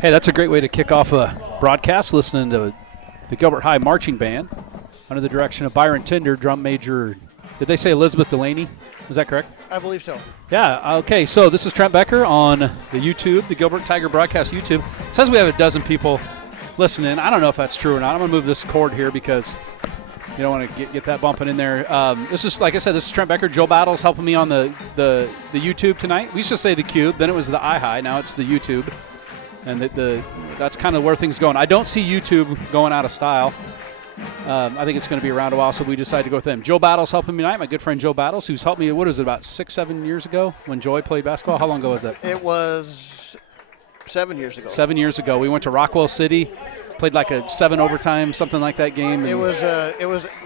Hey, that's a great way to kick off a broadcast, listening to the Gilbert High Marching Band under the direction of Byron Tinder, drum major. Did they say Elizabeth Delaney? Is that correct? I believe so. Yeah, okay. So this is Trent Becker on the YouTube, the Gilbert Tiger Broadcast YouTube. It says we have a dozen people listening. I don't know if that's true or not. I'm going to move this cord here because you don't want to get that bumping in there. This is, like I said, this is Trent Becker. Joe Battle's helping me on the YouTube tonight. We used to say the Cube, then it was the iHigh, now it's the YouTube. And that's kind of where things are going. I don't see YouTube going out of style. I think it's going to be around a while, so we decided to go with them. Joe Battle's helping me tonight, my good friend Joe Battles, who's helped me, what is it, about 6-7 years ago when Joy played basketball? How long ago was that? It was 7 years ago. 7 years ago. We went to Rockwell City, played like a 7 overtime, something like that game. It was.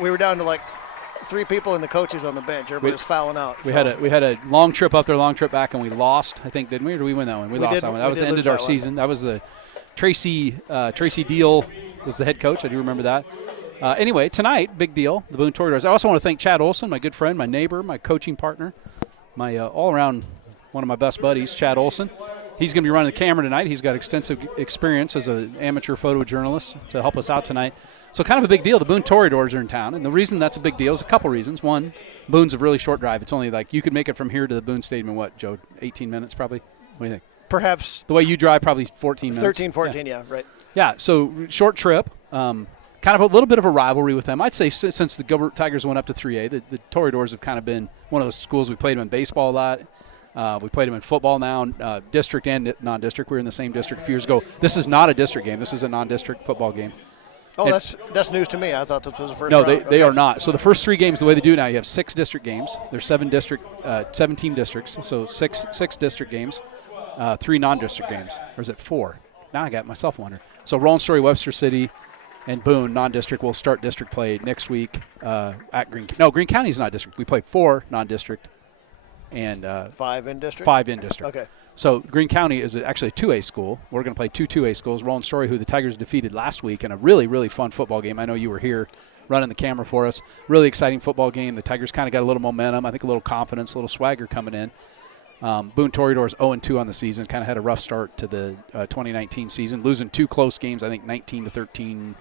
We were down to like 3 people and the coaches on the bench. Everybody was fouling out. We had a long trip up there, long trip back, and we lost, I think, didn't we? Or did we win that one? We lost that one. That was the end of our season. That was the Tracy Deal was the head coach. I do remember that. Anyway, tonight, big deal, the Boone Toreadors. I also want to thank Chad Olson, my good friend, my neighbor, my coaching partner, my all-around one of my best buddies, Chad Olson. He's going to be running the camera tonight. He's got extensive experience as an amateur photojournalist to help us out tonight. So kind of a big deal. The Boone Toreadors are in town, and the reason that's a big deal is a couple reasons. One, Boone's a really short drive. It's only like you could make it from here to the Boone Stadium in what, Joe, 18 minutes probably? What do you think? Perhaps. The way you drive, probably 14 minutes. 13, 14, yeah right. Yeah, so short trip. Kind of a little bit of a rivalry with them. I'd say since the Gilbert Tigers went up to 3A, the Toreadors have kind of been one of those schools. We played them in baseball a lot. We played them in football now, district and non-district. We were in the same district a few years ago. This is not a district game. This is a non-district football game. Oh, that's news to me. I thought this was the first round. No, they are not. So the first 3 games, the way they do it now, you have 6 district games. There's 17 districts, so six district games, 3 non-district games. Or is it 4? Now I got myself wondering. So Roland Story, Webster City, and Boone, non-district, will start district play next week at Greene. No, Greene County is not district. We play 4 non-district and 5 in district. 5 in district. Okay. So Greene County is actually a 2A school. We're going to play 2 2A schools. Roland Story, who the Tigers defeated last week in a really, really fun football game. I know you were here running the camera for us. Really exciting football game. The Tigers kind of got a little momentum. I think a little confidence, a little swagger coming in. Boone Toreadors 0-2 on the season. Kind of had a rough start to the 2019 season, losing 2 close games. I think 19-13.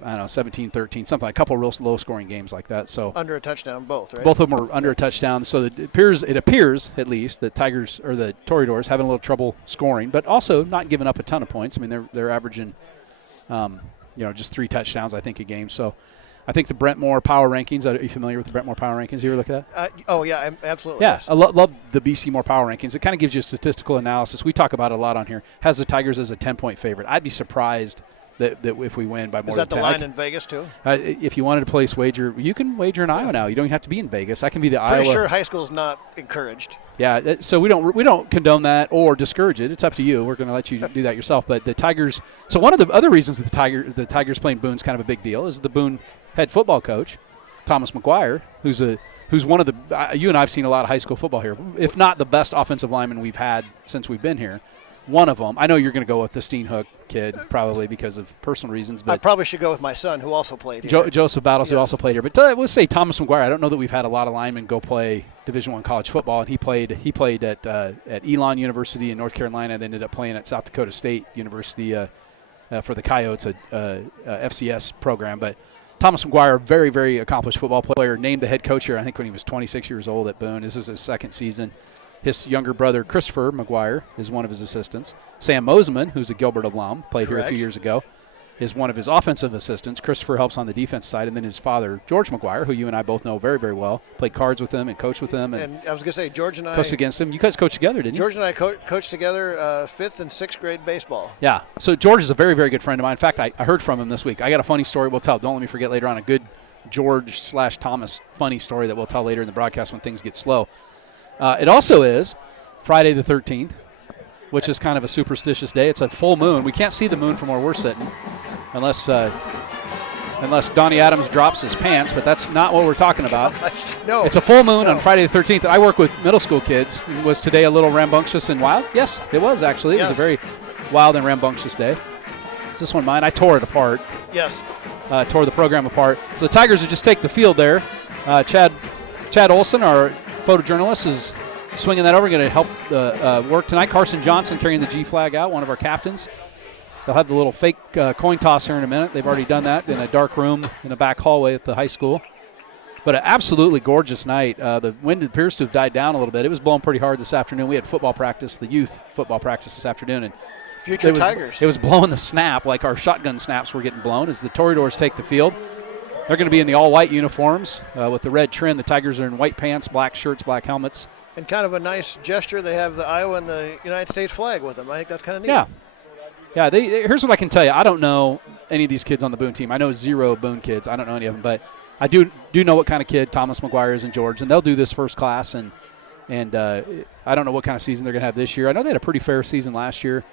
I don't know, 17-13, something like a couple of real low-scoring games like that. So under a touchdown, both, right? Both of them are under a touchdown. So it appears at least that Tigers or the Toreadors having a little trouble scoring, but also not giving up a ton of points. I mean, they're averaging, just 3 touchdowns I think a game. So I think the Brentmore Power Rankings. Are you familiar with the Brentmore Power Rankings? You ever look at that? Oh yeah, absolutely. Yeah, yes. I love the BC Moore Power Rankings. It kind of gives you a statistical analysis. We talk about it a lot on here. Has the Tigers as a 10-point favorite. I'd be surprised that if we win by more than 10. Is that the line in Vegas, too? If you wanted to place wager, you can wager in Iowa now. You don't even have to be in Vegas. I can be the Pretty Iowa. sure high school's not encouraged. Yeah, so we don't condone that or discourage it. It's up to you. We're going to let you do that yourself. But the Tigers. So one of the other reasons that the Tigers playing Boone's kind of a big deal is the Boone head football coach, Thomas McGuire, who's one of the. You and I've seen a lot of high school football here, if not the best offensive lineman we've had since we've been here. One of them. I know you're going to go with the Steenhook kid probably because of personal reasons. But I probably should go with my son who also played here. Joseph Battles, who also played here. But we'll say Thomas McGuire. I don't know that we've had a lot of linemen go play Division I college football. And he played at Elon University in North Carolina and ended up playing at South Dakota State University for the Coyotes, a FCS program. But Thomas McGuire, very, very accomplished football player, named the head coach here I think when he was 26 years old at Boone. This is his 2nd season. His younger brother, Christopher McGuire, is one of his assistants. Sam Moseman, who's a Gilbert alum, played here a few years ago, is one of his offensive assistants. Christopher helps on the defense side. And then his father, George McGuire, who you and I both know very, very well, played cards with him and coached with him. And I was going to say, George and I coached against him. You guys coached together, didn't you? George and I coached together 5th and 6th grade baseball. Yeah. So George is a very, very good friend of mine. In fact, I heard from him this week. I got a funny story we'll tell. Don't let me forget later on a good George/Thomas funny story that we'll tell later in the broadcast when things get slow. It also is Friday the 13th, which is kind of a superstitious day. It's a full moon. We can't see the moon from where we're sitting unless Donnie Adams drops his pants, but that's not what we're talking about. No. It's a full moon on Friday the 13th. I work with middle school kids. Was today a little rambunctious and wild? Yes, it was actually. It was a very wild and rambunctious day. Is this one mine? I tore it apart. Yes. Tore the program apart. So the Tigers would just take the field there. Chad Olson, our photojournalist, is swinging that over, going to help the work tonight. Carson Johnson carrying the G flag out, one of our captains. They'll have the little fake coin toss here in a minute. They've already done that in a dark room in a back hallway at the high school. But an absolutely gorgeous night. The wind appears to have died down a little bit. It was blowing pretty hard this afternoon. We had football practice, the youth football practice this afternoon. And Future Tigers. It was blowing the snap, like our shotgun snaps were getting blown as the Toreadors take the field. They're going to be in the all-white uniforms with the red trim. The Tigers are in white pants, black shirts, black helmets. And kind of a nice gesture. They have the Iowa and the United States flag with them. I think that's kind of neat. Yeah. Yeah, here's what I can tell you. I don't know any of these kids on the Boone team. I know 0 Boone kids. I don't know any of them. But I do know what kind of kid Thomas McGuire is and George. And they'll do this first class. And I don't know what kind of season they're going to have this year. I know they had a pretty fair season last year.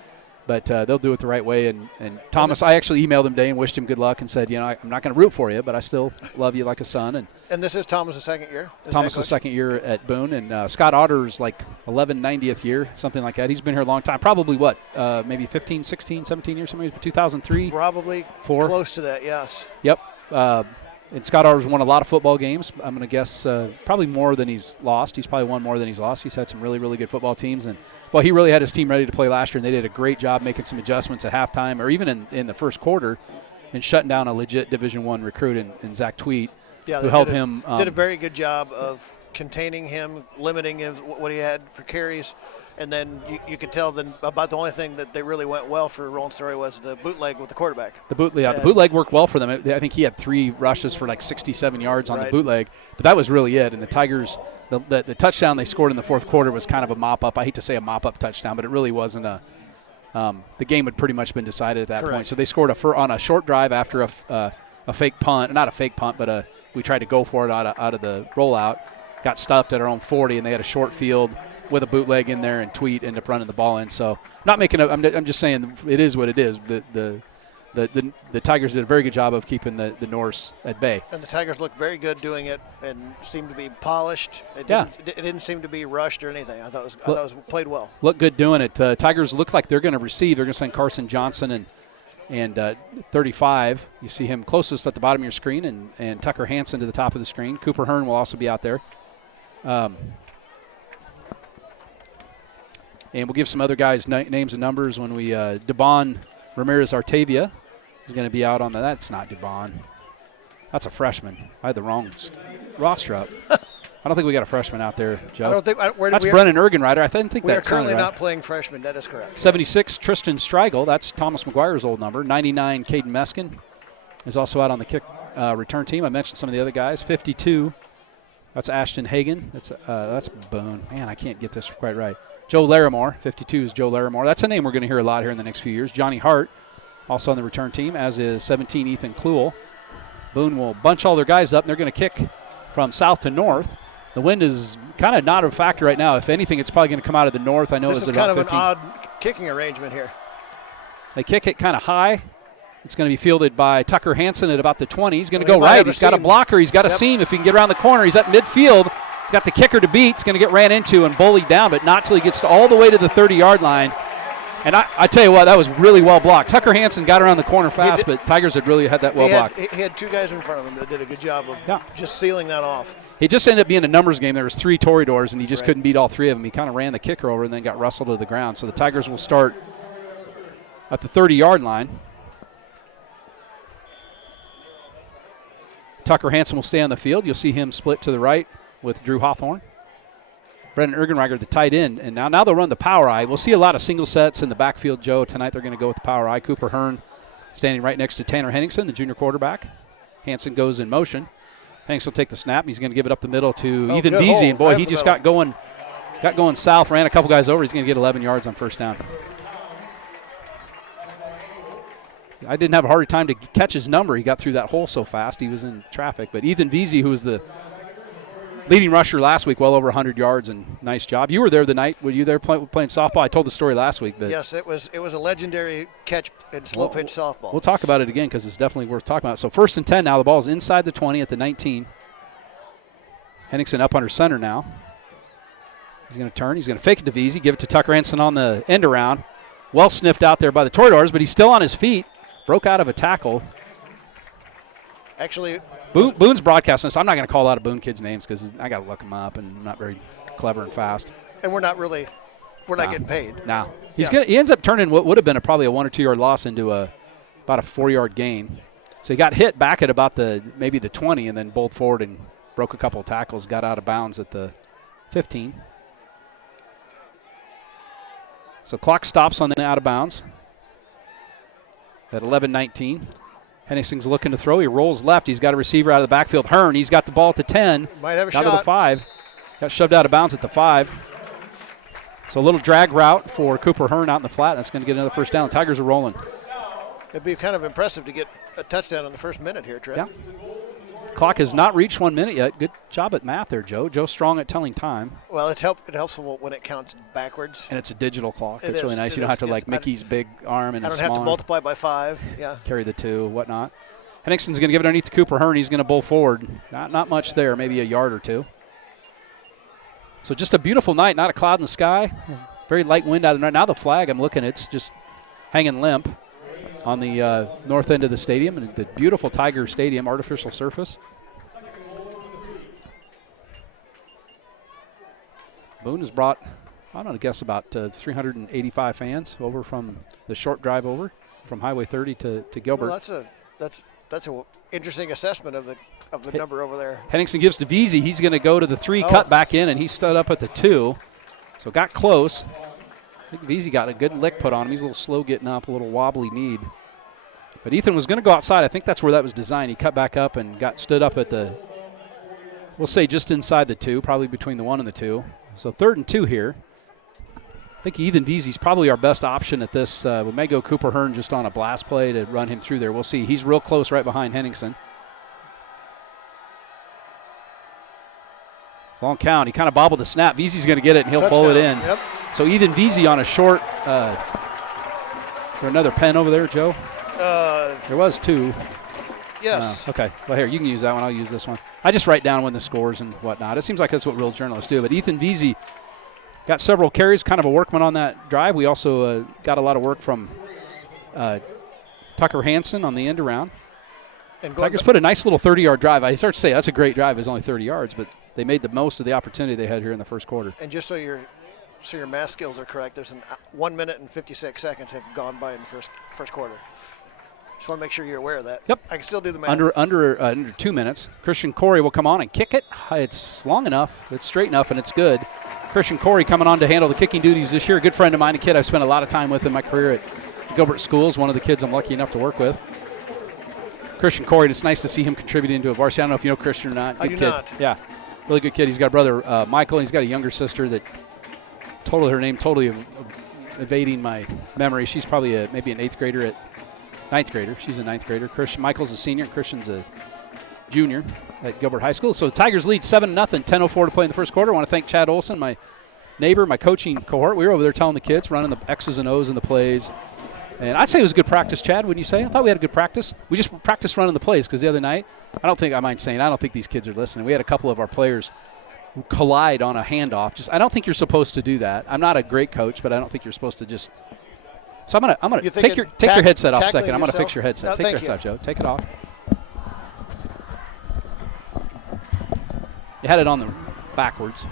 But they'll do it the right way. And Thomas, I actually emailed him today and wished him good luck and said, I'm not going to root for you, but I still love you like a son. And this is Thomas' second year? Thomas' second year at Boone. And Scott Otter's like 90th year, something like that. He's been here a long time. Probably what, maybe 15, 16, 17 years, something, 2003? Probably 4. Close to that, yes. Yep. And Scott Otter's won a lot of football games. I'm going to guess probably more than he's lost. He's probably won more than he's lost. He's had some really, really good football teams. And well, he really had his team ready to play last year, and they did a great job making some adjustments at halftime or even in the first quarter and shutting down a legit Division I recruit in Zach Tweet, who helped him. Did a very good job of containing him, limiting what he had for carries. And then you could tell that about the only thing that they really went well for Roland Story was the bootleg with the quarterback. The bootleg worked well for them. I think he had 3 rushes for like 67 yards on the bootleg, but that was really it. And the Tigers, the touchdown they scored in the fourth quarter was kind of a mop-up. I hate to say a mop-up touchdown, but it really wasn't the game had pretty much been decided at that point. So they scored on a short drive after a fake punt. Not a fake punt, but we tried to go for it out of the rollout. Got stuffed at our own 40, and they had a short field with a bootleg in there, and Tweet ended up running the ball in. So not making I'm just saying it is what it is. The Tigers did a very good job of keeping the Norse at bay. And the Tigers looked very good doing it and seemed to be polished. It didn't seem to be rushed or anything. I thought it was played well. Looked good doing it. Tigers look like they're going to receive. They're going to send Carson Johnson and 35. You see him closest at the bottom of your screen, and Tucker Hansen to the top of the screen. Cooper Hearn will also be out there. And we'll give some other guys names and numbers when we Devon Ramirez Artavia is going to be out on the. That's not Devon. That's a freshman. I had the wrong roster up. I don't think we got a freshman out there, Joe. I don't think. That's Brennan Ergenreiter. I didn't think we that. We are currently right. not playing freshmen. That is correct. 76, Tristan Striegel. That's Thomas McGuire's old number. 99, Caden Meskin is also out on the kick return team. I mentioned some of the other guys. 52, that's Ashton Hagan. That's Boone. Man, I can't get this quite right. Joe Larimore, 52 is Joe Larimore. That's a name we're going to hear a lot here in the next few years. Johnny Hart, also on the return team, as is 17, Ethan Kluel. Boone will bunch all their guys up, and they're going to kick from south to north. The wind is kind of not a factor right now. If anything, it's probably going to come out of the north. I know this it's is kind of 15. An odd kicking arrangement here. They kick it kind of high. It's going to be fielded by Tucker Hansen at about the 20. He's going to go right. He's got a blocker. He's got a seam. If he can get around the corner, he's at midfield. He's got the kicker to beat. He's going to get ran into and bullied down, but not till he gets all the way to the 30-yard line. And I tell you what, that was really well blocked. Tucker Hansen got around the corner fast, but Tigers had really had that well blocked. He had 2 guys in front of him that did a good job of just sealing that off. He just ended up being a numbers game. There was 3 Toreadors, and he just couldn't beat all 3 of them. He kind of ran the kicker over and then got wrestled to the ground. So the Tigers will start at the 30-yard line. Tucker Hansen will stay on the field. You'll see him split to the right with Drew Hawthorne. Brendan Ergenreiger, the tight end. And now they'll run the power eye. We'll see a lot of single sets in the backfield, Joe. Tonight they're going to go with the power eye. Cooper Hearn standing right next to Tanner Henningsen, the junior quarterback. Hansen goes in motion. Henningsen will take the snap. He's going to give it up the middle to Ethan Beasy. And, boy, he just got going south, ran a couple guys over. He's going to get 11 yards on first down. I didn't have a harder time to catch his number. He got through that hole so fast. He was in traffic. But Ethan Veazey, who was the leading rusher last week, well over 100 yards, and nice job. You were there the night. Were you there playing softball? I told the story last week. But yes, it was a legendary catch in slow pitch softball. We'll talk about it again because it's definitely worth talking about. So 1st and 10 now. The ball's inside the 20 at the 19. Henningsen up under center now. He's going to turn. He's going to fake it to Veazey, give it to Tucker Hansen on the end around. Well sniffed out there by the Toreadors, but he's still on his feet. Broke out of a tackle. Actually, Boone's broadcasting this. I'm not going to call out a Boone kid's names because I got to look them up, and I'm not very clever and fast. And we're not getting paid. No. He ends up turning what would have been probably a 1 or 2 yard loss into about a 4 yard gain. So he got hit back at about maybe the 20 and then bowled forward and broke a couple of tackles, got out of bounds at the 15. So clock stops on the out of bounds at 11:19. Henningson's looking to throw. He rolls left. He's got a receiver out of the backfield. Hearn, he's got the ball at the 10. Might have a shot. shot. To the 5. Got shoved out of bounds at the 5. So a little drag route for Cooper Hearn out in the flat. That's going to get another first down. The Tigers are rolling. It'd be kind of impressive to get a touchdown in the first minute here, Trent. Yeah. Clock has not reached 1 minute yet. Good job at math there, Joe. Joe Strong at telling time. Well, it helps when it counts backwards. And it's a digital clock. It's really nice. It you don't have to like Mickey's big arm and I don't have to multiply by 5. Yeah. Carry the 2, whatnot. Henningson's going to give it underneath to Cooper Hearn. He's going to bowl forward. Not much there, maybe a yard or 2. So just a beautiful night. Not a cloud in the sky. Very light wind out of the night. Now the flag, I'm looking, it's just hanging limp on the north end of the stadium, and the beautiful Tiger Stadium, artificial surface. Boone has brought, I don't know, I guess about 385 fans over from the short drive over from Highway 30 to Gilbert. Well, that's a interesting assessment of the number over there. Henningsen gives to Veazey. He's going to go to the 3, cut back in, and he stood up at the 2. So got close. I think Veazey got a good lick put on him. He's a little slow getting up, a little wobbly kneed. But Ethan was going to go outside. I think that's where that was designed. He cut back up and stood up at the, we'll say just inside the 2, probably between the 1 and the 2. So 3rd and 2 here. I think Ethan Veazey's probably our best option at this. We may go Cooper Hearn just on a blast play to run him through there. We'll see. He's real close right behind Henningsen. Long count. He kind of bobbled the snap. Veazey's going to get it, and he'll bowl it in. Yep. So Ethan Veazey on a short. Is there another pen over there, Joe? There was 2. Yes. Okay. Well, here, you can use that one. I'll use this one. I just write down when the scores and whatnot. It seems like that's what real journalists do. But Ethan Veazey got several carries, kind of a workman on that drive. We also got a lot of work from Tucker Hansen on the end around. And Tigers put a nice little 30-yard drive. I start to say that's a great drive. It's only 30 yards, but they made the most of the opportunity they had here in the first quarter. And just so your math skills are correct, there's 1 minute and 56 seconds have gone by in the first quarter. Just want to make sure you're aware of that. Yep. I can still do the math. Under 2 minutes. Christian Corey will come on and kick it. It's long enough, it's straight enough, and it's good. Christian Corey coming on to handle the kicking duties this year. A good friend of mine, a kid I've spent a lot of time with in my career at Gilbert Schools, one of the kids I'm lucky enough to work with. Christian Corey, and it's nice to see him contributing to a varsity. I don't know if you know Christian or not. Good I do kid. not. Yeah, really good kid. He's got a brother, Michael, and he's got a younger sister that her name totally evading my memory. She's probably maybe an 8th grader at 9th grader. She's a 9th grader. Michael's a senior, and Christian's a junior at Gilbert High School. So the Tigers lead 7-0, 10:04 to play in the first quarter. I want to thank Chad Olson, my neighbor, my coaching cohort. We were over there telling the kids, running the X's and O's in the plays. And I'd say it was a good practice, Chad, wouldn't you say? I thought we had a good practice. We just practiced running the plays because the other night, I don't think these kids are listening. We had a couple of our players collide on a handoff. I don't think you're supposed to do that. I'm not a great coach, but I don't think you're supposed to just. So I'm gonna take your headset off a second. I'm gonna fix your headset. No, take your headset off, Joe. Take it off. You had it on the backwards.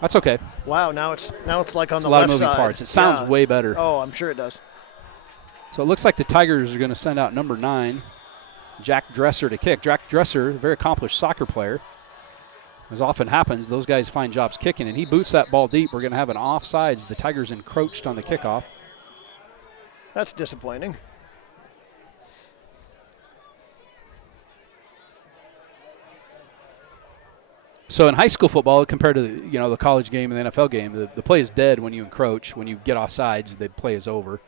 That's okay. Wow, now it's like on the left side. A lot of moving parts. It sounds way better. Oh, I'm sure it does. So it looks like the Tigers are going to send out number 9, Jack Dresser, to kick. Jack Dresser, a very accomplished soccer player. As often happens, those guys find jobs kicking, and he boots that ball deep. We're going to have an offsides. The Tigers encroached on the kickoff. That's disappointing. So in high school football, compared to the college game and the NFL game, the play is dead when you encroach. When you get offsides, the play is over.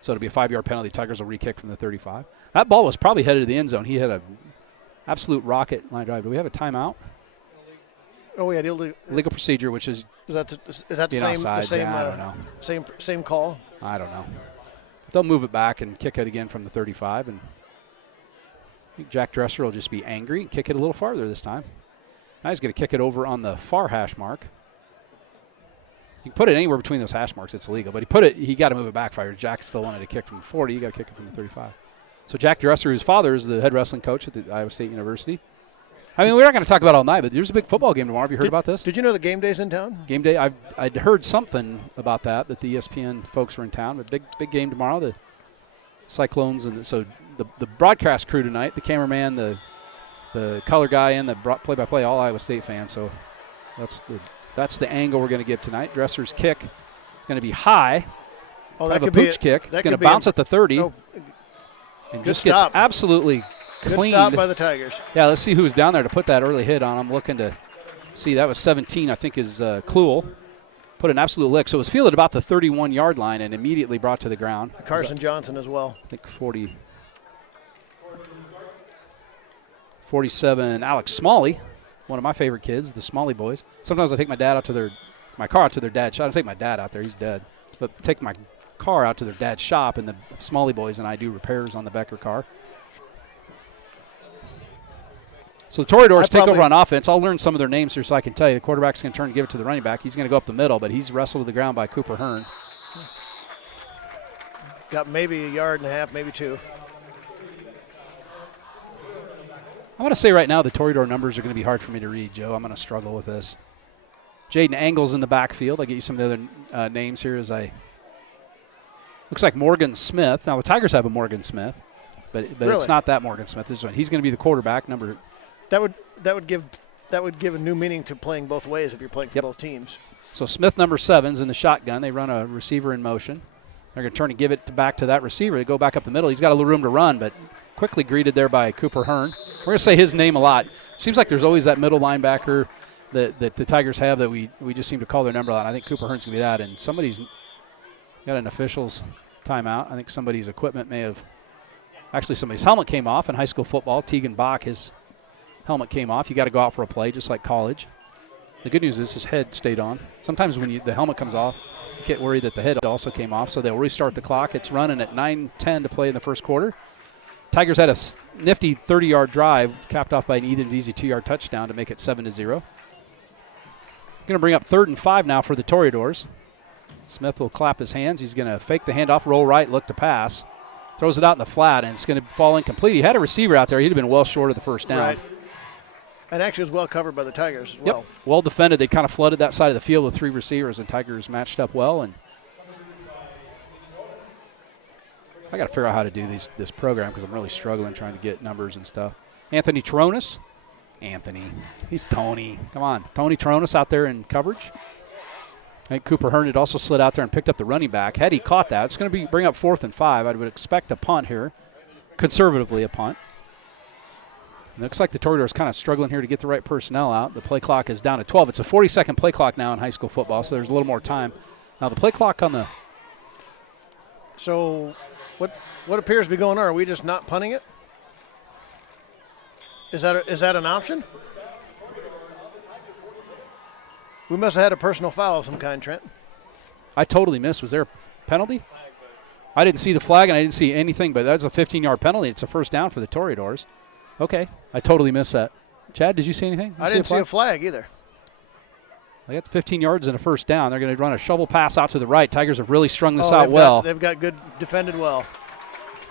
So it'll be a 5-yard penalty. Tigers will re-kick from the 35. That ball was probably headed to the end zone. He had an absolute rocket line drive. Do we have a timeout? Oh, yeah, legal procedure, which is that the same offsides? I don't know. Same call? I don't know. They'll move it back and kick it again from the 35, and I think Jack Dresser will just be angry and kick it a little farther this time. Now he's going to kick it over on the far hash mark. You can put it anywhere between those hash marks. It's illegal. But he got to move it back. Jack still wanted to kick from 40. You got to kick it from the 35. So Jack Dresser, whose father is the head wrestling coach at the Iowa State University, I mean, we're not going to talk about it all night, but there's a big football game tomorrow. Have you heard about this? Did you know the game day's in town? Game day. I'd heard something about that the ESPN folks were in town. But big game tomorrow. The Cyclones so the broadcast crew tonight, the cameraman, the color guy, and the play-by-play, all Iowa State fans. So that's the angle we're going to give tonight. Dresser's kick is going to be high. Oh, that could be a pooch kick. It's going to bounce at the 30. Oh, and just gets absolutely Good cleaned. stop by the Tigers. Yeah, let's see who's down there to put that early hit on. I'm looking to see. That was 17, I think, is Kluel. Put an absolute lick. So it was fielded about the 31-yard line and immediately brought to the ground. Carson Johnson as well. I think 47, Alex Smalley, one of my favorite kids, the Smalley boys. Sometimes I take my car out to their dad's shop. I don't take my dad out there. He's dead. But take my car out to their dad's shop, and the Smalley boys and I do repairs on the Becker car. So the Toreadors take over on offense. I'll learn some of their names here so I can tell you. The quarterback's going to turn and give it to the running back. He's going to go up the middle, but he's wrestled to the ground by Cooper Hearn. Got maybe a yard and a half, maybe two. I want to say right now the Toreador numbers are going to be hard for me to read, Joe. I'm going to struggle with this. Jaden Angle's in the backfield. I'll get you some of the other names here as I – looks like Morgan Smith. Now, the Tigers have a Morgan Smith, but really? It's not that Morgan Smith. This one. He's going to be the quarterback, number – That would give a new meaning to playing both ways if you're playing for both teams. So Smith, number 7's in the shotgun. They run a receiver in motion. They're going to turn and give it back to that receiver. They go back up the middle. He's got a little room to run, but quickly greeted there by Cooper Hearn. We're going to say his name a lot. Seems like there's always that middle linebacker that the Tigers have that we just seem to call their number a lot. I think Cooper Hearn's going to be that. And somebody's got an official's timeout. I think somebody's equipment may have – actually, somebody's helmet came off in high school football. Tegan Bach, his helmet came off. You got to go out for a play, just like college. The good news is his head stayed on. Sometimes when the helmet comes off, you get worried that the head also came off, so they'll restart the clock. It's running at 9:10 to play in the first quarter. Tigers had a nifty 30-yard drive, capped off by an Ethan Veazey 2-yard touchdown to make it 7-0. Going to bring up 3rd and 5 now for the Toreadors. Smith will clap his hands. He's going to fake the handoff, roll right, look to pass. Throws it out in the flat, and it's going to fall incomplete. He had a receiver out there. He'd have been well short of the first down. Right. And actually was well covered by the Tigers as well. Yep. Well defended. They kind of flooded that side of the field with 3 receivers, and Tigers matched up well. And I got to figure out how to do this program because I'm really struggling trying to get numbers and stuff. Anthony Tronis. He's Tony. Come on. Tony Tronis out there in coverage. I think Cooper Hearn had also slid out there and picked up the running back. Had he caught that, it's going to bring up 4th and 5. I would expect a punt here, conservatively a punt. It looks like the Toreadors kind of struggling here to get the right personnel out. The play clock is down to 12. It's a 40-second play clock now in high school football, so there's a little more time. Now the play clock on the... So what appears to be going on? Are we just not punting it? Is that an option? We must have had a personal foul of some kind, Trent. I totally missed. Was there a penalty? I didn't see the flag, and I didn't see anything, but that's a 15-yard penalty. It's a first down for the Toreadors. Okay. I totally missed that. Chad, did you see anything? I didn't see a flag either. They got 15 yards and a first down. They're going to run a shovel pass out to the right. Tigers have really strung this out well. They've got good defended well.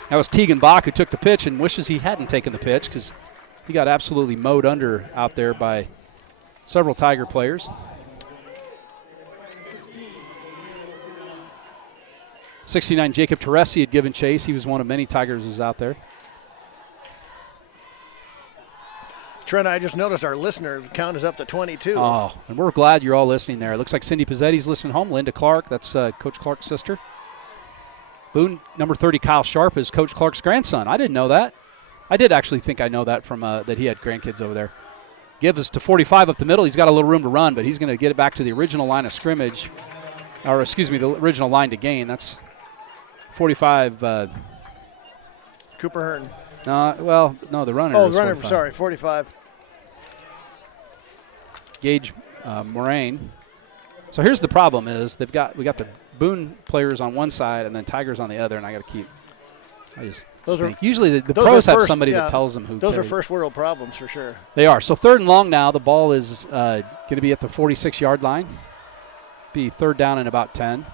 That was Tegan Bach who took the pitch and wishes he hadn't taken the pitch because he got absolutely mowed under out there by several Tiger players. 69, Jacob Teresi had given chase. He was one of many Tigers who's out there. Trent, I just noticed our listener count is up to 22. Oh, and we're glad you're all listening there. It looks like Cindy Pizzetti's listening home. Linda Clark, that's Coach Clark's sister. Boone, number 30, Kyle Sharp, is Coach Clark's grandson. I didn't know that. I did actually think I know that from that he had grandkids over there. Gives us to 45 up the middle. He's got a little room to run, but he's going to get it back to the original line of scrimmage. Or, excuse me, the original line to gain. That's 45. Cooper Hearn. No, the runner. Oh, the runner, 45. Sorry, 45. Gage Moraine. So here's the problem: is we got the Boone players on one side and then Tigers on the other, and I got to keep. Usually the pros have somebody that tells them who. Those are first world problems for sure. They are. So 3rd and long now. The ball is going to be at the 46-yard line. Be 3rd down and about 10.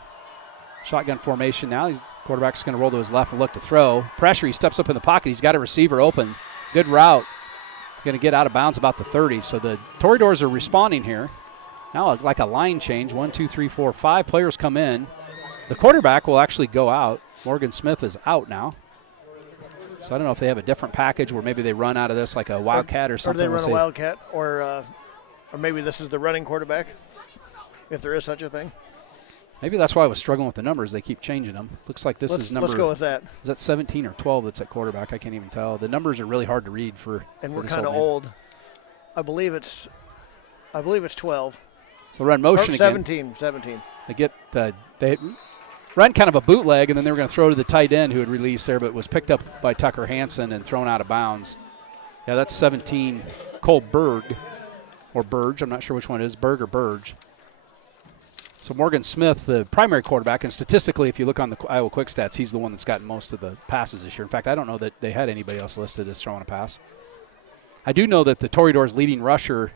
Shotgun formation now. Quarterback's going to roll to his left and look to throw. Pressure. He steps up in the pocket. He's got a receiver open. Good route. Going to get out of bounds about the 30. So the Toreadors are responding here. Now like a line change. 1, 2, 3, 4, 5 players come in. The quarterback will actually go out. Morgan Smith is out now. So I don't know if they have a different package where maybe they run out of this like a Wildcat or something. Or they run a Wildcat, or maybe this is the running quarterback, if there is such a thing. Maybe that's why I was struggling with the numbers. They keep changing them. Looks like this is number. Let's go with that. Is that 17 or 12 that's at quarterback? I can't even tell. The numbers are really hard to read for. And we're kind of old. I believe it's 12. So run motion again. 17. They ran kind of a bootleg, and then they were going to throw to the tight end who had released there, but was picked up by Tucker Hansen and thrown out of bounds. Yeah, that's 17. Cole Berg, or Burge. I'm not sure which one it is, Berg or Burge. So Morgan Smith, the primary quarterback, and statistically, if you look on the Iowa Quick Stats, he's the one that's gotten most of the passes this year. In fact, I don't know that they had anybody else listed as throwing a pass. I do know that the Toreadors' leading rusher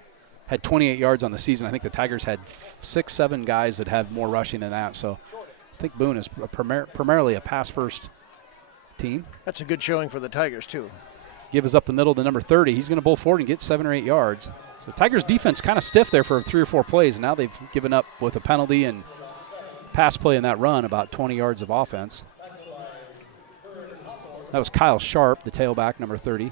had 28 yards on the season. I think the Tigers had 6, 7 guys that have more rushing than that. So I think Boone is primarily a pass-first team. That's a good showing for the Tigers, too. Give us up the middle to number 30. He's going to bowl forward and get 7 or 8 yards. So Tigers' defense kind of stiff there for 3 or 4 plays. Now they've given up with a penalty and pass play in that run about 20 yards of offense. That was Kyle Sharp, the tailback, number 30.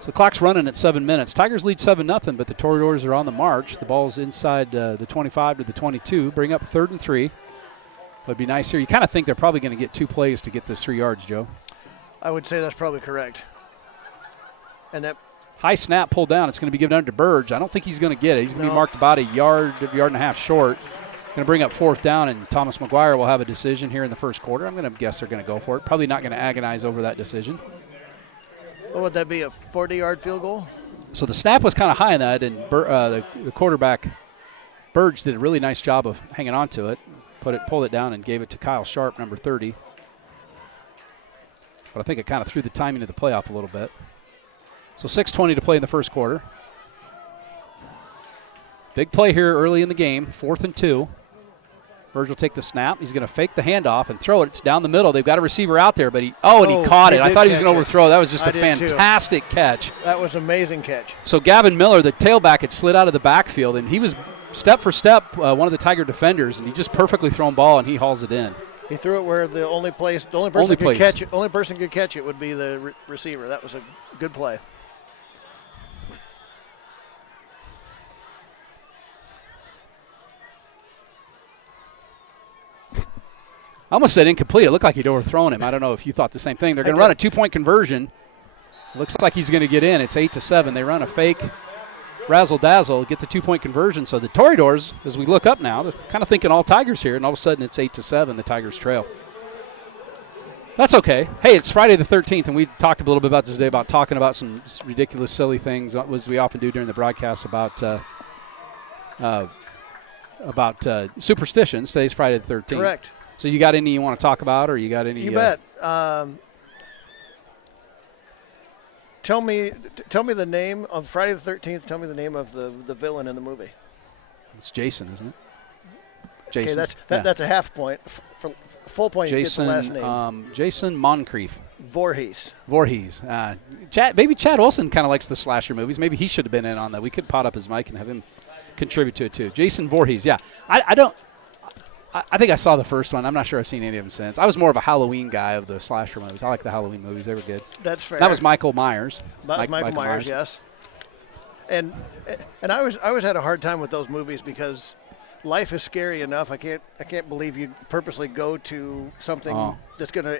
So the clock's running at 7 minutes. Tigers lead 7-0, but the Toreadors are on the march. The ball's inside the 25 to the 22. Bring up 3rd and 3. It'd be nice here. You kind of think they're probably going to get 2 plays to get this 3 yards, Joe. I would say that's probably correct. And that high snap pulled down. It's going to be given under to Burge. I don't think he's going to get it. He's going to be marked about a yard and a half short. Going to bring up 4th down, and Thomas McGuire will have a decision here in the first quarter. I'm going to guess they're going to go for it. Probably not going to agonize over that decision. What would that be, a 40-yard field goal? So the snap was kind of high in that, and the quarterback, Burge, did a really nice job of hanging on to it. Pulled it down and gave it to Kyle Sharp, number 30. But I think it kind of threw the timing of the play off a little bit. So 6:20 to play in the first quarter. Big play here early in the game, 4th and 2. Burge will take the snap. He's going to fake the handoff and throw it. It's down the middle. They've got a receiver out there, but he caught it. I thought he was going to overthrow. That was just a fantastic catch. That was an amazing catch. So Gavin Miller, the tailback, had slid out of the backfield, and he was step for step one of the Tiger defenders, and he just perfectly thrown ball, and he hauls it in. He threw it where the only person could catch it would be the receiver. That was a good play. I almost said incomplete. It looked like he'd overthrown him. I don't know if you thought the same thing. They're going to run a 2-point conversion. Looks like he's going to get in. It's 8-7. They run a fake razzle-dazzle, get the 2-point conversion. So the Toreadors, as we look up now, they're kind of thinking all Tigers here, and all of a sudden it's 8-7, the Tigers trail. That's okay. Hey, it's Friday the 13th, and we talked a little bit about this today, about talking about some ridiculous, silly things, as we often do during the broadcast about superstitions. Today's Friday the 13th. Correct. So you got any you want to talk about, or you got any? You bet. Tell me the name of Friday the 13th. Tell me the name of the villain in the movie. It's Jason, isn't it? Jason. Okay, that's a half point. For full point, Jason, you get the last name. Jason Moncrief. Voorhees. Maybe Chad Olson kind of likes the slasher movies. Maybe he should have been in on that. We could pot up his mic and have him contribute to it too. Jason Voorhees. Yeah, I think I saw the first one. I'm not sure I've seen any of them since. I was more of a Halloween guy of the slasher movies. I like the Halloween movies. They were good. That's fair. That was Michael Myers. That was Michael Myers, yes. And I always had a hard time with those movies because life is scary enough. I can't believe you purposely go to something that's going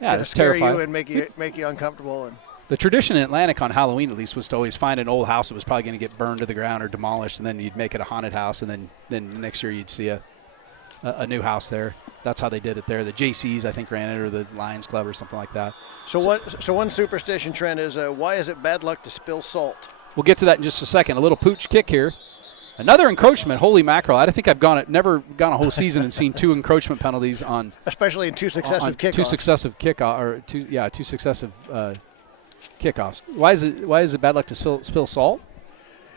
to scare you and make you uncomfortable. And the tradition in Atlantic on Halloween, at least, was to always find an old house that was probably going to get burned to the ground or demolished, and then you'd make it a haunted house, and then the next year you'd see a new house there. That's how they did it there. The JCs, I think, ran it, or the Lions Club or something like that. So one superstition trend is why is it bad luck to spill salt? We'll get to that in just a second. A little pooch kick here. Another encroachment. Holy mackerel. I think I've never gone a whole season and seen 2 encroachment penalties on. Especially in 2 successive kickoffs. 2 successive kickoffs. Why is it bad luck to spill salt?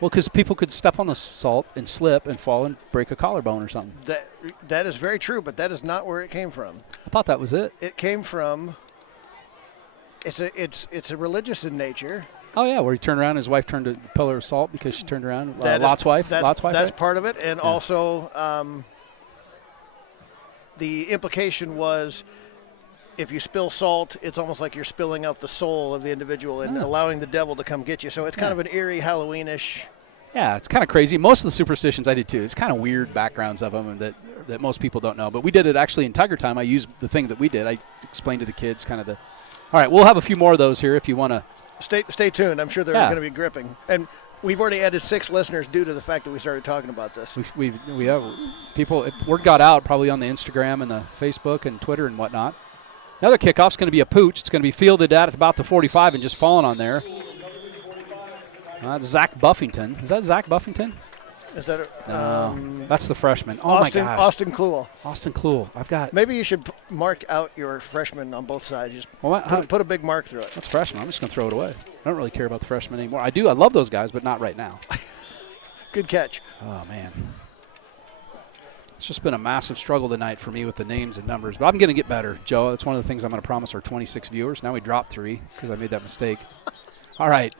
Well, because people could step on the salt and slip and fall and break a collarbone or something. That is very true, but that is not where it came from. I thought that was it. It came from It's a religious in nature. Oh yeah, where he turned around, his wife turned to the pillar of salt because she turned around. Lot's wife. That's right? part of it, and also the implication was, if you spill salt, it's almost like you're spilling out the soul of the individual and allowing the devil to come get you. So it's kind of an eerie Halloweenish. Yeah, it's kind of crazy. Most of the superstitions I did too. It's kind of weird backgrounds of them and that most people don't know. But we did it actually in Tiger Time. I used the thing that we did. I explained to the kids kind of the. All right, we'll have a few more of those here if you want to. Stay tuned. I'm sure they're going to be gripping. And we've already added 6 listeners due to the fact that we started talking about this. We have people. If word got out probably on the Instagram and the Facebook and Twitter and whatnot. Another kickoff's going to be a pooch. It's going to be fielded at about the 45 and just falling on there. That's Zach Buffington. Is that Zach Buffington? Is that that's the freshman. Oh, my gosh. Austin Kluhl. Austin Kluhl. I've got. Maybe you should mark out your freshman on both sides. Just put a big mark through it. That's freshman. I'm just going to throw it away. I don't really care about the freshmen anymore. I do. I love those guys, but not right now. Good catch. Oh, man. It's just been a massive struggle tonight for me with the names and numbers. But I'm going to get better, Joe. That's one of the things I'm going to promise our 26 viewers. Now we dropped 3 because I made that mistake. All right.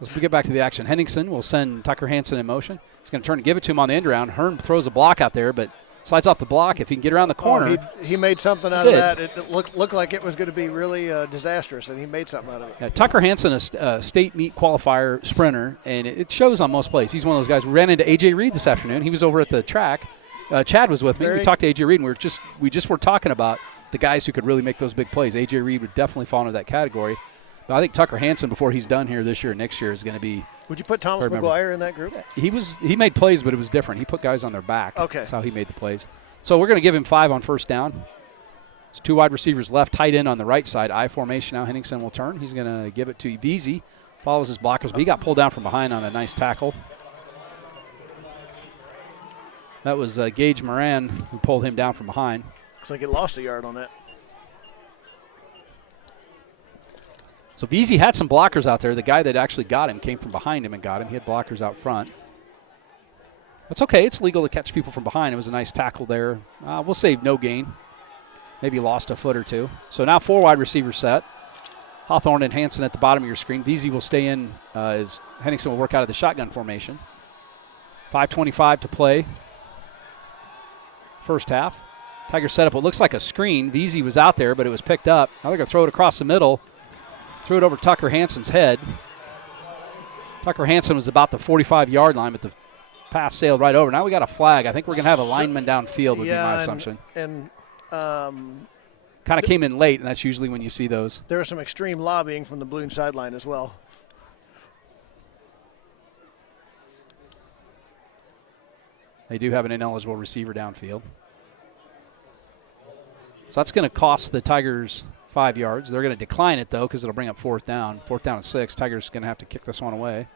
Let's get back to the action. Henningsen will send Tucker Hansen in motion. He's going to turn and give it to him on the end round. Hearn throws a block out there, but slides off the block. If he can get around the corner. He made something out of that. It looked like it was going to be really disastrous, and he made something out of it. Yeah, Tucker Hansen, a state meet qualifier sprinter, and it shows on most plays. He's one of those guys. We ran into A.J. Reed this afternoon. He was over at the track. Chad was with me. We talked to A.J. Reed, and we just were talking about the guys who could really make those big plays. A.J. Reed would definitely fall into that category. But I think Tucker Hansen, before he's done here this year and next year, is going to be. Would you put Thomas McGuire in that group? He made plays, but it was different. He put guys on their back. Okay. That's how he made the plays. So we're going to give him 5 on first down. It's 2 wide receivers left, tight end on the right side. I formation now. Henningsen will turn. He's going to give it to Veazey. Follows his blockers, but he got pulled down from behind on a nice tackle. That was Gage Moran who pulled him down from behind. Looks like he lost a yard on that. So Veazey had some blockers out there. The guy that actually got him came from behind him and got him. He had blockers out front. That's okay. It's legal to catch people from behind. It was a nice tackle there. We'll say no gain. Maybe lost a foot or 2. So now 4 wide receivers set. Hawthorne and Hansen at the bottom of your screen. Veazey will stay in as Henningsen will work out of the shotgun formation. 5:25 to play. First half. Tigers set up what looks like a screen. Veazey was out there, but it was picked up. Now they're going to throw it across the middle. Threw it over Tucker Hansen's head. Tucker Hansen was about the 45-yard line, but the pass sailed right over. Now we got a flag. I think we're going to have a lineman downfield would be my assumption. And kind of came in late, and that's usually when you see those. There was some extreme lobbying from the Boone sideline as well. They do have an ineligible receiver downfield. So that's going to cost the Tigers 5 yards. They're going to decline it, though, because it'll bring up 4th down. 4th down and 6. Tigers going to have to kick this one away.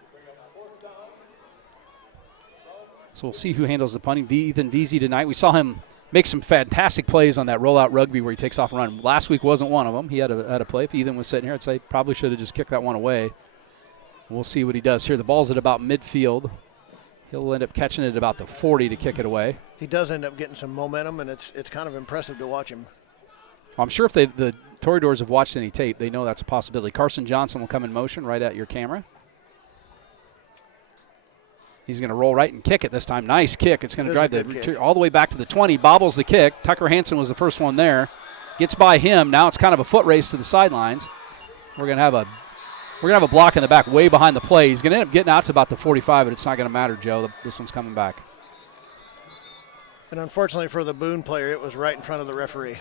So we'll see who handles the punting. Ethan Veazey tonight. We saw him make some fantastic plays on that rollout rugby where he takes off and run. Last week wasn't one of them. He had a play. If Ethan was sitting here, I'd say probably should have just kicked that one away. We'll see what he does here. The ball's at about midfield. He'll end up catching it at about the 40 to kick it away. He does end up getting some momentum, and it's kind of impressive to watch him. I'm sure if the Toreadors have watched any tape, they know that's a possibility. Carson Johnson will come in motion right at your camera. He's going to roll right and kick it this time. Nice kick. It's going to drive the all the way back to the 20. Bobbles the kick. Tucker Hansen was the first one there. Gets by him. Now it's kind of a foot race to the sidelines. We're going to have a block in the back way behind the play. He's going to end up getting out to about the 45, but it's not going to matter, Joe. This one's coming back. And unfortunately for the Boone player, it was right in front of the referee.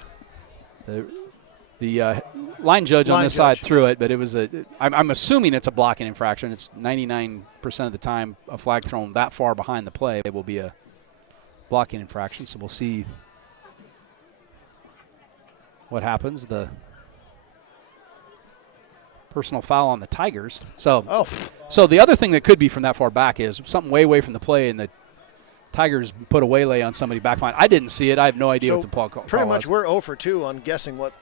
The line judge on this side threw it, but it was I'm assuming it's a blocking infraction. It's 99% of the time a flag thrown that far behind the play, it will be a blocking infraction. So we'll see what happens. The personal foul on the Tigers. So the other thing that could be from that far back is something way away from the play, and the Tigers put a waylay on somebody back line. I didn't see it. I have no idea what the call was. Pretty much we're 0 for 2 on guessing what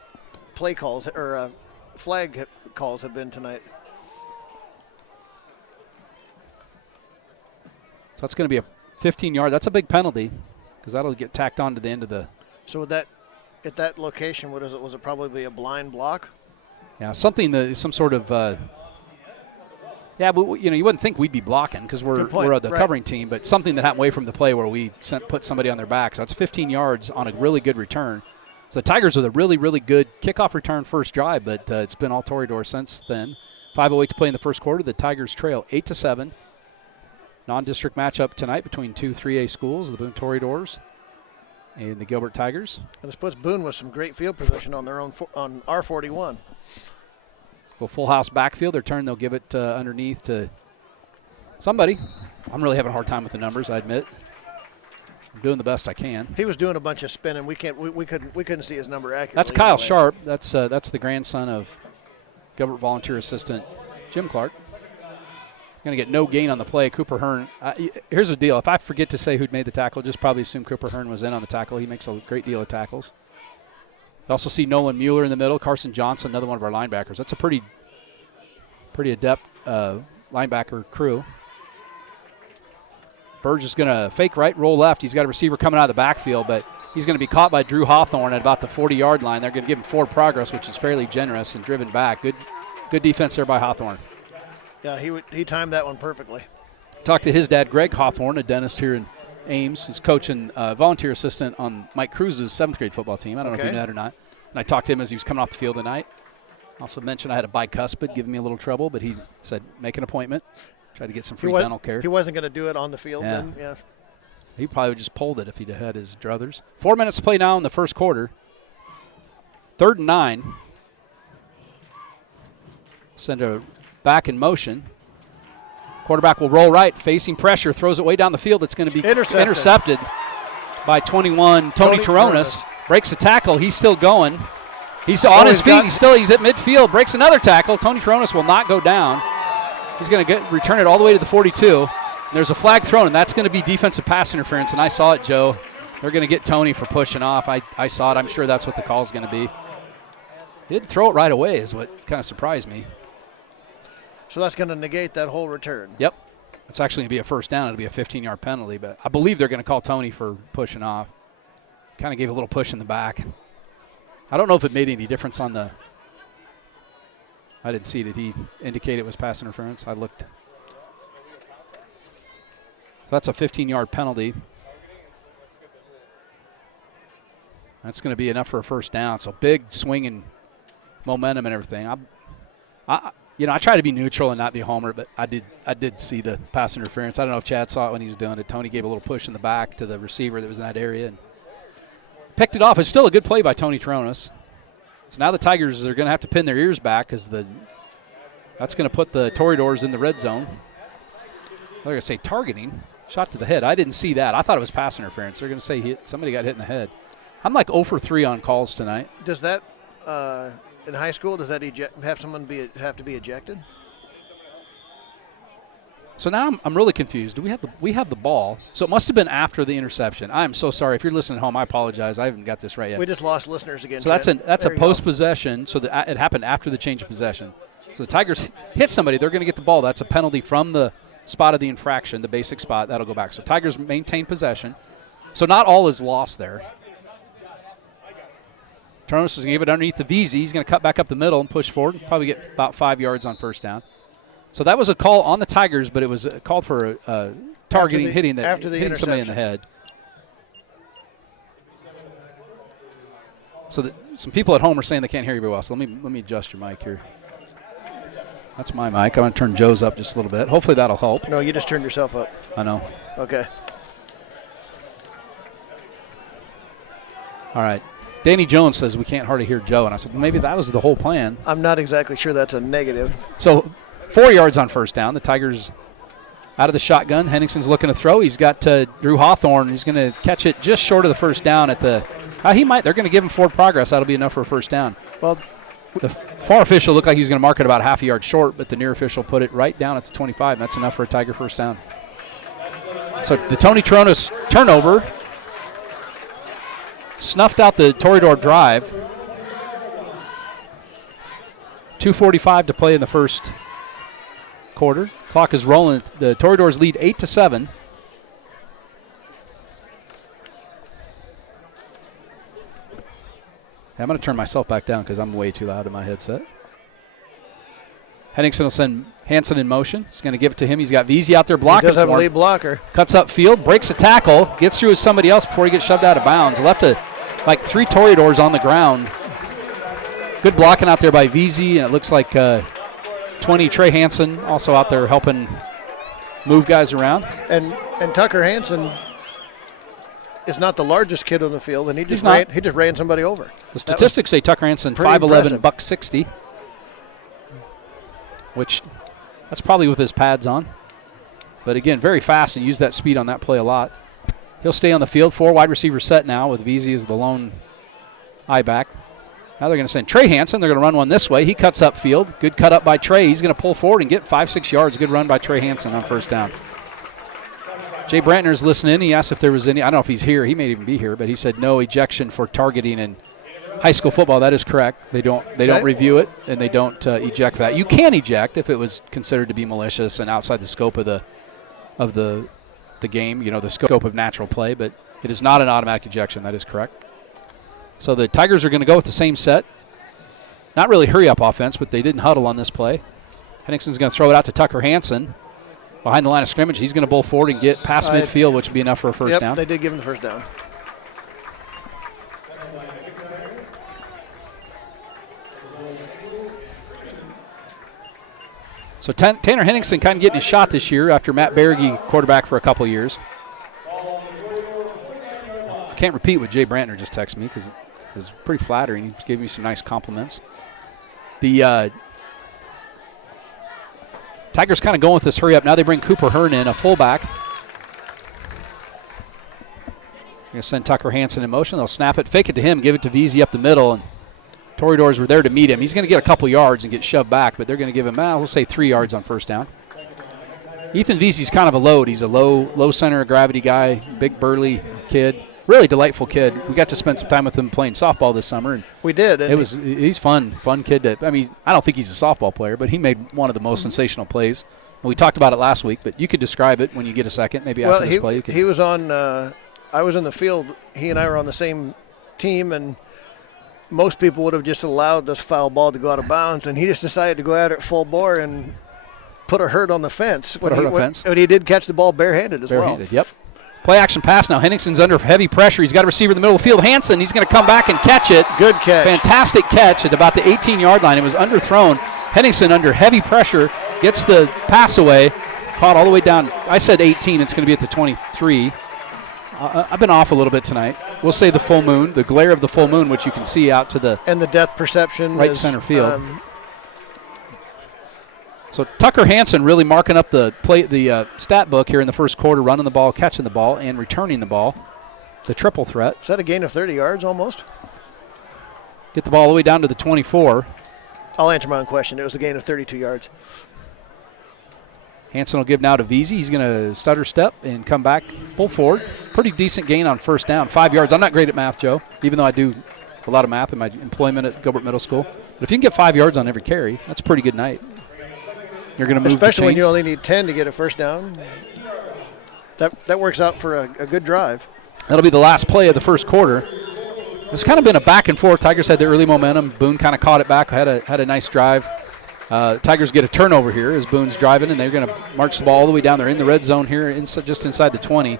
play calls or flag calls have been tonight. So that's going to be a 15-yard. That's a big penalty because that'll get tacked on to the end of the. So would that, at that location, was it probably a blind block? Yeah, some sort of but you wouldn't think we'd be blocking because we're the covering team, but something that happened away from the play where we put somebody on their back. So that's 15 yards on a really good return. So the Tigers with a really, really good kickoff return first drive, but it's been all Toreador since then. 5:08 to play in the first quarter. The Tigers trail 8-7. Non-district matchup tonight between two 3A schools, the Boone Toreadors and the Gilbert Tigers. And I suppose Boone with some great field position on their own on R41. Go full house backfield. Their turn, they'll give it underneath to somebody. I'm really having a hard time with the numbers, I admit. I'm doing the best I can. He was doing a bunch of spinning. We couldn't see his number accurately. That's Kyle Sharp. That's the grandson of Gilbert volunteer assistant Jim Clark. Going to get no gain on the play. Cooper Hearn. Here's the deal. If I forget to say who'd made the tackle, just probably assume Cooper Hearn was in on the tackle. He makes a great deal of tackles. You also see Nolan Mueller in the middle. Carson Johnson, another one of our linebackers. That's a pretty adept linebacker crew. Burge is going to fake right, roll left. He's got a receiver coming out of the backfield, but he's going to be caught by Drew Hawthorne at about the 40-yard line. They're going to give him forward progress, which is fairly generous, and driven back. Good defense there by Hawthorne. Yeah, he timed that one perfectly. Talked to his dad, Greg Hawthorne, a dentist here in Ames. He's coaching volunteer assistant on Mike Cruz's 7th grade football team. I don't know if you know that or not. And I talked to him as he was coming off the field tonight. Also mentioned I had a bicuspid giving me a little trouble, but he said make an appointment. Try to get some free dental care. He wasn't going to do it on the field then? Yeah. He probably just pulled it if he'd had his druthers. 4 minutes to play now in the first quarter. 3rd and 9. Send a back in motion. Quarterback will roll right, facing pressure, throws it way down the field. It's going to be intercepted by 21, Tony Toronis. Breaks a tackle. He's still going. He's on his feet. He's at midfield. Breaks another tackle. Tony Toronis will not go down. He's going to return it all the way to the 42. There's a flag thrown, and that's going to be defensive pass interference. And I saw it, Joe. They're going to get Tony for pushing off. I saw it. I'm sure that's what the call is going to be. He didn't throw it right away is what kind of surprised me. So that's going to negate that whole return. Yep. It's actually going to be a first down. It'll be a 15-yard penalty, but I believe they're going to call Tony for pushing off. Kind of gave a little push in the back. I don't know if it made any difference on the – I didn't see. Did he indicate it was pass interference? I looked. So that's a 15-yard penalty. That's going to be enough for a first down. So big swing in momentum and everything. I try to be neutral and not be a homer, but I did see the pass interference. I don't know if Chad saw it when he was doing it. Tony gave a little push in the back to the receiver that was in that area and picked it off. It's still a good play by Tony Toronis. So now the Tigers are going to have to pin their ears back because that's going to put the Toreadors in the red zone. They're going to say targeting. Shot to the head. I didn't see that. I thought it was pass interference. They're going to say somebody got hit in the head. I'm like 0 for 3 on calls tonight. Does that in high school, does that have someone have to be ejected? So now I'm really confused. We have the ball. So it must have been after the interception. I'm so sorry. If you're listening at home, I apologize. I haven't got this right yet. We just lost listeners again. So that's a post-possession. So it happened after the change of possession. So the Tigers hit somebody. They're going to get the ball. That's a penalty from the spot of the infraction, the basic spot. That'll go back. So Tigers maintain possession. So not all is lost there. Toronis is going to give it underneath the VZ. He's going to cut back up the middle and push forward. Probably get about 5 yards on first down. So that was a call on the Tigers, but it was a call for targeting, hitting somebody in the head. So some people at home are saying they can't hear you very well. So let me adjust your mic here. That's my mic. I'm going to turn Joe's up just a little bit. Hopefully that'll help. No, you just turned yourself up. I know. Okay. All right. Danny Jones says we can't hardly hear Joe, and I said, well, maybe that was the whole plan. I'm not exactly sure that's a negative. So 4 yards on first down. The Tigers out of the shotgun. Henningson's looking to throw. He's got Drew Hawthorne. He's going to catch it just short of the first down at the they're going to give him forward progress. That'll be enough for a first down. Well, the far official looked like he was going to mark it about half a yard short, but the near official put it right down at the 25, and that's enough for a Tiger first down. So the Tony Toronis turnover snuffed out the Toreador drive. 2:45 to play in the first quarter. Clock is rolling. The Toreadors lead 8-7. I'm going to turn myself back down because I'm way too loud in my headset. Henningsen will send Hansen in motion. He's going to give it to him. He's got Veazey out there blocking. He does have for a him. lead blocker. Cuts up field, breaks a tackle, gets through with somebody else before he gets shoved out of bounds. Left like 3 Toreadors on the ground. Good blocking out there by Veazey, and it looks like 20 Trey Hansen also out there helping move guys around. And Tucker Hansen is not the largest kid on the field, and he just ran somebody over. The statistics say Tucker Hansen 5'11", buck 60, which that's probably with his pads on. But again, very fast and used that speed on that play a lot. He'll stay on the field. 4 wide receivers set now with Veazey as the lone eye back. Now they're going to send Trey Hansen. They're going to run one this way. He cuts up field. Good cut up by Trey. He's going to pull forward and get 5-6 yards. Good run by Trey Hansen on first down. Jay Brantner's listening. He asked if there was any, I don't know if he's here. He may even be here, but he said no ejection for targeting in high school football. That is correct. They don't review it, and they don't eject for that. You can eject if it was considered to be malicious and outside the scope of the game, the scope of natural play, but it is not an automatic ejection. That is correct. So the Tigers are going to go with the same set. Not really hurry-up offense, but they didn't huddle on this play. Henningsen's going to throw it out to Tucker Hansen. Behind the line of scrimmage, he's going to bull forward and get past midfield, which would be enough for a first down. They did give him the first down. So Tanner Henningsen kind of getting his shot this year after Matt Berge quarterback for a couple years. I can't repeat what Jay Brantner just texted me because it was pretty flattering. He gave me some nice compliments. The Tigers kind of going with this hurry up. Now they bring Cooper Hearn in, a fullback. They're going to send Tucker Hansen in motion. They'll snap it, fake it to him, give it to Veazey up the middle, and Toreadors were there to meet him. He's going to get a couple yards and get shoved back, but they're going to give him, we'll say 3 yards on first down. Ethan Veazey's kind of a load. He's a low center of gravity guy, big burly kid. Really delightful kid. We got to spend some time with him playing softball this summer. And we did. He's fun kid. I don't think he's a softball player, but he made one of the most sensational plays. We talked about it last week, but you could describe it when you get a second, maybe after this play. He was on. I was in the field. He and I were on the same team, and most people would have just allowed this foul ball to go out of bounds, and he just decided to go at it full bore and put a hurt on the fence. But he did catch the ball barehanded as well. Barehanded, yep. Play action pass now. Henningsen's under heavy pressure. He's got a receiver in the middle of the field. Hansen, he's going to come back and catch it. Good catch. Fantastic catch at about the 18-yard line. It was underthrown. Henningsen under heavy pressure gets the pass away. Caught all the way down. I said 18. It's going to be at the 23. I've been off a little bit tonight. We'll say the full moon, the glare of the full moon, which you can see out to the and the depth perception right center field. So Tucker Hansen really marking up the stat book here in the first quarter, running the ball, catching the ball, and returning the ball. The triple threat. Is that a gain of 30 yards almost? Get the ball all the way down to the 24. I'll answer my own question. It was a gain of 32 yards. Hansen will give now to Veazey. He's going to stutter step and come back, pull forward. Pretty decent gain on first down, 5 yards. I'm not great at math, Joe, even though I do a lot of math in my employment at Gilbert Middle School. But if you can get 5 yards on every carry, that's a pretty good night. You're going to move especially when you only need 10 to get a first down. That works out for a good drive. That'll be the last play of the first quarter. It's kind of been a back and forth. Tigers had the early momentum. Boone kind of caught it back, had a nice drive. Tigers get a turnover here as Boone's driving, and they're going to march the ball all the way down. They're in the red zone here, just inside the 20.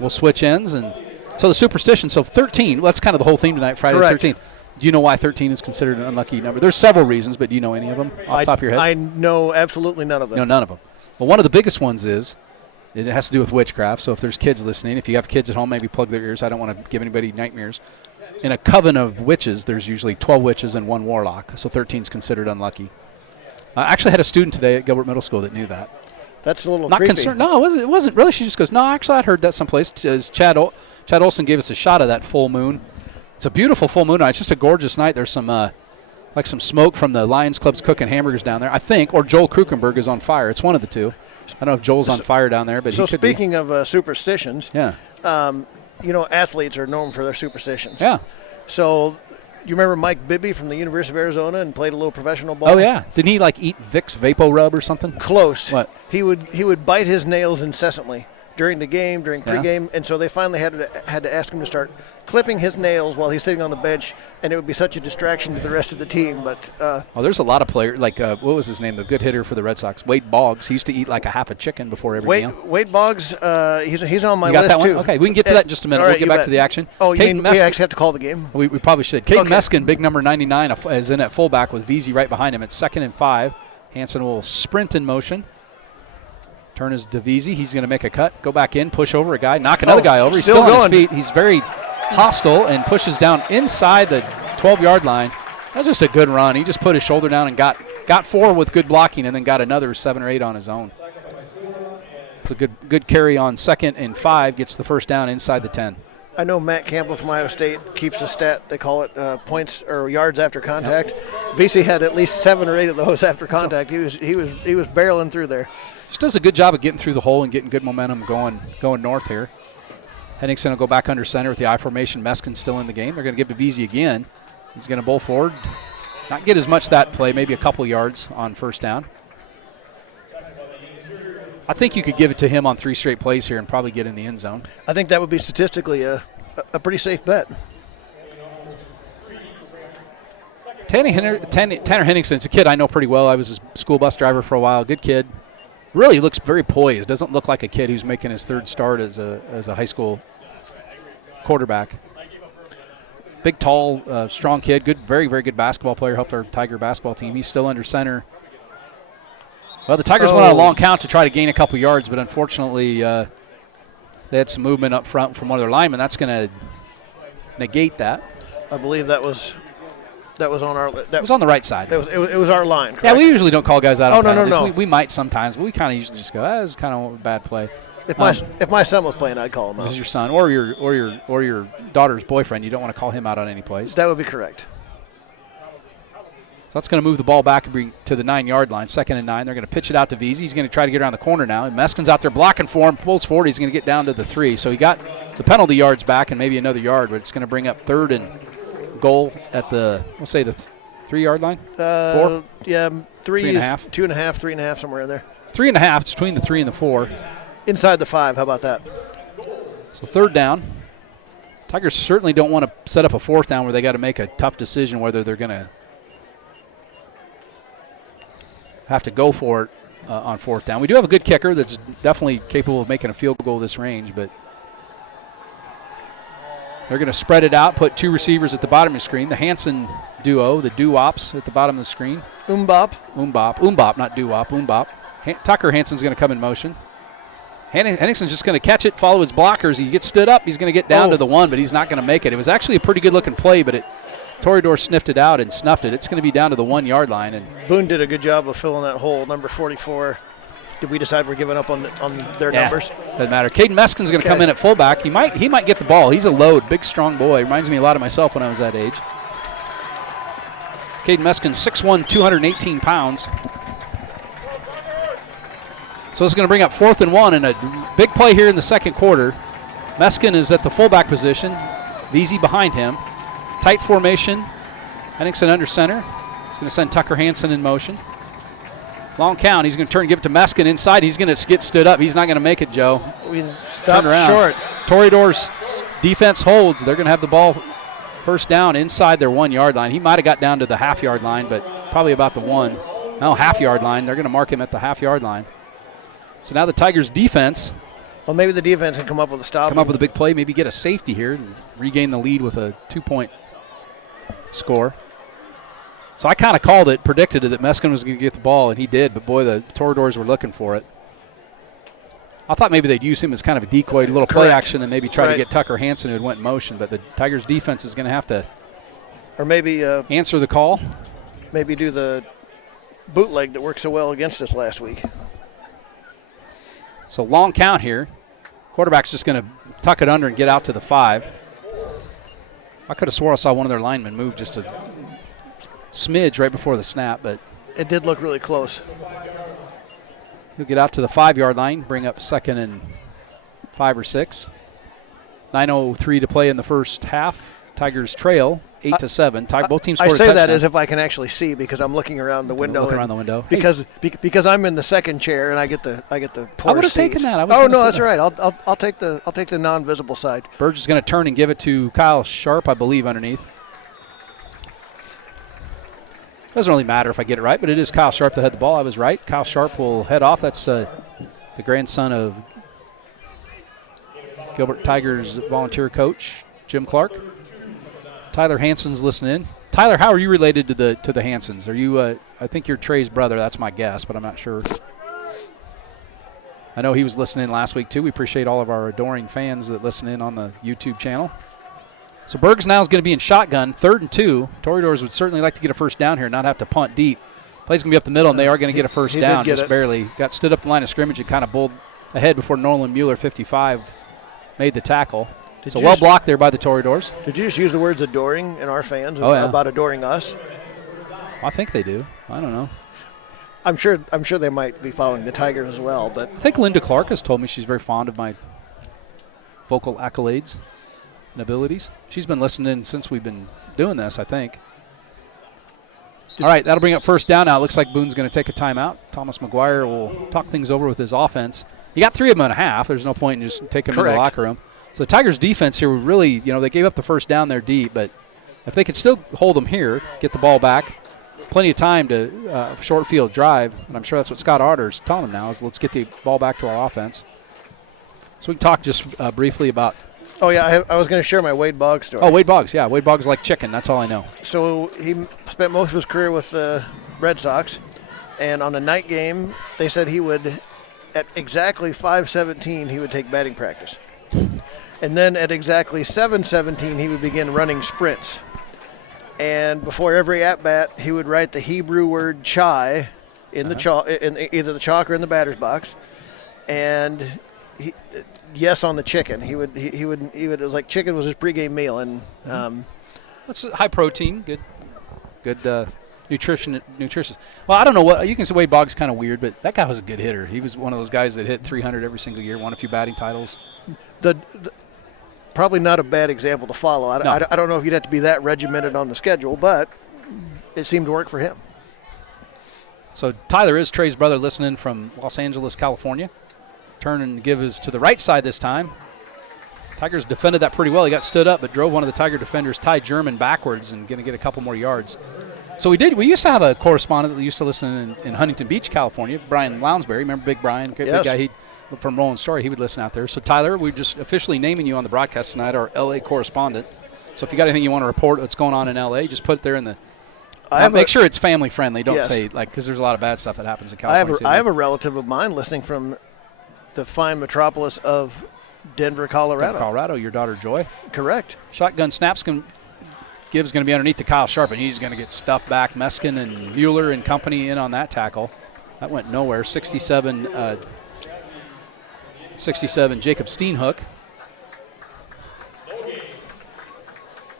We'll switch ends. And so the superstition, 13, well, that's kind of the whole theme tonight, Friday the 13th. Do you know why 13 is considered an unlucky number? There's several reasons, but do you know any of them off the top of your head? I know absolutely none of them. No, none of them. Well, one of the biggest ones is, it has to do with witchcraft. So if there's kids listening, if you have kids at home, maybe plug their ears. I don't want to give anybody nightmares. In a coven of witches, there's usually 12 witches and 1 warlock. So 13 is considered unlucky. I actually had a student today at Gilbert Middle School that knew that. That's a little not creepy. Concerned. No, it wasn't really. She just goes, no, actually I'd heard that someplace. As Chad Olson gave us a shot of that full moon. It's a beautiful full moon night. It's just a gorgeous night. There's some some smoke from the Lions Club's cooking hamburgers down there, I think, or Joel Krukenberg is on fire. It's one of the two. I don't know if Joel's on fire down there, but so he could speaking of superstitions, yeah, athletes are known for their superstitions. Yeah. So you remember Mike Bibby from the University of Arizona and played a little professional ball? Oh yeah. Didn't he eat Vicks Vapo Rub or something? Close. What? He would bite his nails incessantly during the game, during pregame, and so they finally had to ask him to start clipping his nails while he's sitting on the bench, and it would be such a distraction to the rest of the team. But there's a lot of players, like what was his name, the good hitter for the Red Sox, Wade Boggs. He used to eat like a half a chicken before every meal. Wade Boggs, he's on my you got list that one? too. Okay, we can get to that in just a minute. Right, we'll get back to the action. Oh, you mean we actually have to call the game? We probably should. Caden Meskin, big number 99, is in at fullback with VZ right behind him. It's 2nd and 5. Hansen will sprint in motion. Turn is DeVezy. He's going to make a cut. Go back in, push over a guy, knock another guy over. He's still on his feet. He's very hostile and pushes down inside the 12-yard line. That's just a good run. He just put his shoulder down and got 4 with good blocking and then got another 7 or 8 on his own. It's a good carry on 2nd and 5. Gets the first down inside the 10. I know Matt Campbell from Iowa State keeps a stat. They call it points or yards after contact. Yep. VC had at least 7 or 8 of those after contact. He was barreling through there. Just does a good job of getting through the hole and getting good momentum going north here. Henningsen will go back under center with the I formation. Meskin's still in the game. They're going to give to VZ again. He's going to bowl forward. Not get as much that play, maybe a couple yards on first down. I think you could give it to him on 3 straight plays here and probably get in the end zone. I think that would be statistically a pretty safe bet. Tanner Henningsen's a kid I know pretty well. I was his school bus driver for a while. Good kid. Really looks very poised. Doesn't look like a kid who's making his 3rd start as a high school quarterback. Big, tall, strong kid. Good, very, very good basketball player. Helped our Tiger basketball team. He's still under center. Well, the Tigers went on a long count to try to gain a couple yards, but unfortunately they had some movement up front from one of their linemen. That's going to negate that. I believe that was on our. It was on the right side. It was our line. Correct? Yeah, we usually don't call guys out on penalties. No. We might sometimes, but we kind of usually just go, that was kind of a bad play. If my son was playing, I'd call him out. This is your son or your daughter's boyfriend. You don't want to call him out on any plays. That would be correct. So that's going to move the ball back and bring to the 9-yard line. 2nd and 9. They're going to pitch it out to VZ. He's going to try to get around the corner now. And Meskin's out there blocking for him. Pulls forward. He's going to get down to the 3. So he got the penalty yards back and maybe another yard, but it's going to bring up 3rd and goal at the, we'll say the 3-yard line? 4? Yeah, 3 3.5. 2.5, 3.5, somewhere in there. 3.5. It's between the 3 and the 4. Inside the 5. How about that? So 3rd down. Tigers certainly don't want to set up a 4th down where they got to make a tough decision whether they're going to have to go for it on 4th down. We do have a good kicker that's definitely capable of making a field goal this range, but they're going to spread it out, put 2 receivers at the bottom of the screen. The Hansen duo, the doo-wops at the bottom of the screen. Umbop, not doo-wop, Umbop. Tucker Hansen's going to come in motion. Henningsen's just going to catch it, follow his blockers. He gets stood up. He's going to get down to the 1, but he's not going to make it. It was actually a pretty good-looking play, but Toreador sniffed it out and snuffed it. It's going to be down to the 1-yard line. And Boone did a good job of filling that hole. Number 44. Did we decide we're giving up on their numbers? Doesn't matter. Caden Meskin's going to come in at fullback. He might get the ball. He's a load, big, strong boy. Reminds me a lot of myself when I was that age. Caden Meskin, 6'1", 218 pounds. So it's going to bring up 4th and 1 and a big play here in the 2nd quarter. Meskin is at the fullback position. VZ behind him. Tight formation. Henningsen under center. He's going to send Tucker Hansen in motion. Long count. He's going to turn and give it to Meskin inside. He's going to get stood up. He's not going to make it, Joe. We stopped short. Toreador's defense holds. They're going to have the ball first down inside their 1-yard line. He might have got down to the half-yard line, but probably about the 1. No, half-yard line. They're going to mark him at the half-yard line. So now the Tigers' defense. Well, maybe the defense can come up with a stop. Come up with a big play, maybe get a safety here and regain the lead with a 2-point score. So I kind of called it, predicted it, that Meskin was going to get the ball, and he did. But, boy, the Toreadors were looking for it. I thought maybe they'd use him as kind of a decoy, a little play action, and maybe try to get Tucker Hansen, who had went in motion. But the Tigers' defense is going to have to answer the call. Maybe do the bootleg that worked so well against us last week. So long count here. Quarterback's just going to tuck it under and get out to the 5. I could have swore I saw one of their linemen move just a smidge right before the snap, but it did look really close. He'll get out to the 5-yard line, bring up 2nd and 5 or 6. 9:03 to play in the first half. Tigers trail 8-7. Both teams I scored a say touchdown. that as if I can actually see because I'm looking around the window. Looking around the window. Because I'm in the second chair and I get the poor I would have seat. taken that. That's right. I'll take the non-visible side. Burge is going to turn and give it to Kyle Sharp, I believe, underneath. Doesn't really matter if I get it right, but it is Kyle Sharp that had the ball. I was right. Kyle Sharp will head off. That's the grandson of Gilbert Tigers volunteer coach Jim Clark. Tyler Hansen's listening. Tyler, how are you related to the Hansons? Are you? I think you're Trey's brother. That's my guess, but I'm not sure. I know he was listening last week too. We appreciate all of our adoring fans that listen in on the YouTube channel. So Bergs now is going to be in shotgun, 3rd and 2. Toreadors would certainly like to get a first down here, not have to punt deep. Play's going to be up the middle, and they are going to get a first down, just barely. Got stood up the line of scrimmage and kind of bowled ahead before Nolan Mueller, 55, made the tackle. So well blocked there by the Toreadors. Did you just use the words adoring in our fans about adoring us? I think they do. I don't know. I'm sure they might be following the Tigers as well. But I think Linda Clark has told me she's very fond of my vocal accolades and abilities. She's been listening since we've been doing this, I think. All right, that'll bring up first down now. It looks like Boone's going to take a timeout. Thomas McGuire will talk things over with his offense. You got 3 of them and a half. There's no point in just taking them to the locker room. So the Tigers' defense here would really, they gave up the first down there deep, but if they could still hold them here, get the ball back, plenty of time to short field drive, and I'm sure that's what Scott Arter's telling them now is let's get the ball back to our offense. So we can talk just briefly about. Oh, yeah, I was going to share my Wade Boggs story. Oh, Wade Boggs, yeah. Wade Boggs like chicken. That's all I know. So he spent most of his career with the Red Sox, and on a night game, they said he would, at exactly 5:17, he would take batting practice. And then at exactly 7:17, he would begin running sprints. And before every at-bat, he would write the Hebrew word chai in the chalk, in either the chalk or in the batter's box. And yes on the chicken. He would. It was like chicken was his pregame meal, and that's high protein, good nutritious. Well, I don't know what you can say. Wade Boggs kind of weird, but that guy was a good hitter. He was one of those guys that hit 300 every single year, won a few batting titles. Probably not a bad example to follow. I don't know if you'd have to be that regimented on the schedule, but it seemed to work for him. So Tyler is Trey's brother listening from Los Angeles, California. Turn and give his to the right side this time. Tigers defended that pretty well. He got stood up, but drove one of the Tiger defenders, Ty German, backwards and going to get a couple more yards. So we used to have a correspondent that used to listen in Huntington Beach, California, Brian Lounsbury. Remember Big Brian? Big guy. From Rolling Story, he would listen out there. So, Tyler, we're just officially naming you on the broadcast tonight, our L.A. correspondent. So if you got anything you want to report what's going on in L.A., just put it there in the make sure it's family friendly. Don't say, because there's a lot of bad stuff that happens in California. I have a relative of mine listening from the fine metropolis of Denver, Colorado. Your daughter, Joy. Correct. Shotgun snaps Gibbs going to be underneath to Kyle Sharp, and he's going to get stuffed back. Meskin and Mueller and company in on that tackle. That went nowhere. 67 Jacob Steenhook.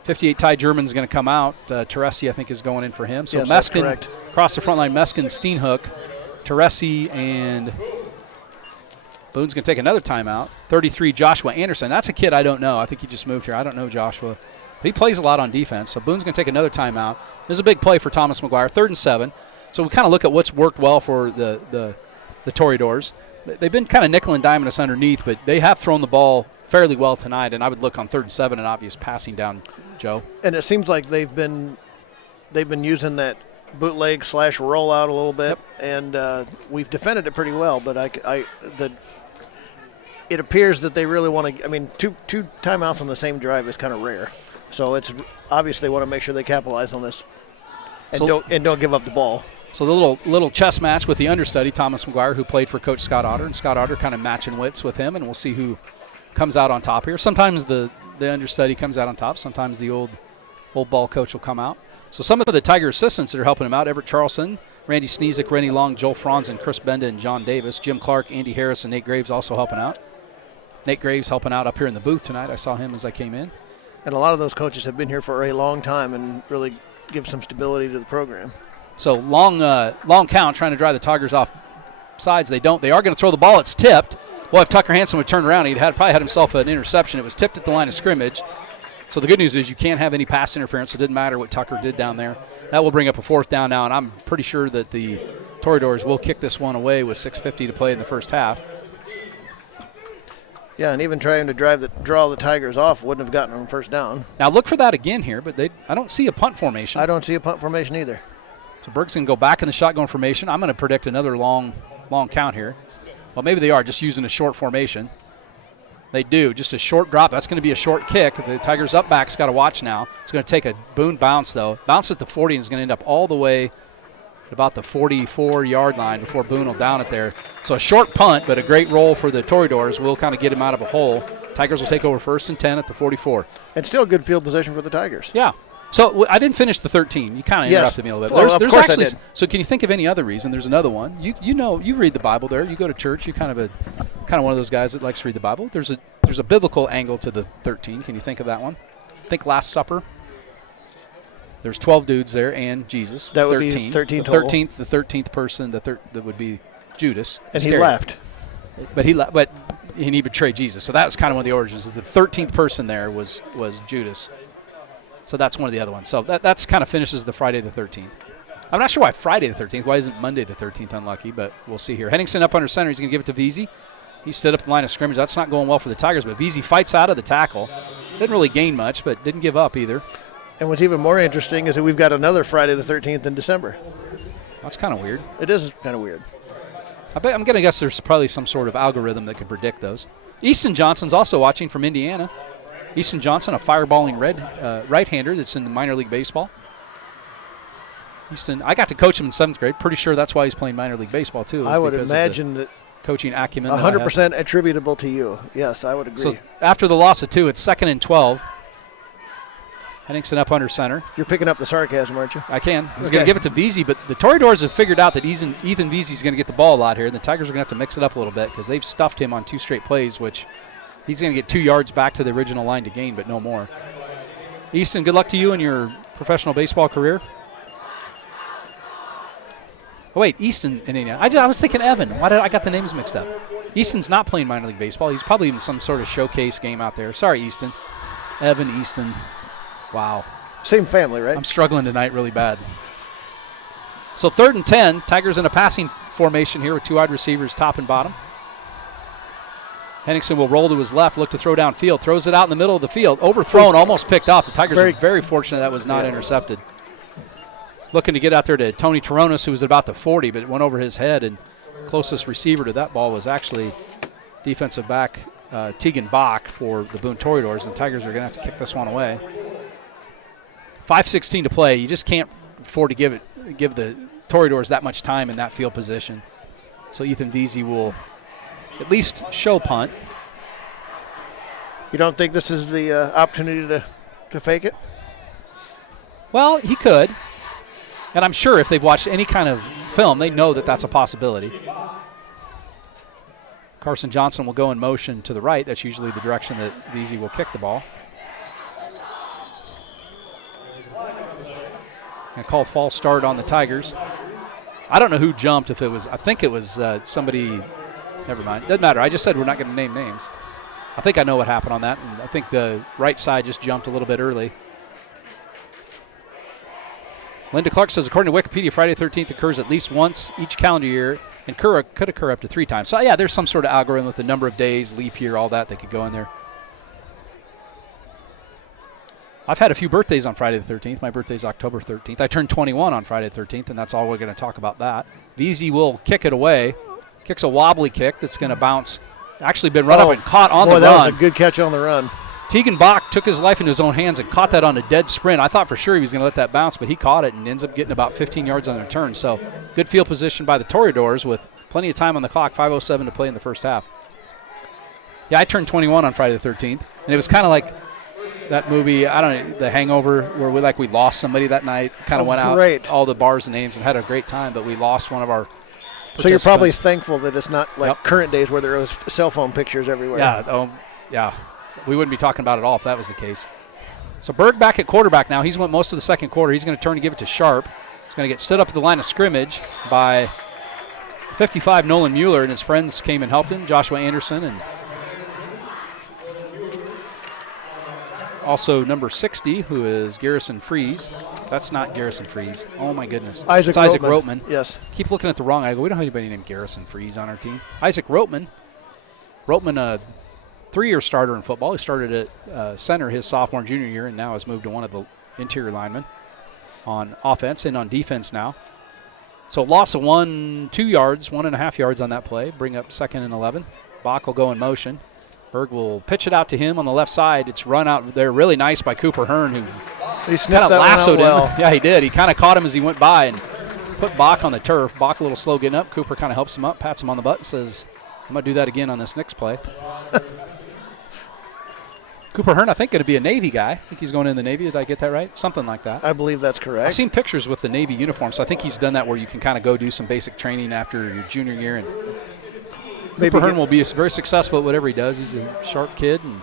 58 Ty German's going to come out. Teresi, I think, is going in for him. So Meskin across the front line. Meskin, Steenhook, Teresi, and Boone's going to take another timeout. 33 Joshua Anderson. That's a kid I don't know. I think he just moved here. I don't know Joshua. But he plays a lot on defense. So Boone's going to take another timeout. This is a big play for Thomas McGuire. 3rd and 7. So we kind of look at what's worked well for the Toreadors. They've been kind of nickel and diming us underneath, but they have thrown the ball fairly well tonight, and I would look on 3rd and 7 an obvious passing down, Joe. And it seems like they've been using that bootleg / rollout a little bit, and we've defended it pretty well. But it appears that they really want to. I mean, two timeouts on the same drive is kind of rare, so it's obvious they want to make sure they capitalize on this and don't give up the ball. So the little chess match with the understudy, Thomas McGuire, who played for Coach Scott Otter, and Scott Otter kind of matching wits with him, and we'll see who comes out on top here. Sometimes the understudy comes out on top. Sometimes the old ball coach will come out. So some of the Tiger assistants that are helping him out, Everett Charlson, Randy Sneezik, Rennie Long, Joel Franzen, Chris Benda, and John Davis. Jim Clark, Andy Harris, and Nate Graves also helping out. Nate Graves helping out up here in the booth tonight. I saw him as I came in. And a lot of those coaches have been here for a long time and really give some stability to the program. So long count, trying to drive the Tigers off sides. They don't. They are going to throw the ball. It's tipped. Boy, if Tucker Hansen would turn around, he'd probably had himself an interception. It was tipped at the line of scrimmage. So the good news is you can't have any pass interference. It didn't matter what Tucker did down there. That will bring up a 4th down now, and I'm pretty sure that the Toreadors will kick this one away with 6:50 to play in the first half. Yeah, and even trying to draw the Tigers off wouldn't have gotten them first down. Now look for that again here, but I don't see a punt formation. I don't see a punt formation either. So Berg's going to go back in the shotgun formation. I'm going to predict another long count here. Well, maybe they are just using a short formation. They do. Just a short drop. That's going to be a short kick. The Tigers up back's got to watch now. It's going to take a Boone bounce, though. Bounce at the 40 and is going to end up all the way at about the 44-yard line before Boone will down it there. So a short punt, but a great roll for the Toreadors. We'll kind of get him out of a hole. Tigers will take over 1st and 10 at the 44. And still a good field position for the Tigers. Yeah. So I didn't finish the 13. You kind of interrupted me a little bit. Well, of course I did. So can you think of any other reason? There's another one. You read the Bible there. You go to church. You're kind of one of those guys that likes to read the Bible. There's a biblical angle to the 13. Can you think of that one? Think Last Supper. There's 12 dudes there and Jesus. That would 13. be 13 the total. 13th, the 13th person, that would be Judas. And he left. But he betrayed Jesus. So that was kind of one of the origins. The 13th person there was Judas. So that's one of the other ones. So that's kind of finishes the Friday the 13th. I'm not sure why Friday the 13th. Why isn't Monday the 13th unlucky? But we'll see here. Henningsen up under center. He's going to give it to Veazey. He stood up the line of scrimmage. That's not going well for the Tigers, but Veazey fights out of the tackle. Didn't really gain much, but didn't give up either. And what's even more interesting is that we've got another Friday the 13th in December. That's kind of weird. It is kind of weird. I'm going to guess there's probably some sort of algorithm that could predict those. Easton Johnson's also watching from Indiana. Easton Johnson, a fireballing right-hander that's in the minor league baseball. Easton, I got to coach him in 7th grade. Pretty sure that's why he's playing minor league baseball, too. I would imagine that coaching acumen. 100% attributable to you. Yes, I would agree. So after the loss of 2, it's 2nd and 12. Henningsen up under center. You're picking up the sarcasm, aren't you? I can. He's going to give it to Veazey, but the Toreadors have figured out that Ethan Veazey's going to get the ball a lot here, and the Tigers are going to have to mix it up a little bit because they've stuffed him on 2 straight plays, which he's going to get 2 yards back to the original line to gain, but no more. Easton, good luck to you in your professional baseball career. Oh, wait, Easton in Indiana. I was thinking Evan. Why did I got the names mixed up? Easton's not playing minor league baseball. He's probably in some sort of showcase game out there. Sorry, Easton. Evan Easton. Wow. Same family, right? I'm struggling tonight really bad. So 3rd and 10. Tigers in a passing formation here with 2 wide receivers, top and bottom. Henningsen will roll to his left, look to throw downfield. Throws it out in the middle of the field. Overthrown, almost picked off. The Tigers are very fortunate that was not intercepted. Looking to get out there to Tony Toronis, who was about the 40, but it went over his head, and closest receiver to that ball was actually defensive back Tegan Bach for the Boone Toreadors, and the Tigers are going to have to kick this one away. 5:16 to play. You just can't afford to give the Toreadors that much time in that field position. So Ethan Veazey will at least show punt. You don't think this is the opportunity to fake it? Well, he could. And I'm sure if they've watched any kind of film, they know that that's a possibility. Carson Johnson will go in motion to the right. That's usually the direction that Veazey will kick the ball. Going to call false start on the Tigers. I don't know who jumped. I think it was somebody. Never mind. Doesn't matter. I just said we're not going to name names. I think I know what happened on that. And I think the right side just jumped a little bit early. Linda Clark says, according to Wikipedia, Friday the 13th occurs at least once each calendar year and could occur up to 3 times. So, yeah, there's some sort of algorithm with the number of days, leap year, all that could go in there. I've had a few birthdays on Friday the 13th. My birthday's October 13th. I turned 21 on Friday the 13th, and that's all we're going to talk about that. Veazey will kick it away. Kicks a wobbly kick that's going to bounce. Actually been run up and caught on the run. That was a good catch on the run. Tegan Bach took his life into his own hands and caught that on a dead sprint. I thought for sure he was going to let that bounce, but he caught it and ends up getting about 15 yards on the return. So good field position by the Toreadors with plenty of time on the clock, 5:07 to play in the first half. Yeah, I turned 21 on Friday the 13th, and it was kind of like that movie, I don't know, The Hangover, where we lost somebody that night, kind of went out, all the bars and names, and had a great time, but we lost one of our participants. So you're probably thankful that it's not like current days where there was cell phone pictures everywhere. Yeah. We wouldn't be talking about it all if that was the case. So Berg back at quarterback now. He's went most of the second quarter. He's going to turn and give it to Sharp. He's going to get stood up at the line of scrimmage by 55 Nolan Mueller, and his friends came and helped him, Joshua Anderson. And Also number 60, who is Garrison Freeze. That's not Garrison Freeze. Oh, my goodness. Isaac Roteman. Yes. Keep looking at the wrong angle. We don't have anybody named Garrison Freeze on our team. Isaac Roteman. Roteman, a 3-year starter in football. He started at center his sophomore and junior year and now has moved to one of the interior linemen on offense and on defense now. So loss of 2 yards, 1.5 yards on that play. Bring up 2nd and 11. Bach will go in motion. Berg will pitch it out to him on the left side. It's run out there really nice by Cooper Hearn, who kind of lassoed him. Well. Yeah, he did. He kind of caught him as he went by and put Bach on the turf. Bach a little slow getting up. Cooper kind of helps him up, pats him on the butt, and says, I'm going to do that again on this next play. Cooper Hearn, I think, going to be a Navy guy. I think he's going in the Navy. Did I get that right? Something like that. I believe that's correct. I've seen pictures with the Navy uniform, so I think he's done that where you can kind of go do some basic training after your junior year. And Cooper Hearn will be very successful at whatever he does. He's a sharp kid. And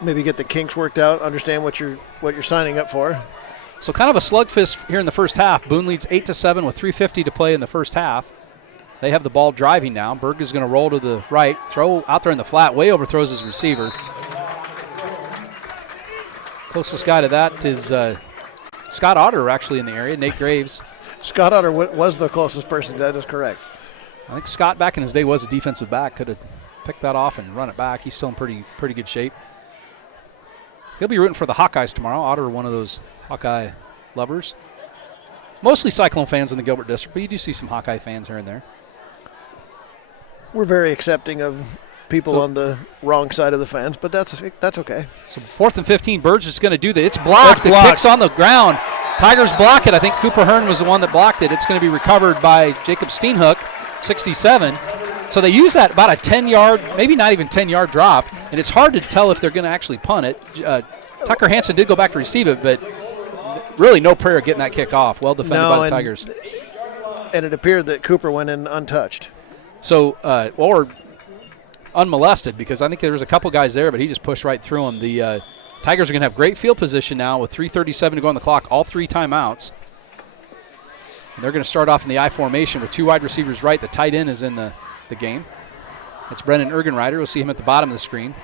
maybe get the kinks worked out, understand what you're signing up for. So kind of a slugfest here in the first half. Boone leads 8-7 with 3:50 to play in the first half. They have the ball driving now. Berg is going to roll to the right, throw out there in the flat, way overthrows his receiver. Closest guy to that is Scott Otter, actually in the area, Nate Graves. Scott Otter was the closest person. That is correct. I think Scott back in his day was a defensive back. Could have picked that off and run it back. He's still in pretty good shape. He'll be rooting for the Hawkeyes tomorrow. Otter, one of those Hawkeye lovers. Mostly Cyclone fans in the Gilbert District, but you do see some Hawkeye fans here and there. We're very accepting of people on the wrong side of the fence, but that's okay. So 4th and 15, Burge is going to do that. It's blocked. The kick's on the ground. Tigers block it. I think Cooper Hearn was the one that blocked it. It's going to be recovered by Jacob Steenhook, 67. So they use that about a 10-yard, maybe not even 10-yard drop, and it's hard to tell if they're going to actually punt it. Tucker Hansen did go back to receive it, but really no prayer getting that kick off. Well defended by the Tigers. And it appeared that Cooper went in untouched. So, or unmolested, because I think there was a couple guys there, but he just pushed right through him. The Tigers are going to have great field position now with 3:37 to go on the clock, all 3 timeouts. And they're going to start off in the I formation with 2 wide receivers right. The tight end is in the game. It's Brennan Ergenreiter. We'll see him at the bottom of the screen.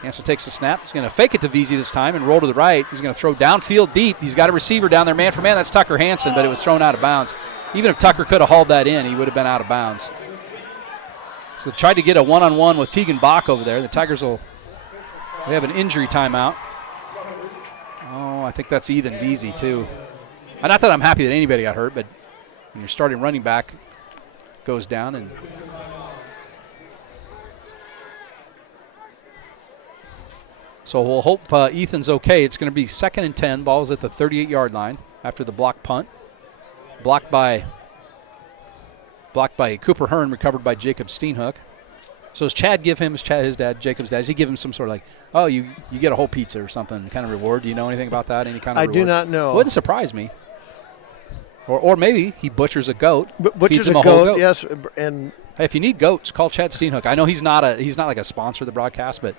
Hansen takes the snap. He's going to fake it to Veazey this time and roll to the right. He's going to throw downfield deep. He's got a receiver down there, man for man. That's Tucker Hansen, but it was thrown out of bounds. Even if Tucker could have hauled that in, he would have been out of bounds. So they tried to get a one-on-one with Tegan Bach over there. The Tigers they have an injury timeout. Oh, I think that's Ethan Veazey too. Not that I'm happy that anybody got hurt, but when your starting running back goes down and so we'll hope Ethan's okay. It's going to be 2nd and 10. Ball's at the 38-yard line after the block punt. Blocked by Cooper Hearn, recovered by Jacob Steenhook. So does Chad give him, his dad, Jacob's dad, does he give him some sort of like, oh, you get a whole pizza or something kind of reward? Do you know anything about that? Any kind of reward? I do not know. Wouldn't surprise me. Or maybe he butchers a goat. Butchers a goat, yes. And hey, if you need goats, call Chad Steenhook. I know he's not like a sponsor of the broadcast, but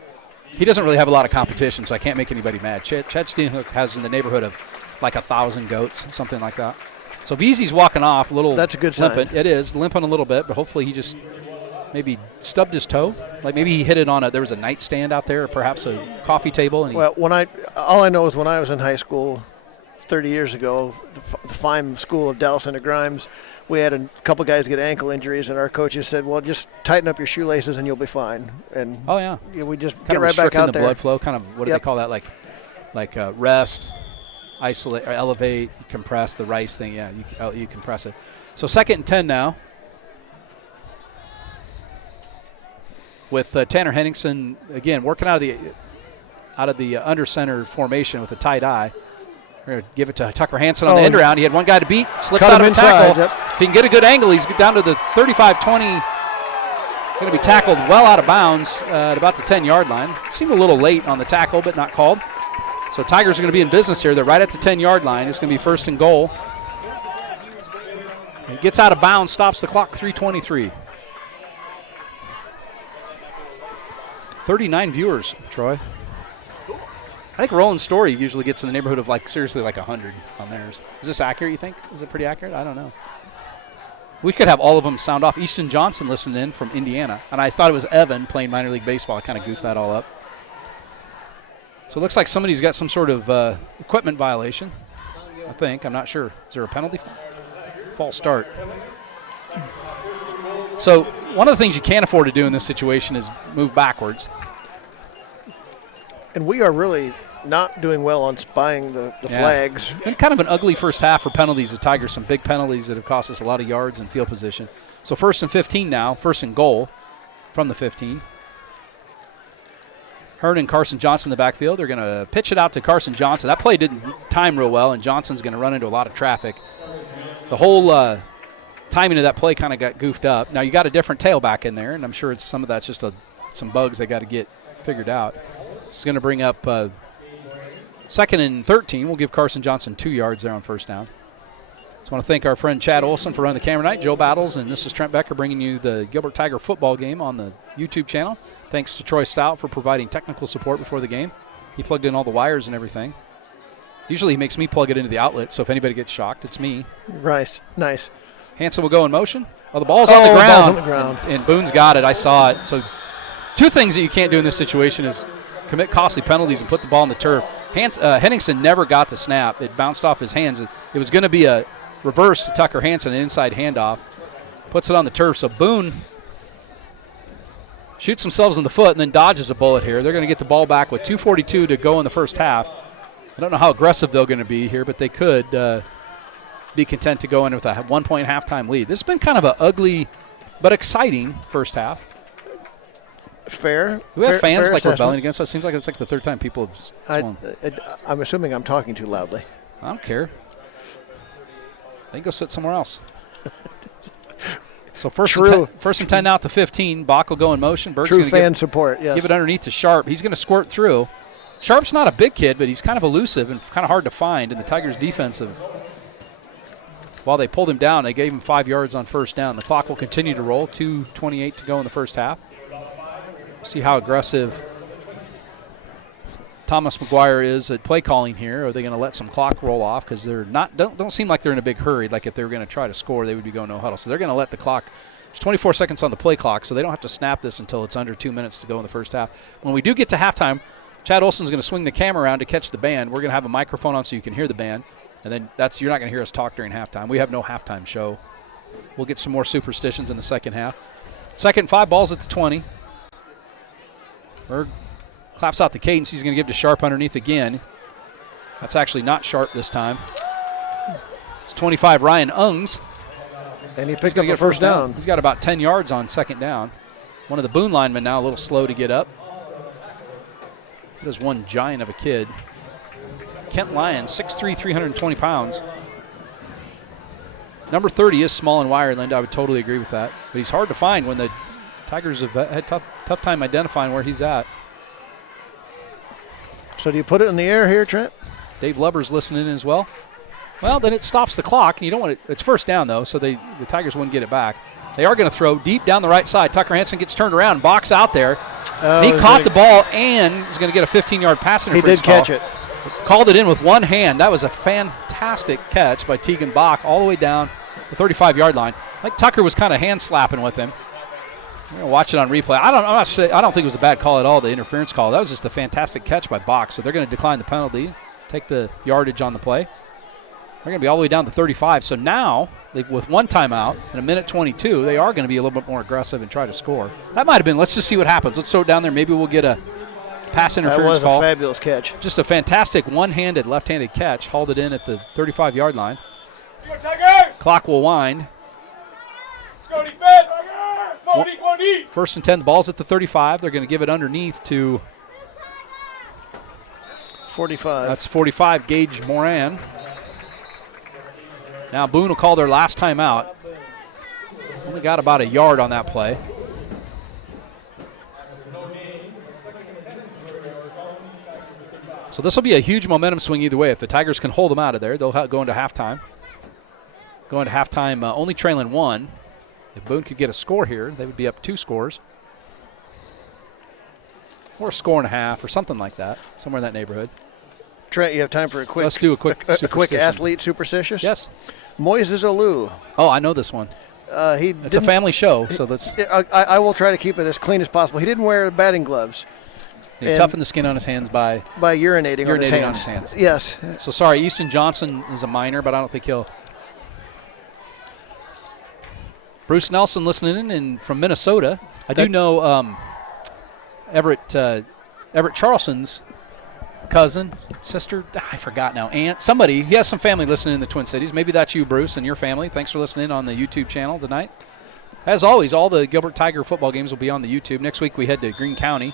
he doesn't really have a lot of competition, so I can't make anybody mad. Chad Steenhook has in the neighborhood of like 1,000 goats, something like that. So Veazey's walking off a little. That's a good limping. Sign. It is limping a little bit, but hopefully he just maybe stubbed his toe. Like maybe he hit it on there was a nightstand out there, or perhaps a coffee table. And all I know is when I was in high school 30 years ago, the fine school of Dallas and Grimes, we had a couple guys get ankle injuries, and our coaches said, well, just tighten up your shoelaces and you'll be fine. And oh, yeah. We just kind get right back out the there. Blood flow, kind of, what do they call that? Like rest, isolate, or elevate, compress, the rice thing. Yeah, you compress it. So 2nd and 10 now. With Tanner Henningsen, again, working out of the under center formation with a tight eye. We're going to give it to Tucker Hansen on the end around. He had one guy to beat, slips out of a tackle. If he can get a good angle, he's down to the 35-20. Going to be tackled well out of bounds at about the 10-yard line. Seemed a little late on the tackle, but not called. So Tigers are going to be in business here. They're right at the 10-yard line. It's going to be 1st and goal. He gets out of bounds, stops the clock, 3:23. 39 viewers, Troy. I think Roland's Story usually gets in the neighborhood of seriously 100 on theirs. Is this accurate, you think? Is it pretty accurate? I don't know. We could have all of them sound off. Easton Johnson listened in from Indiana, and I thought it was Evan playing minor league baseball. I kind of goofed that all up. So it looks like somebody's got some sort of equipment violation, I think. I'm not sure. Is there a penalty? False start. So one of the things you can't afford to do in this situation is move backwards. And we are really not doing well on spying the flags. It's been kind of an ugly first half for penalties. The Tigers, some big penalties that have cost us a lot of yards and field position. So 1st and 15 now, 1st and goal from the 15. Hearn and Carson Johnson in the backfield. They're going to pitch it out to Carson Johnson. That play didn't time real well, and Johnson's going to run into a lot of traffic. The whole timing of that play kind of got goofed up. Now you got a different tailback in there, and I'm sure some of that's just some bugs they got to get figured out. It's going to bring up 2nd and 13. We'll give Carson Johnson 2 yards there on first down. Just want to thank our friend Chad Olson for running the camera tonight, Joe Battles, and this is Trent Becker bringing you the Gilbert Tiger football game on the YouTube channel. Thanks to Troy Stout for providing technical support before the game. He plugged in all the wires and everything. Usually he makes me plug it into the outlet, so if anybody gets shocked, it's me. Nice. Hanson will go in motion. Oh, the ball's on the ground. Ball's on the ground. And Boone's got it. I saw it. So 2 things that you can't do in this situation is commit costly penalties and put the ball on the turf. Henningsen never got the snap. It bounced off his hands. It was going to be a reverse to Tucker Hanson, an inside handoff. Puts it on the turf. So Boone shoots themselves in the foot and then dodges a bullet here. They're going to get the ball back with 2:42 to go in the first half. I don't know how aggressive they're going to be here, but they could be content to go in with a 1-point halftime lead. This has been kind of an ugly but exciting first half. Fair. Do we have fans like assessment. rebelling against us? Seems like it's like the 3rd time people have swung. I'm assuming I'm talking too loudly. I don't care. They can go sit somewhere else. So first and 10 out to 15. Bach will go in motion. Burke's True fan support, yes. Give it underneath to Sharp. He's going to squirt through. Sharp's not a big kid, but he's kind of elusive and kind of hard to find. And the Tigers' defensive, while they pulled him down, they gave him 5 yards on first down. The clock will continue to roll. 2:28 to go in the first half. See how aggressive Thomas McGuire is at play calling here. Are they going to let some clock roll off? Because they're don't seem like they're in a big hurry. Like if they were going to try to score, they would be going no huddle. So they're going to let the clock. There's 24 seconds on the play clock, so they don't have to snap this until it's under 2 minutes to go in the first half. When we do get to halftime, Chad Olson's going to swing the camera around to catch the band. We're going to have a microphone on so you can hear the band, and then you're not going to hear us talk during halftime. We have no halftime show. We'll get some more superstitions in the second half. 2nd and 5, balls at the 20. Berg claps out the cadence. He's going to give to Sharp underneath again. That's actually not Sharp this time. It's 25, Ryan Ungs. And he picked up a first down. He's got about 10 yards on 2nd down. One of the Boone linemen now a little slow to get up. There's one giant of a kid. Kent Lyon, 6'3", 320 pounds. Number 30 is small and wiry, Linda. I would totally agree with that. But he's hard to find when the Tigers have had tough time identifying where he's at. So do you put it in the air here, Trent? Dave Lubber's listening in as well. Well, then it stops the clock, and you don't want it. It's first down, though, so the Tigers wouldn't get it back. They are going to throw deep down the right side. Tucker Hanson gets turned around, box out there. He caught the ball and is going to get a 15-yard pass interference call. He did catch it. Called it in with one hand. That was a fantastic catch by Tegan Bach all the way down the 35-yard line. Like Tucker was kind of hand-slapping with him. We're going to watch it on replay. I don't think it was a bad call at all, the interference call. That was just a fantastic catch by Bach. So they're going to decline the penalty, take the yardage on the play. They're going to be all the way down to 35. So now, with one timeout and a minute 22, they are going to be a little bit more aggressive and try to score. That might have been, let's just see what happens. Let's throw it down there. Maybe we'll get a pass interference call. That was a fabulous catch. Just a fantastic one-handed, left-handed catch. Hauled it in at the 35-yard line. Clock will wind. Let's go defense. First and 10, the ball's at the 35. They're going to give it underneath to 45. That's 45, Gage Moran. Now Boone will call their last timeout. Only got about a yard on that play. So this will be a huge momentum swing either way. If the Tigers can hold them out of there, they'll go into halftime. Go into halftime only trailing 1. If Boone could get a score here, they would be up 2 scores. Or a score and a half or something like that, somewhere in that neighborhood. Trent, you have time for a quick. Let's do a quick athlete superstitious? Yes. Moises Alou. Oh, I know this one. It's a family show, so let's. I will try to keep it as clean as possible. He didn't wear batting gloves. He toughened the skin on his hands by urinating on his hands. Yes. So sorry, Easton Johnson is a minor, but I don't think he'll. Bruce Nelson listening in from Minnesota. I do know Everett Charleston's cousin, sister, I forgot now, aunt, somebody. He has some family listening in the Twin Cities. Maybe that's you, Bruce, and your family. Thanks for listening on the YouTube channel tonight. As always, all the Gilbert Tiger football games will be on the YouTube. Next week we head to Greene County.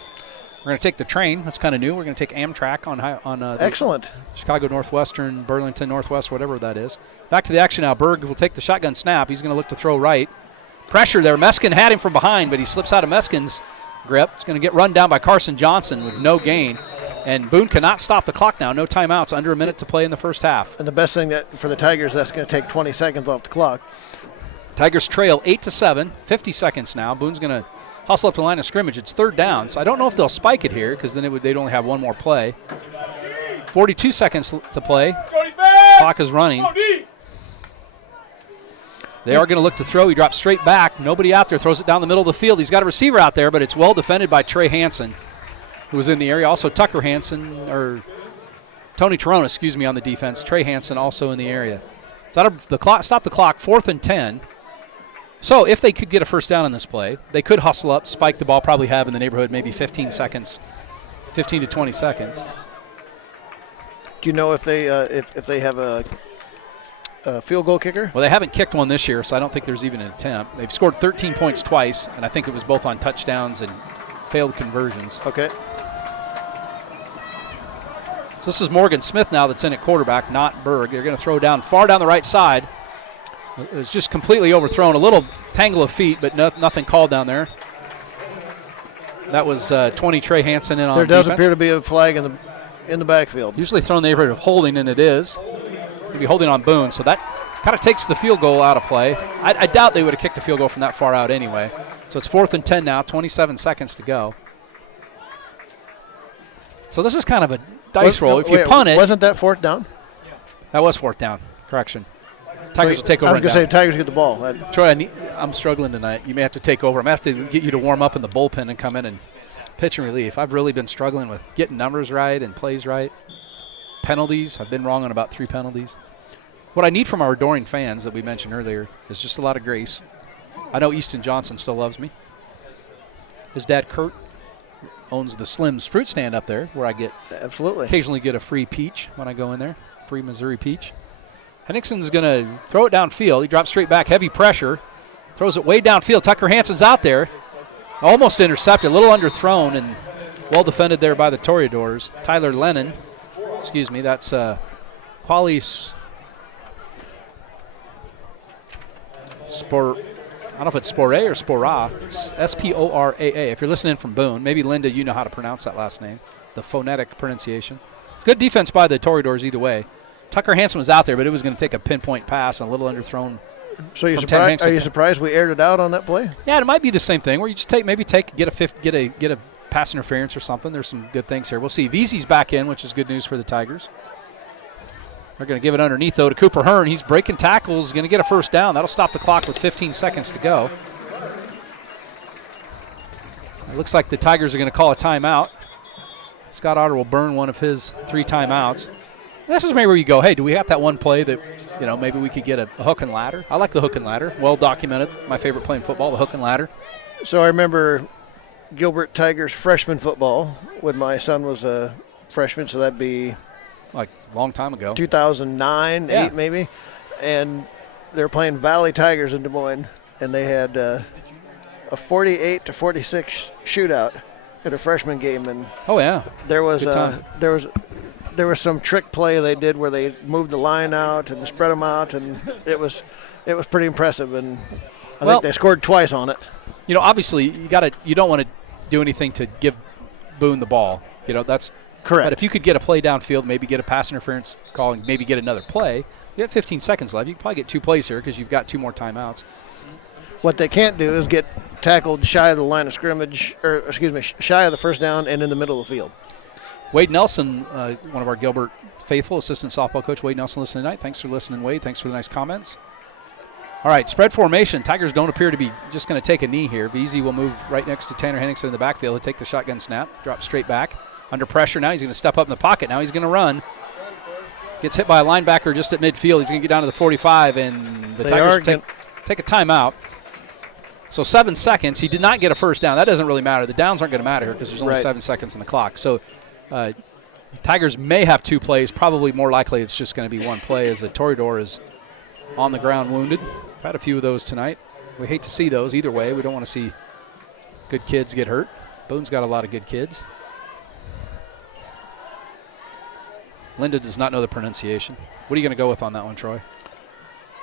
We're going to take the train. That's kind of new. We're going to take Amtrak on excellent Chicago Northwestern, Burlington Northwest, whatever that is. Back to the action now. Berg will take the shotgun snap. He's going to look to throw right. Pressure there. Meskin had him from behind, but he slips out of Meskin's grip. It's going to get run down by Carson Johnson with no gain. And Boone cannot stop the clock now. No timeouts. Under a minute to play in the first half. And the best thing that for the Tigers, that's going to take 20 seconds off the clock. Tigers trail 8-7. 50 seconds now. Boone's going to hustle up the line of scrimmage. It's third down, so I don't know if they'll spike it here because then they'd only have one more play. 42 seconds to play. Clock is running. They are going to look to throw. He drops straight back. Nobody out there. Throws it down the middle of the field. He's got a receiver out there, but it's well defended by Trey Hansen, who was in the area. Also Tucker Hansen, or Tony Torona, excuse me, on the defense. Trey Hansen also in the area. So the clock, stop the clock, 4th and 10. So if they could get a first down in this play, they could hustle up, spike the ball, probably have in the neighborhood maybe 15 seconds, 15 to 20 seconds. Do you know if they have a field goal kicker? Well, they haven't kicked one this year, so I don't think there's even an attempt. They've scored 13 points twice, and I think it was both on touchdowns and failed conversions. Okay. So this is Morgan Smith now that's in at quarterback, not Berg. They're going to throw down far down the right side. It was just completely overthrown. A little tangle of feet, but nothing called down there. That was 20 Trey Hansen in on defense. There does defense. appear to be a flag in the backfield. Usually thrown in the neighborhood of holding, and it is. Maybe holding on Boone, so that kind of takes the field goal out of play. I doubt they would have kicked a field goal from that far out anyway. So it's 4th and 10 now, 27 seconds to go. So this is kind of a dice roll. If you punt it. Wasn't that 4th down? That was 4th down. Correction. Tigers will take over. I was going to say Tigers get the ball. Troy, I'm struggling tonight. You may have to take over. I'm going to have to get you to warm up in the bullpen and come in and pitch and relief. I've really been struggling with getting numbers right and plays right. Penalties. I've been wrong on about 3 penalties. What I need from our adoring fans that we mentioned earlier is just a lot of grace. I know Easton Johnson still loves me. His dad, Kurt, owns the Slim's fruit stand up there where I occasionally get a free peach when I go in there, free Missouri peach. Henningson's going to throw it downfield. He drops straight back, heavy pressure, throws it way downfield. Tucker Hansen's out there, almost intercepted, a little underthrown, and well defended there by the Toreadors. Tyler Lennon, that's Quali Spor. I don't know if it's Spore or Spora, Sporaa. If you're listening from Boone, maybe Linda, you know how to pronounce that last name, the phonetic pronunciation. Good defense by the Toreadors either way. Tucker Hansen was out there, but it was going to take a pinpoint pass and a little underthrown. So are you surprised we aired it out on that play? Yeah, it might be the same thing where you just get a pass interference or something. There's some good things here. We'll see. Veazey's back in, which is good news for the Tigers. They're going to give it underneath, though, to Cooper Hearn. He's breaking tackles, going to get a first down. That'll stop the clock with 15 seconds to go. It looks like the Tigers are going to call a timeout. Scott Otter will burn one of his 3 timeouts. This is maybe where you go, hey, do we have that one play that, maybe we could get a hook and ladder? I like the hook and ladder. Well documented. My favorite play in football, the hook and ladder. So I remember Gilbert Tigers freshman football when my son was a freshman, so that'd be like a long time ago. 2009, 8 maybe. And they were playing Valley Tigers in Des Moines, and they had a 48-46 shootout at a freshman game. And oh yeah, there was some trick play they did where they moved the line out and spread them out, and it was pretty impressive. And I think they scored twice on it. Obviously you don't want to do anything to give Boone the ball. That's correct. But if you could get a play downfield, maybe get a pass interference call, and maybe get another play, you have 15 seconds left. You can probably get 2 plays here because you've got 2 more timeouts. What they can't do is get tackled shy of the line of scrimmage, shy of the first down and in the middle of the field. Wade Nelson, one of our Gilbert faithful, assistant softball coach. Wade Nelson listening tonight. Thanks for listening, Wade. Thanks for the nice comments. All right, spread formation. Tigers don't appear to be just going to take a knee here. Veazey will move right next to Tanner Henningsen in the backfield. He'll take the shotgun snap, drop straight back. Under pressure now. He's going to step up in the pocket. Now he's going to run. Gets hit by a linebacker just at midfield. He's going to get down to the 45, and the Tigers take a timeout. So 7 seconds. He did not get a first down. That doesn't really matter. The downs aren't going to matter here because there's only 7 seconds on the clock. So Tigers may have 2 plays. Probably more likely it's just going to be 1 play as the Toreador is on the ground wounded. We've had a few of those tonight. We hate to see those either way. We don't want to see good kids get hurt. Boone's got a lot of good kids. Linda does not know the pronunciation. What are you going to go with on that one, Troy?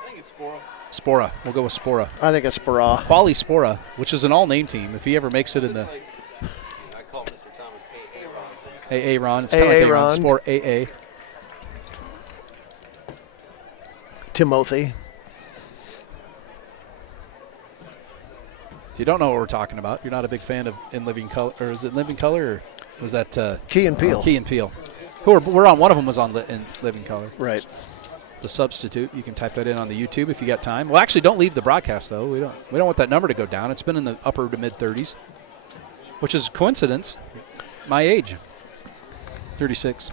I think it's Spora. Spora. We'll go with Spora. I think it's Spora. Quali Spora, which is an all-name team. If he ever makes it in the... I call Mr. Thomas A.A. Ron. A.A. Ron. It's kind of like A-Ron. Sport A.A. Timothy. If you don't know what we're talking about, you're not a big fan of In Living Color, or is it Living Color, or was that... Key and Peele. Key and Peele. We're on, one of them was on in Living Color. Right. The substitute. You can type that in on the YouTube if you got time. Well, actually, don't leave the broadcast, though. We don't want that number to go down. It's been in the upper to mid-30s, which is coincidence. My age, 36.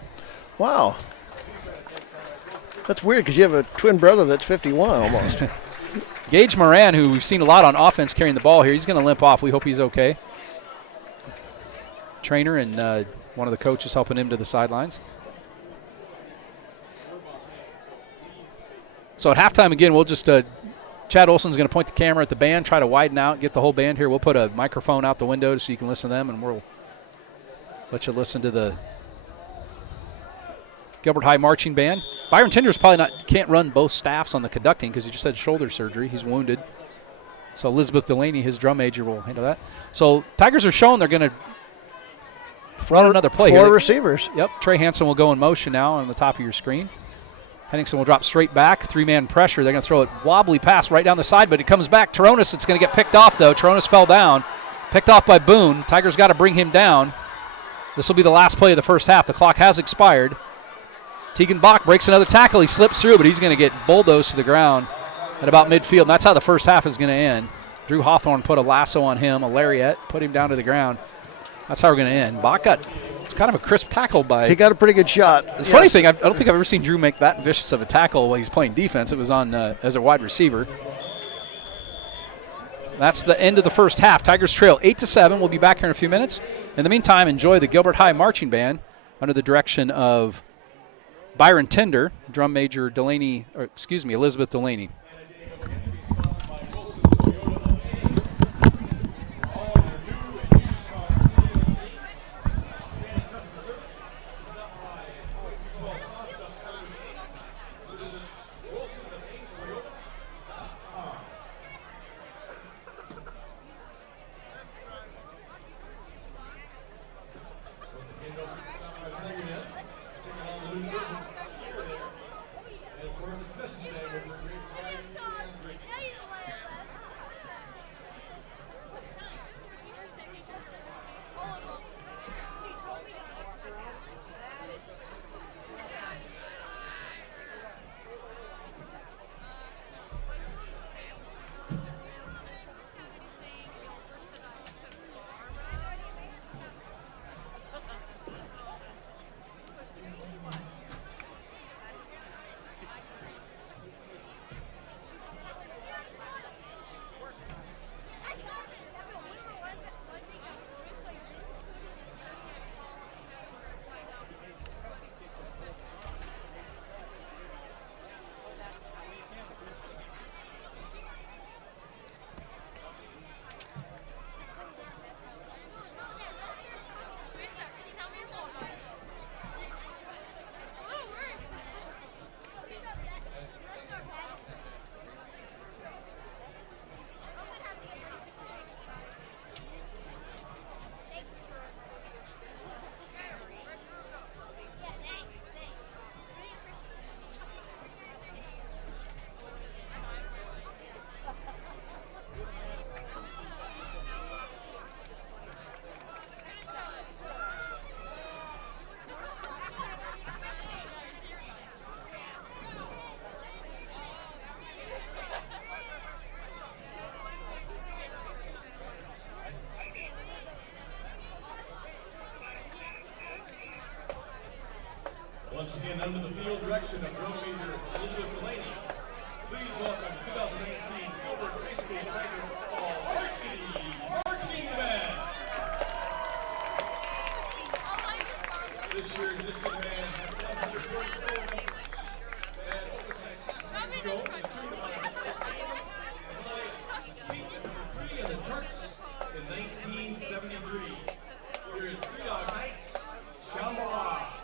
Wow. That's weird because you have a twin brother that's 51 almost. Gage Moran, who we've seen a lot on offense carrying the ball here, he's going to limp off. We hope he's okay. Trainer and one of the coaches helping him to the sidelines. So at halftime, again, we'll just Chad Olson's going to point the camera at the band, try to widen out, get the whole band here. We'll put a microphone out the window so you can listen to them, and we'll let you listen to the Gilbert High Marching Band. Byron Tinder's probably can't run both staffs on the conducting because he just had shoulder surgery. He's wounded. So Elizabeth Delaney, his drum major, will handle that. So Tigers are showing they're going to run another play here. 4 receivers. Yep. Trey Hansen will go in motion now on the top of your screen. Henningsen will drop straight back. 3-man pressure. They're going to throw a wobbly pass right down the side, but it comes back. Taronis, it's going to get picked off, though. Taronis fell down. Picked off by Boone. Tigers got to bring him down. This will be the last play of the first half. The clock has expired. Tegan Bach breaks another tackle. He slips through, but he's going to get bulldozed to the ground at about midfield. And that's how the first half is going to end. Drew Hawthorne put a lasso on him, a lariat, put him down to the ground. That's how we're going to end. Bach got kind of a crisp tackle by... He got a pretty good shot. The funny thing, I don't think I've ever seen Drew make that vicious of a tackle while he's playing defense. It was on as a wide receiver. That's the end of the first half. Tigers trail 8-7. We'll be back here in a few minutes. In the meantime, enjoy the Gilbert High Marching Band under the direction of Byron Tinder, drum major Elizabeth Delaney. And under the field direction of drum major Elizabeth Delaney, please welcome 2018 Gilbert High School Tiger Football Varsity Marching Band. This year's District Band has 144 members. And oversized show is two peaked at number 3 in the charts in 1973. Here is Three Dog Nights, Shambhala.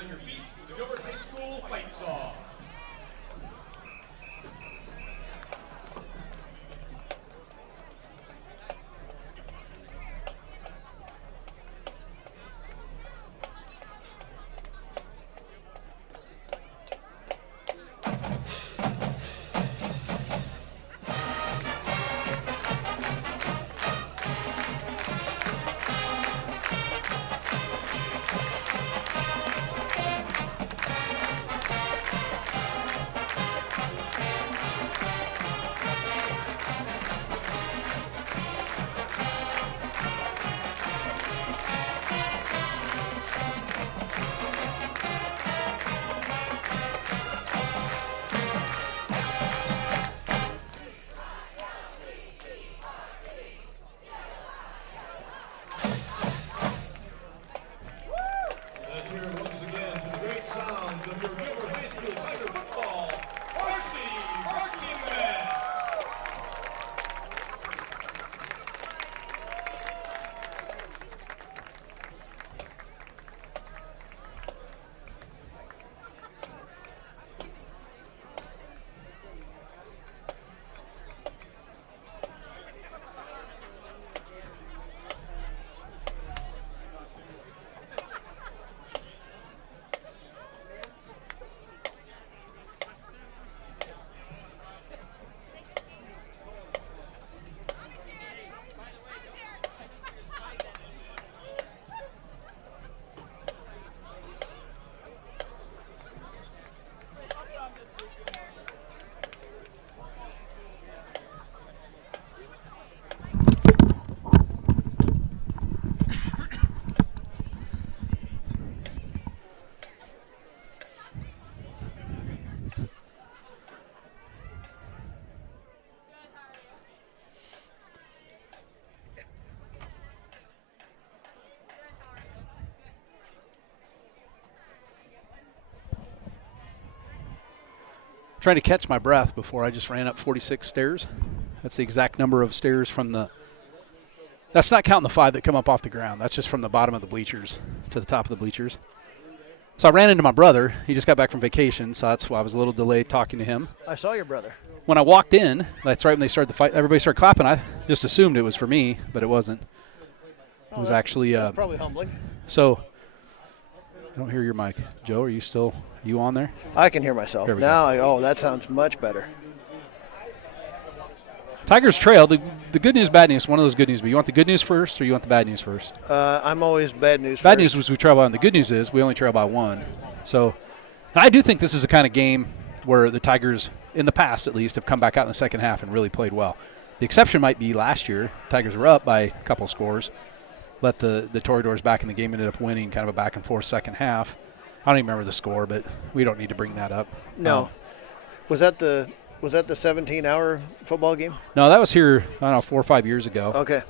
on your feet with the Gilbert High School fight song. Let's hear it once again for the great sounds of your Gilbert High School Tiger football varsity marching band. Trying to catch my breath before I just ran up 46 stairs. That's the exact number of stairs from the – that's not counting the 5 that come up off the ground. That's just from the bottom of the bleachers to the top of the bleachers. So I ran into my brother. He just got back from vacation, so that's why I was a little delayed talking to him. I saw your brother. When I walked in, that's right when they started the fight, everybody started clapping. I just assumed it was for me, but it wasn't. It was actually That's probably humbling. so I don't hear your mic. Joe, are you on there? I can hear myself. There we Now, that sounds much better. Tigers trail. The good news, bad news, one of those good news. But you want the good news first or you want the bad news first? I'm always bad news Bad first. news was we trail by one. The good news is we only trail by 1. So I do think this is the kind of game where the Tigers, in the past at least, have come back out in the second half and really played well. The exception might be last year. Tigers were up by a couple of scores. Let the Toreadors back in the game, ended up winning kind of a back-and-forth second half. I don't even remember the score, but we don't need to bring that up. No. Was that the 17-hour football game? No, that was here, I don't know, 4 or 5 years ago. Okay.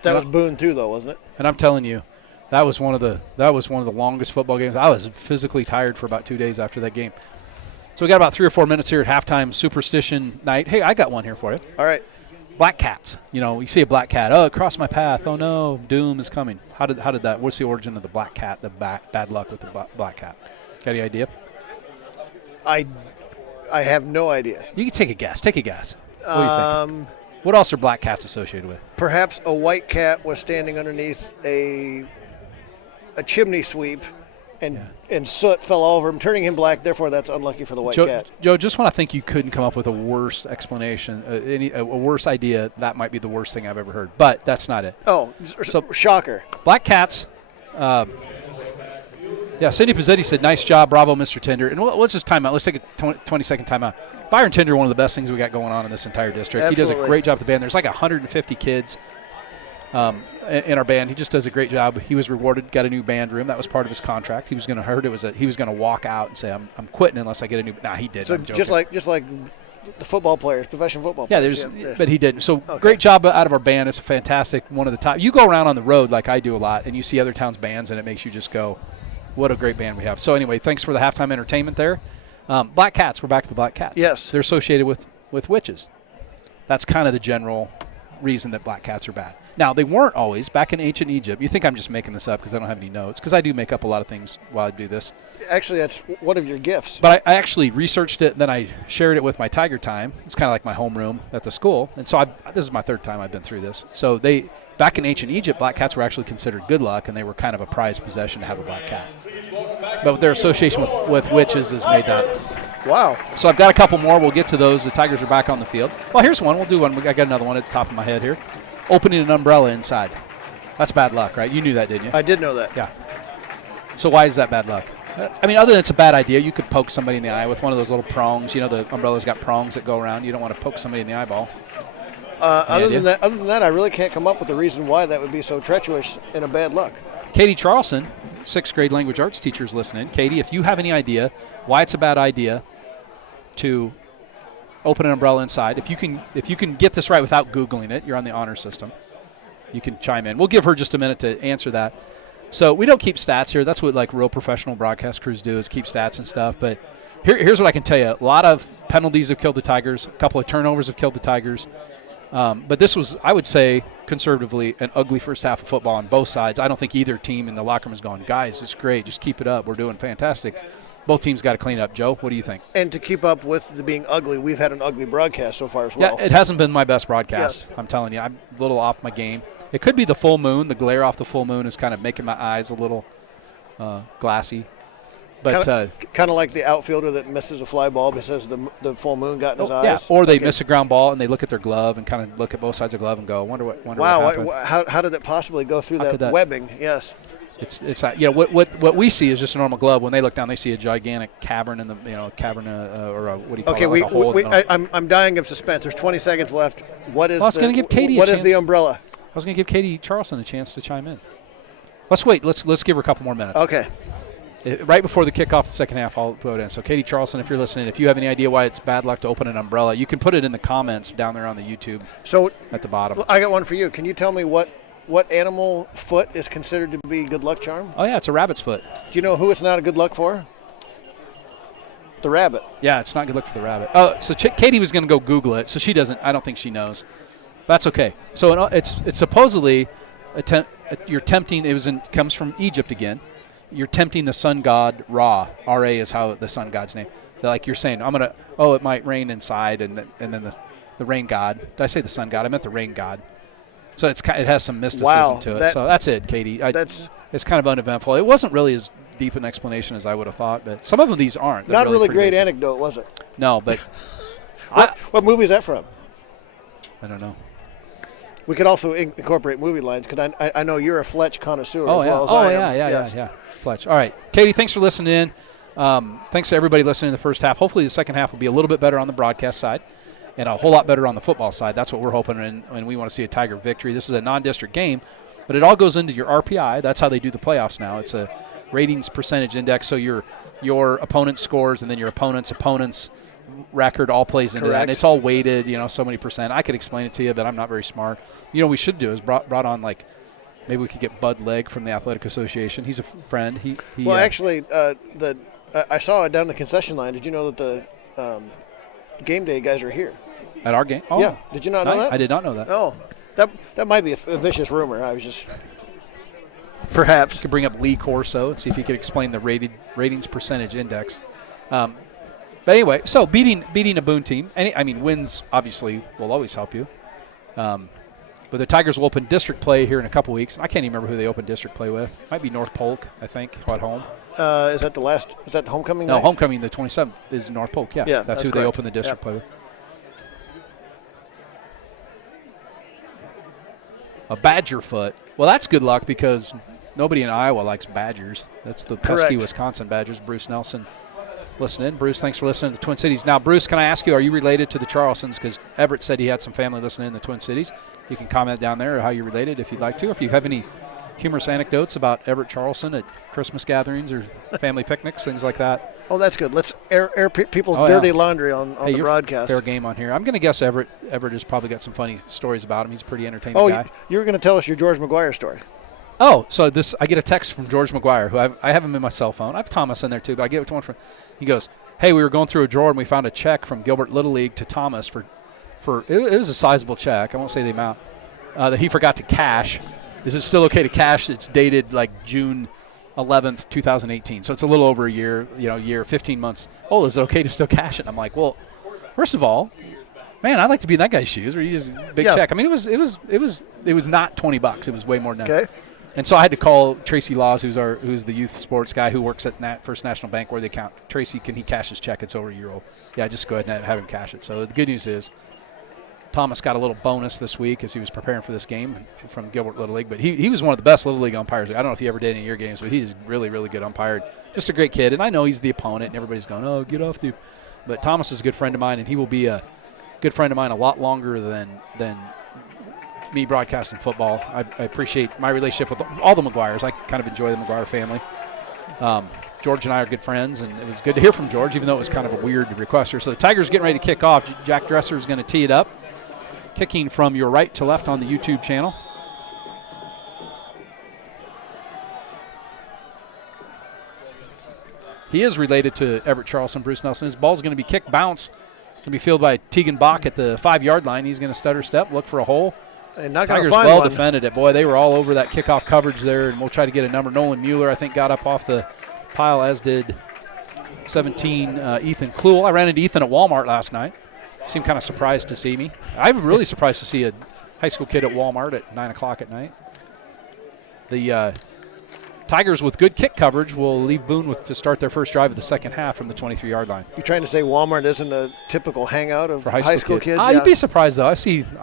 That was Boone too, though, wasn't it? And I'm telling you, that was one of the longest football games. I was physically tired for about 2 days after that game. So we got about 3 or 4 minutes here at halftime, superstition night. Hey, I got one here for you. All right. Black cats. You see a black cat. Oh, it crossed my path. Oh no, doom is coming. How did that? What's the origin of the black cat? The bad luck with the black cat. Got any idea? I have no idea. You can take a guess. Take a guess. What do you think? What else are black cats associated with? Perhaps a white cat was standing underneath a chimney sweep, and soot fell all over him, turning him black. Therefore, that's unlucky for the white cat. Joe, just when I think you couldn't come up with a worse explanation, a worse idea, that might be the worst thing I've ever heard. But that's not it. Oh, so, shocker. Black cats. Cindy Pizzetti said, nice job, bravo, Mr. Tender. And let's just time out. Let's take a 20-second time out. Byron Tender, one of the best things we got going on in this entire district. Absolutely. He does a great job with the band. There's like 150 kids in our band. He just does a great job. He was rewarded, got a new band room. That was part of his contract. He was going to walk out and say, I'm quitting unless I get a new. Nah, he did. So just like the football players, professional football players. But he didn't. So Great job out of our band. It's a fantastic, one of the top. You go around on the road like I do a lot, and you see other towns' bands, and it makes you just go, what a great band we have. So anyway, thanks for the halftime entertainment there. Black cats. We're back to the black cats. Yes. They're associated with witches. That's kind of the general reason that black cats are bad. Now, they weren't always. Back in ancient Egypt, you think I'm just making this up because I don't have any notes, because I do make up a lot of things while I do this. Actually, that's one of your gifts. But I actually researched it, and then I shared it with my Tiger Time. It's kind of like my homeroom at the school. And so this is my third time I've been through this. So back in ancient Egypt, black cats were actually considered good luck, and they were kind of a prized possession to have a black cat. But their association with witches has made that. Wow. So I've got a couple more. We'll get to those. The Tigers are back on the field. Well, here's one. We'll do one. I got another one at the top of my head here. Opening an umbrella inside. That's bad luck, right? You knew that, didn't you? I did know that. Yeah. So why is that bad luck? I mean, other than it's a bad idea, you could poke somebody in the eye with one of those little prongs. You know, the umbrella's got prongs that go around. You don't want to poke somebody in the eyeball. Other than that, I really can't come up with a reason why that would be so treacherous and a bad luck. Katie Charlson, 6th grade language arts teacher's listening. Katie, if you have any idea why it's a bad idea to open an umbrella inside, if you can get this right without Googling it, you're on the honor system, you can chime in. We'll give her just a minute to answer that. So we don't keep stats here. That's what like real professional broadcast crews do, is keep stats and stuff. But here's what I can tell you. A lot of penalties have killed the Tigers. A couple of turnovers have killed the Tigers. But this was, I would say, conservatively, an ugly first half of football on both sides. I don't think either team in the locker room is going, guys, it's great. Just keep it up. We're doing fantastic. Both teams got to clean up. Joe, what do you think? And to keep up with the being ugly, we've had an ugly broadcast so far as well. Yeah, it hasn't been my best broadcast. Yes. I'm telling you. I'm a little off my game. It could be the full moon. The glare off the full moon is kind of making my eyes a little glassy. But kind of like the outfielder that misses a fly ball because the full moon got in his eyes. Yeah, or they miss a ground ball and they look at their glove and kind of look at both sides of the glove and go, wonder what happened. How did it possibly go through that webbing? Yes. It's what we see is just a normal glove. When they look down, they see a gigantic cavern in the what do you call it? Like a hole I'm dying of suspense. There's 20 seconds left. What is the umbrella? I was going to give Katie Charlson a chance to chime in. Let's wait. Let's give her a couple more minutes. Okay. Right before the kickoff, the second half, I'll put it in. So, Katie Charlson, if you're listening, if you have any idea why it's bad luck to open an umbrella, you can put it in the comments down there on the YouTube. So at the bottom. I got one for you. Can you tell me what animal foot is considered to be good luck charm? Oh yeah, it's a rabbit's foot. Do you know who it's not a good luck for? The rabbit. Yeah, it's not good luck for the rabbit. Oh, so Katie was going to go Google it, so she doesn't. I don't think she knows. That's okay. So it's supposedly you're tempting. Comes from Egypt again. You're tempting the sun god Ra. Ra is how the sun god's name. Like you're saying, it might rain inside, and then the rain god. Did I say the sun god? I meant the rain god. So it has some mysticism to it. So that's it, Katie. It's kind of uneventful. It wasn't really as deep an explanation as I would have thought, but some of these aren't. They're not really great basic. Anecdote, was it? No, but what movie is that from? I don't know. We could also incorporate movie lines because I know you're a Fletch connoisseur as well as I am. Yeah. Fletch. All right. Katie, thanks for listening in. Thanks to everybody listening in the first half. Hopefully the second half will be a little bit better on the broadcast side and a whole lot better on the football side. That's what we're hoping, and we want to see a Tiger victory. This is a non-district game, but it all goes into your RPI. That's how they do the playoffs now. It's a ratings percentage index, so your opponent's scores and then your opponent's record all plays into that. And it's all weighted, so many percent. I could explain it to you, but I'm not very smart. What we should do is brought on, like, maybe we could get Bud Legg from the Athletic Association. He's a friend. Actually, I saw it down the concession line. Did you know that the game day guys are here? At our game? Oh. Yeah. Did you not know that? I did not know that. Oh. That might be a vicious rumor. I was just perhaps. You could bring up Lee Corso and see if he could explain the ratings percentage index. But anyway, so beating a Boone team, wins obviously will always help you. But the Tigers will open district play here in a couple weeks. I can't even remember who they open district play with. Might be North Polk, I think, at home. Is that homecoming night? No, homecoming the 27th is North Polk. Yeah, that's who correct. They open the district play with. A badger foot. Well, that's good luck because nobody in Iowa likes badgers. That's the pesky Wisconsin Badgers. Bruce Nelson listening. Bruce, thanks for listening to the Twin Cities. Now, Bruce, can I ask you, are you related to the Charlesons? Because Everett said he had some family listening in the Twin Cities. You can comment down there how you're related if you'd like to. Or if you have any humorous anecdotes about Everett Charleston at Christmas gatherings or family picnics, things like that. Oh, that's good. Let's air people's dirty laundry on the broadcast. Fair game on here. I'm going to guess Everett has probably got some funny stories about him. He's a pretty entertaining guy. You were going to tell us your George McGuire story. Oh, so I get a text from George McGuire, who I have him in my cell phone. I have Thomas in there too, but I get one from. He goes, "Hey, we were going through a drawer and we found a check from Gilbert Little League to Thomas for it was a sizable check. I won't say the amount. that he forgot to cash. Is it still okay to cash? It's dated like June 11th, 2018. So it's a little over a year, 15 months. Oh, is it okay to still cash it? And I'm like, well, first of all, man, I'd like to be in that guy's shoes where you just big check. I mean, it was not $20. It was way more than that. Okay. And so I had to call Tracy Laws, who's the youth sports guy who works at First National Bank where they count. Tracy, can he cash his check? It's over a year old. Yeah, just go ahead and have him cash it. So the good news is Thomas got a little bonus this week as he was preparing for this game from Gilbert Little League. But he was one of the best Little League umpires. I don't know if he ever did any of your games, but he's really, really good umpire. Just a great kid. And I know he's the opponent, and everybody's going, oh, get off the – but Thomas is a good friend of mine, and he will be a good friend of mine a lot longer than me broadcasting football. I appreciate my relationship with all the McGuires. I kind of enjoy the McGuire family. George and I are good friends, and it was good to hear from George, even though it was kind of a weird request here. So the Tigers getting ready to kick off. Jack Dresser is going to tee it up, kicking from your right to left on the YouTube channel. He is related to Everett Charleston, Bruce Nelson. His ball's going to be kick bounce. Going to be fielded by Tegan Bach at the 5-yard line. He's going to stutter step, look for a hole. Tigers well defended it. Boy, they were all over that kickoff coverage there, and we'll try to get a number. Nolan Mueller, I think, got up off the pile, as did 17 Ethan Kluhl. I ran into Ethan at Walmart last night. Seemed kind of surprised to see me. I'm really surprised to see a high school kid at Walmart at 9 o'clock at night. The Tigers, with good kick coverage, will leave Boone to start their first drive of the second half from the 23-yard line. You're trying to say Walmart isn't a typical hangout of high school kids? Yeah. You'd be surprised, though. I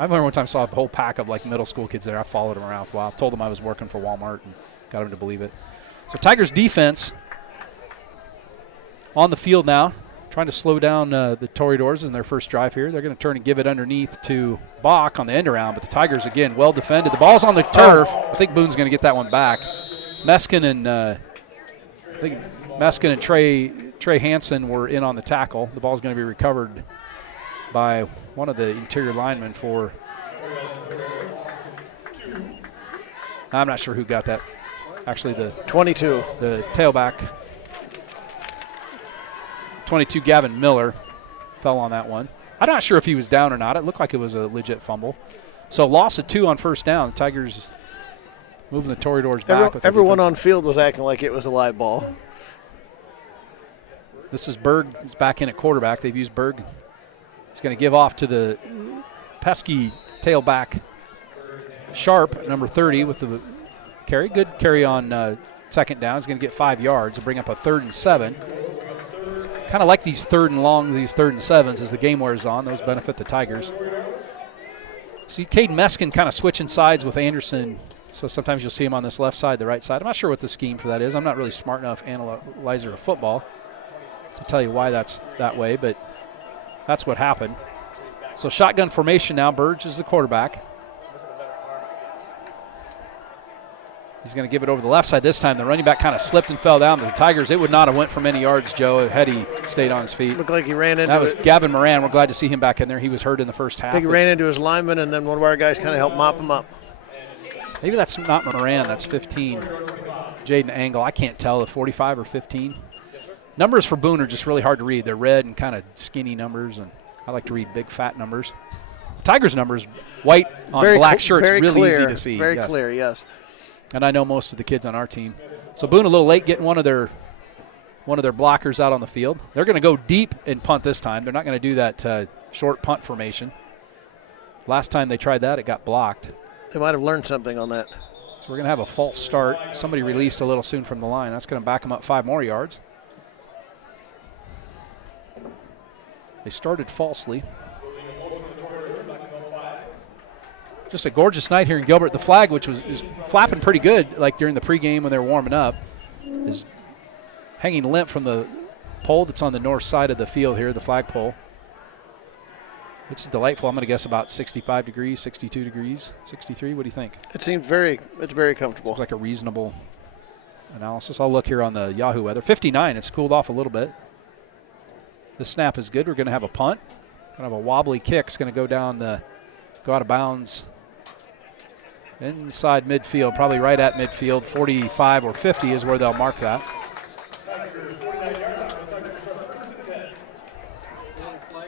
remember one time I saw a whole pack of like middle school kids there. I followed them around for a while. Told them I was working for Walmart and got them to believe it. So Tigers defense on the field now, trying to slow down the Toreadors in their first drive here. They're going to turn and give it underneath to Bach on the end around, but the Tigers, again, well defended. The ball's on the turf. I think Boone's going to get that one back. Meskin and Trey Hansen were in on the tackle. The ball's going to be recovered by one of the interior linemen for – I'm not sure who got that. Actually, the 22. The tailback. 22, Gavin Miller, fell on that one. I'm not sure if he was down or not. It looked like it was a legit fumble. So loss of 2 on first down. The Tigers moving the Toreadors back. Everyone on field was acting like it was a live ball. This is Berg. He's back in at quarterback. They've used Berg. He's going to give off to the pesky tailback Sharp, number 30, with the carry. Good carry on second down. He's going to get 5 yards to bring up a 3rd and 7. Kind of like these 3rd and long, these 3rd and 7s as the game wears on. Those benefit the Tigers. See Caden Meskin kind of switching sides with Anderson. So sometimes you'll see him on this left side, the right side. I'm not sure what the scheme for that is. I'm not really smart enough analyzer of football to tell you why that's that way, but that's what happened. So shotgun formation now. Burge is the quarterback. He's going to give it over the left side this time. The running back kind of slipped and fell down. The Tigers, it would not have went for many yards, Joe, had he stayed on his feet. Looked like he ran into That was Gavin Moran. We're glad to see him back in there. He was hurt in the first half. I think he ran into his lineman, and then one of our guys kind of helped mop him up. Maybe that's not Moran. That's 15. Jaden Angle. I can't tell if 45 or 15. Numbers for Boone are just really hard to read. They're red and kind of skinny numbers, and I like to read big, fat numbers. Tigers' numbers, white on black shirts, really clear, easy to see. Very clear, yes. And I know most of the kids on our team. So Boone a little late getting one of their blockers out on the field. They're going to go deep and punt this time. They're not going to do that short punt formation. Last time they tried that, it got blocked. They might have learned something on that. So we're going to have a false start. Somebody released a little soon from the line. That's going to back them up 5 more yards. They started falsely. Just a gorgeous night here in Gilbert. The flag, which is flapping pretty good, like during the pregame when they're warming up, is hanging limp from the pole that's on the north side of the field here, the flagpole. It's delightful. I'm going to guess about 65 degrees, 62 degrees, 63. What do you think? It's very comfortable. It's like a reasonable analysis. I'll look here on the Yahoo weather. 59. It's cooled off a little bit. The snap is good. We're going to have a punt. Kind of a wobbly kick. It's going to go out of bounds inside midfield, probably right at midfield. 45 or 50 is where they'll mark that.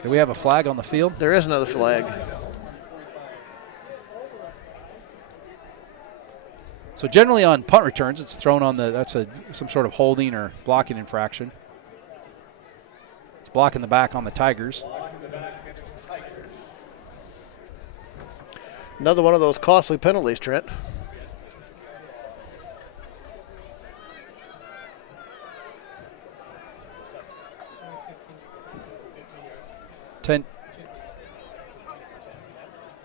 Do we have a flag on the field? There is another flag. So generally on punt returns, it's thrown on that's some sort of holding or blocking infraction. It's blocking the back on the Tigers. Another one of those costly penalties, Trent. Ten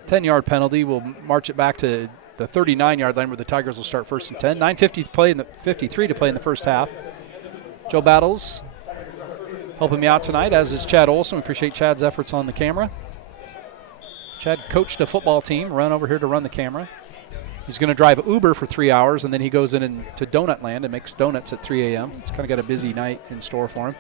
10-yard penalty. We'll march it back to the 39-yard line where the Tigers will start 1st and 10. 9:50 to play in the 53 to play in the first half. Joe Battles helping me out tonight, as is Chad Olson. We appreciate Chad's efforts on the camera. Chad coached a football team, run over here to run the camera. He's going to drive Uber for 3 hours, and then he goes into Donut Land and makes donuts at 3 a.m. He's kind of got a busy night in store for him.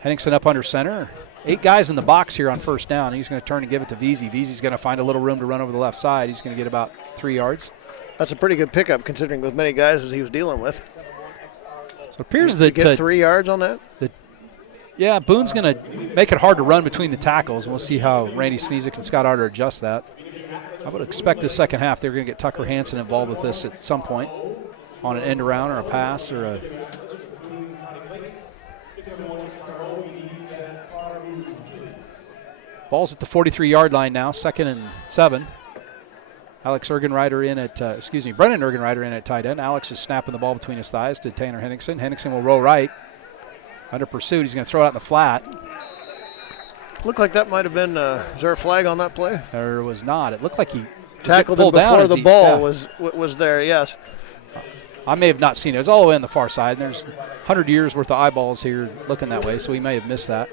Henningsen up under center. 8 guys in the box here on first down. He's going to turn and give it to Veazey. Veazey's going to find a little room to run over the left side. He's going to get about 3 yards. That's a pretty good pickup considering with many guys as he was dealing with. So it appears that get 3 yards on that. Yeah, Boone's going to make it hard to run between the tackles. We'll see how Randy Sneezik and Scott Arter adjust that. I would expect the second half they're going to get Tucker Hansen involved with this at some point on an end around or a pass or a. Ball's at the 43-yard line now, 2nd and 7. Brennan Ergenreiter in at tight end. Alex is snapping the ball between his thighs to Tanner Henningsen. Henningsen will roll right. Under pursuit, he's going to throw it out in the flat. Looked like that might have been, is there a flag on that play? There was not. It looked like he tackled him before the ball was there, yes. I may have not seen it. It was all the way on the far side, and there's 100 years worth of eyeballs here looking that way, so we may have missed that.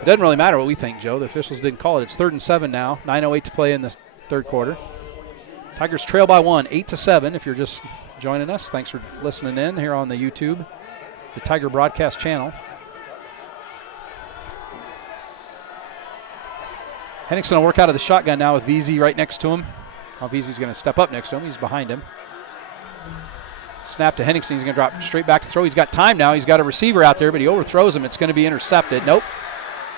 It doesn't really matter what we think, Joe. The officials didn't call it. It's 3rd and 7 now. 9:08 to play in the third quarter. Tigers trail by 1, 8-7. If you're just joining us, thanks for listening in here on the YouTube, the Tiger Broadcast Channel. Henningsen will work out of the shotgun now with Veazey right next to him. Now Veazey's going to step up next to him. He's behind him. Snap to Henningsen. He's going to drop straight back to throw. He's got time now. He's got a receiver out there, but he overthrows him. It's going to be intercepted. Nope.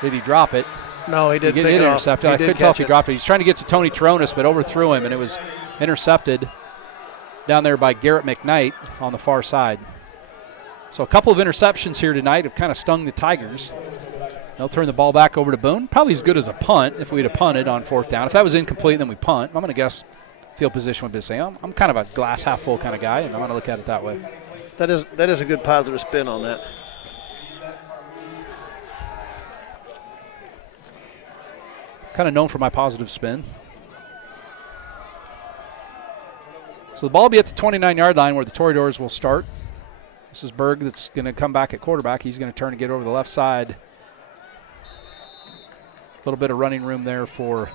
Did he drop it? No, he did. He did intercept it. I couldn't tell if he dropped it. He's trying to get to Tony Taronis, but overthrew him, and it was intercepted down there by Garrett McKnight on the far side. So a couple of interceptions here tonight have kind of stung the Tigers. They'll turn the ball back over to Boone. Probably as good as a punt if we'd have punted on 4th down. If that was incomplete, then we punt. I'm going to guess field position would be the same. I'm kind of a glass half full kind of guy, and I'm going to look at it that way. That is a good positive spin on that. Kind of known for my positive spin. So the ball will be at the 29-yard line where the Toreadors will start. This is Berg that's going to come back at quarterback. He's going to turn and get over the left side. A little bit of running room there for,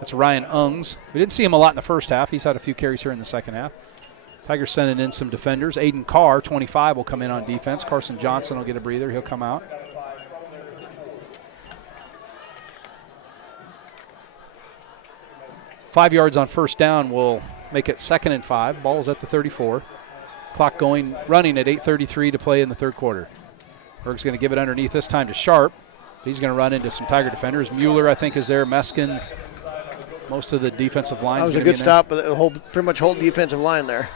that's Ryan Ungs. We didn't see him a lot in the first half. He's had a few carries here in the second half. Tigers sending in some defenders. Aiden Carr, 25, will come in on defense. Carson Johnson will get a breather. He'll come out. Five yards on first down will make it 2nd and 5. Ball's at the 34. Clock running at 8:33 to play in the third quarter. Berg's going to give it underneath this time to Sharp. He's going to run into some Tiger defenders. Mueller, I think, is there. Meskin, most of the defensive line. That was a good stop, but pretty much whole defensive line there.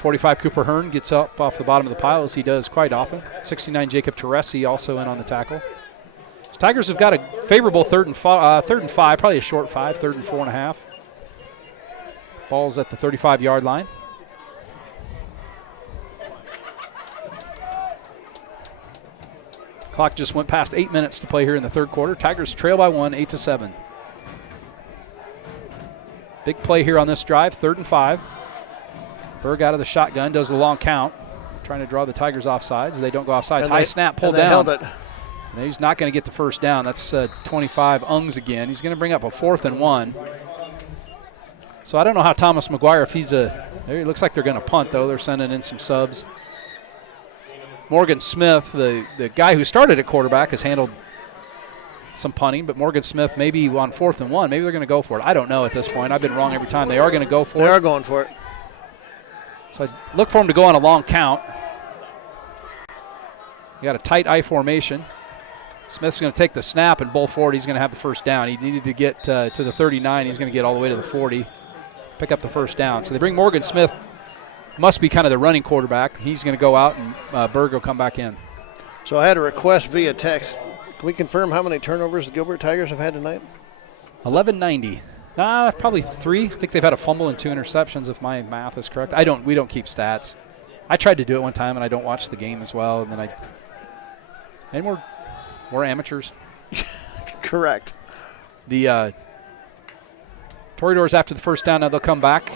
45 Cooper Hearn gets up off the bottom of the pile, as he does quite often. 69 Jacob Teresi also in on the tackle. Tigers have got a favorable 3rd and 5, probably a short 5, 3rd and 4.5. Ball's at the 35-yard line. Clock just went past 8 minutes to play here in the third quarter. Tigers trail by 1, 8-7. Big play here on this drive, 3rd and 5. Berg out of the shotgun, does the long count, trying to draw the Tigers off sides. They don't go off sides. High snap, pulled down. Held it. And he's not going to get the first down. That's 25 Ungs again. He's going to bring up a 4th and 1. So I don't know how Thomas McGuire, if he's it looks like they're going to punt, though. They're sending in some subs. Morgan Smith, the guy who started at quarterback, has handled some punting, but Morgan Smith maybe on 4th and 1. Maybe they're going to go for it. I don't know at this point. I've been wrong every time. They are going to go for it. They are going for it. So I look for him to go on a long count. You got a tight I formation. Smith's going to take the snap and bowl forward. He's going to have the first down. He needed to get to the 39. He's going to get all the way to the 40, pick up the first down. So they bring Morgan Smith, must be kind of the running quarterback. He's going to go out, and Berg will come back in. So I had a request via text. Can we confirm how many turnovers the Gilbert Tigers have had tonight? 1190. Probably 3. I think they've had a fumble and 2 interceptions, if my math is correct. We don't keep stats. I tried to do it one time, and I don't watch the game as well. And we're amateurs. Correct. The Toreadors, after the first down, now they'll come back.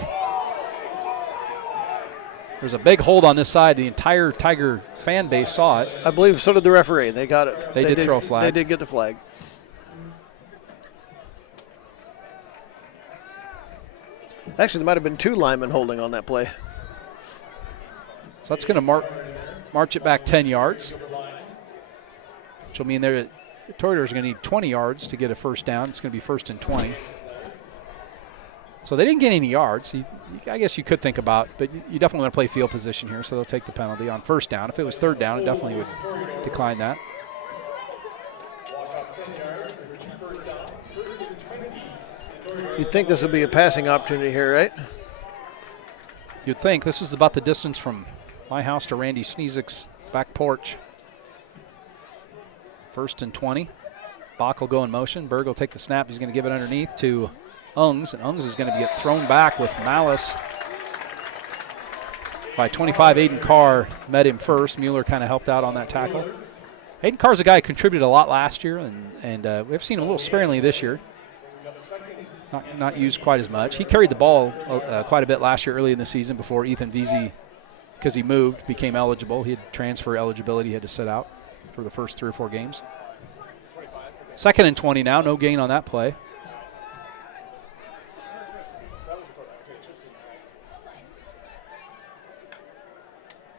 There's a big hold on this side. The entire Tiger fan base saw it. I believe so did the referee. They got it. They did throw a flag. They did get the flag. Actually, there might have been 2 linemen holding on that play. So that's going to march it back 10 yards, which will mean the Toreadors are going to need 20 yards to get a first down. It's going to be 1st and 20. So they didn't get any yards. I guess you could think about, but you definitely want to play field position here, so they'll take the penalty on first down. If it was 3rd down, it definitely would decline that. You'd think this would be a passing opportunity here, right? You'd think. This is about the distance from my house to Randy Sneezik's back porch. 1st and 20. Bach will go in motion. Berg will take the snap. He's going to give it underneath to Ungs, and Ungs is going to get thrown back with malice by 25. Aiden Carr met him first. Mueller kind of helped out on that tackle. Aiden Carr's a guy who contributed a lot last year, and we've seen him a little sparingly this year. Not used quite as much. He carried the ball quite a bit last year early in the season before Ethan Veazey, because he moved, became eligible. He had transfer eligibility. He had to sit out for the first 3 or 4 games. 2nd and 20 now. No gain on that play.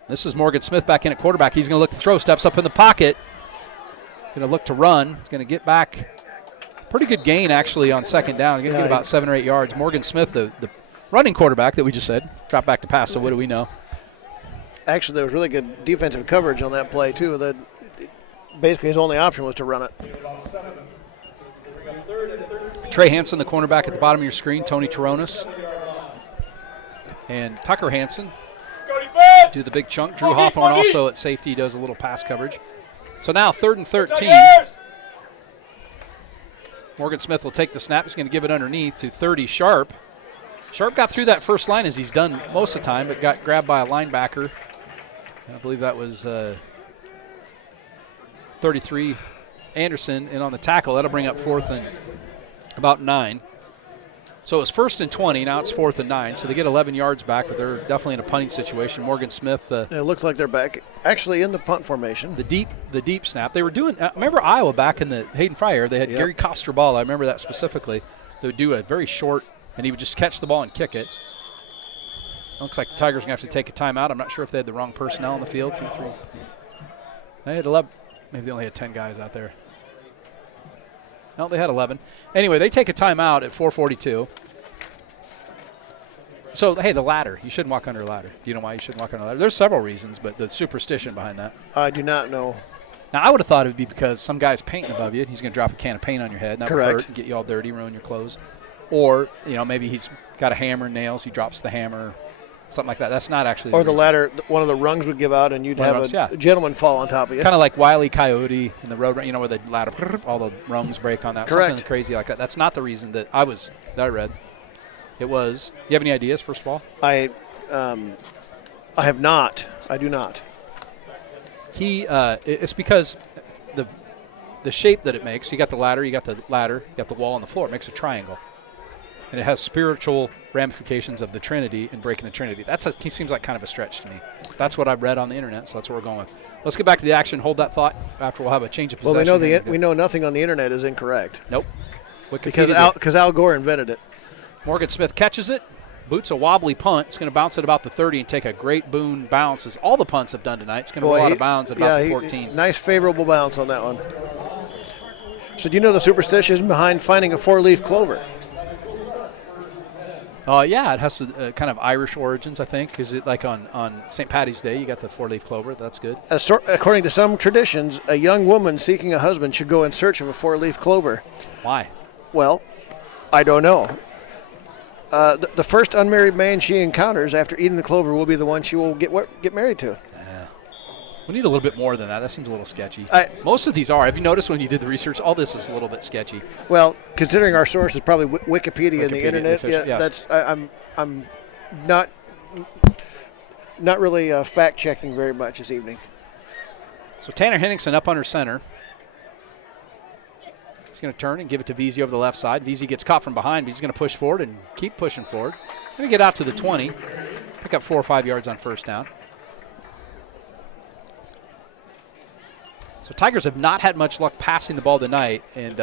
This is Morgan Smith back in at quarterback. He's going to look to throw, steps up in the pocket. Going to look to run. He's going to get back. Pretty good gain, actually, on 2nd down. Going to get about 7 or 8 yards. Morgan Smith, the running quarterback that we just said, dropped back to pass, so what do we know? Actually, there was really good defensive coverage on that play, too. That basically his only option was to run it. Trey Hansen, the cornerback at the bottom of your screen, Tony Taronis. And Tucker Hansen do the big chunk. Drew Hawthorne also at safety does a little pass coverage. So now 3rd and 13. Morgan Smith will take the snap. He's going to give it underneath to 30 Sharp. Sharp got through that first line, as he's done most of the time, but got grabbed by a linebacker. I believe that was 33 Anderson in on the tackle. That'll bring up 4th and about 9. So it was 1st and 20. Now it's 4th and 9. So they get 11 yards back, but they're definitely in a punting situation. Morgan Smith. It looks like they're back actually in the punt formation. The deep snap. They were doing. Remember Iowa back in the Hayden Fry era? They had Gary Koster-Ball. I remember that specifically. They would do a very short, and he would just catch the ball and kick it. Looks like the Tigers are going to have to take a timeout. I'm not sure if they had the wrong personnel on the field. 2, 3. They had 11. Maybe they only had 10 guys out there. No, they had 11. Anyway, they take a timeout at 4:42. So, hey, the ladder. You shouldn't walk under a ladder. Do you know why you shouldn't walk under a ladder? There's several reasons, but the superstition behind that. I do not know. Now, I would have thought it would be because some guy's painting above you. He's going to drop a can of paint on your head. And that Correct. would hurt and get you all dirty, ruin your clothes. Or, maybe he's got a hammer and nails. He drops the hammer, something like that. That's not actually Or the reason. ladder, one of the rungs would give out, and you'd have a gentleman fall on top of you. Kind of like Wile E. Coyote in the road, where the ladder, all the rungs break on that. Correct. Something crazy like that. That's not the reason that I read. It was. You have any ideas, first of all? I have not. I do not. It's because the shape that it makes. You got the ladder, you got the wall and the floor. It makes a triangle. And it has spiritual ramifications of the Trinity and breaking the Trinity. He seems like kind of a stretch to me. That's what I've read on the internet, so that's what we're going with. Let's get back to the action. Hold that thought. After we'll have a change of possession. Well, we know nothing on the internet is incorrect. Nope. Because Al Gore invented it. Morgan Smith catches it, boots a wobbly punt. It's going to bounce at about the 30 and take a great Boone bounce, as all the punts have done tonight. It's going to roll out of bounds at about the 14. Nice favorable bounce on that one. So do you know the superstition behind finding a 4-leaf clover? Yeah, it has kind of Irish origins, I think. Is it like on St. Patty's Day, you got the four-leaf clover? That's good. According to some traditions, a young woman seeking a husband should go in search of a four-leaf clover. Why? Well, I don't know. The first unmarried man she encounters after eating the clover will be the one she will get married to. We need a little bit more than that. That seems a little sketchy. Most of these are. Have you noticed when you did the research? All this is a little bit sketchy. Well, considering our source is probably Wikipedia and the internet, yes. I'm not really fact checking very much this evening. So Tanner Henningsen up under center. He's going to turn and give it to Veazey over the left side. Veazey gets caught from behind, but he's going to push forward and keep pushing forward. Going to get out to the 20, pick up 4 or 5 yards on first down. So Tigers have not had much luck passing the ball tonight, and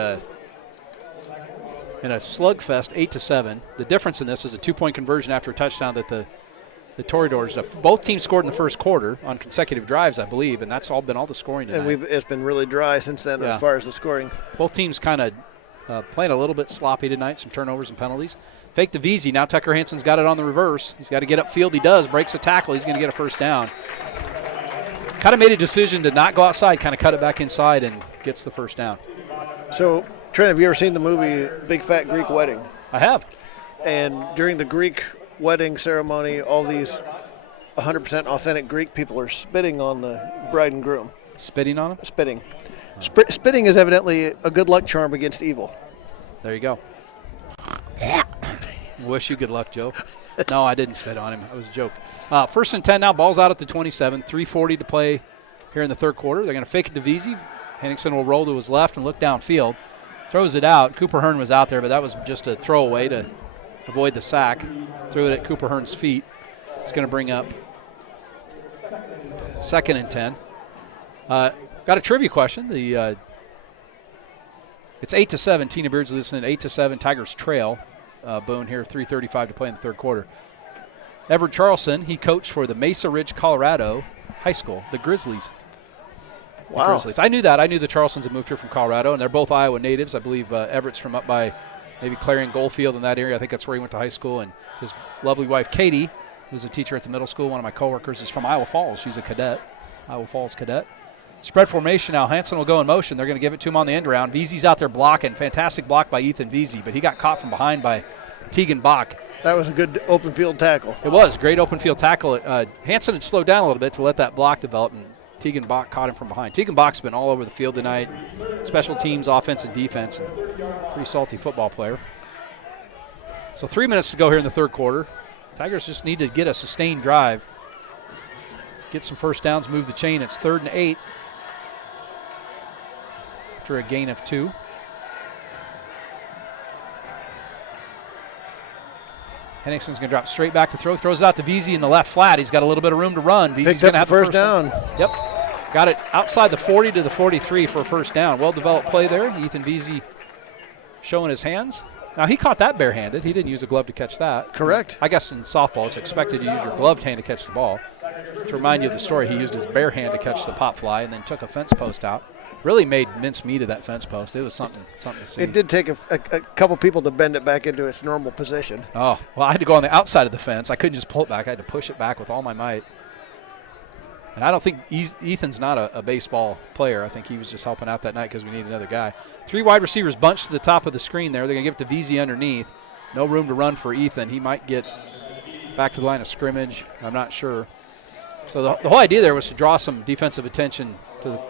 in a slugfest, 8-7. The difference in this is a 2-point conversion after a touchdown that the Toreadors, both teams scored in the first quarter on consecutive drives, I believe, and that's been all the scoring tonight. And it's been really dry since then as far as the scoring. Both teams kind of playing a little bit sloppy tonight, some turnovers and penalties. Fake to Veazey. Now Tucker Hansen's got it on the reverse. He's got to get upfield. He does. Breaks a tackle. He's going to get a first down. Kind of made a decision to not go outside, kind of cut it back inside and gets the first down. So, Trent, have you ever seen the movie Big Fat Greek Wedding? I have. And during the Greek wedding ceremony, all these 100% authentic Greek people are spitting on the bride and groom. Spitting on them? Spitting. Spitting is evidently a good luck charm against evil. There you go. Wish you good luck, Joe. No, I didn't spit on him. It was a joke. First and 10 now. Ball's out at the 27. 3:40 to play here in the third quarter. They're going to fake it to Veazey. Henningsen will roll to his left and look downfield. Throws it out. Cooper Hearn was out there, but that was just a throwaway to avoid the sack. Threw it at Cooper Hearn's feet. It's going to bring up second and 10. Got a trivia question. It's 8-7. Tina Beard's listening. 8-7. Tigers trail. Boone here. 3:35 to play in the third quarter. Everett Charleston, he coached for the Mesa Ridge, Colorado High School, the Grizzlies. Wow. The Grizzlies. I knew that. I knew the Charlestons had moved here from Colorado, and they're both Iowa natives. I believe Everett's from up by maybe Clarion Goldfield in that area. I think that's where he went to high school. And his lovely wife, Katie, who's a teacher at the middle school, one of my coworkers, is from Iowa Falls. She's a cadet, Iowa Falls cadet. Spread formation now. Hansen will go in motion. They're going to give it to him on the end round. Veazey's out there blocking. Fantastic block by Ethan Veazey, but he got caught from behind by Tegan Bach. That was a good open field tackle. It was. Great open field tackle. Hansen had slowed down a little bit to let that block develop, and Tegan Bach caught him from behind. Tegan Bach's been all over the field tonight. Special teams, offense, and defense. Pretty salty football player. So 3 minutes to go here in the third quarter. Tigers just need to get a sustained drive. Get some first downs, move the chain. It's 3rd and 8 after a gain of 2. Henningsen's going to drop straight back to throw. Throws it out to Veazey in the left flat. He's got a little bit of room to run. Veazey's going to have the first down. Yep. Got it outside the 40 to the 43 for a first down. Well-developed play there. Ethan Veazey showing his hands. Now, he caught that barehanded. He didn't use a glove to catch that. Correct. I guess in softball it's expected to use your gloved hand to catch the ball. To remind you of the story, he used his bare hand to catch the pop fly and then took a fence post out. Really made mincemeat of that fence post. It was something to see. It did take a couple people to bend it back into its normal position. Oh, well, I had to go on the outside of the fence. I couldn't just pull it back. I had to push it back with all my might. And I don't think Ethan's not a baseball player. I think he was just helping out that night because we need another guy. 3 wide receivers bunched to the top of the screen there. They're going to give it to Veazey underneath. No room to run for Ethan. He might get back to the line of scrimmage. I'm not sure. So the whole idea there was to draw some defensive attention to the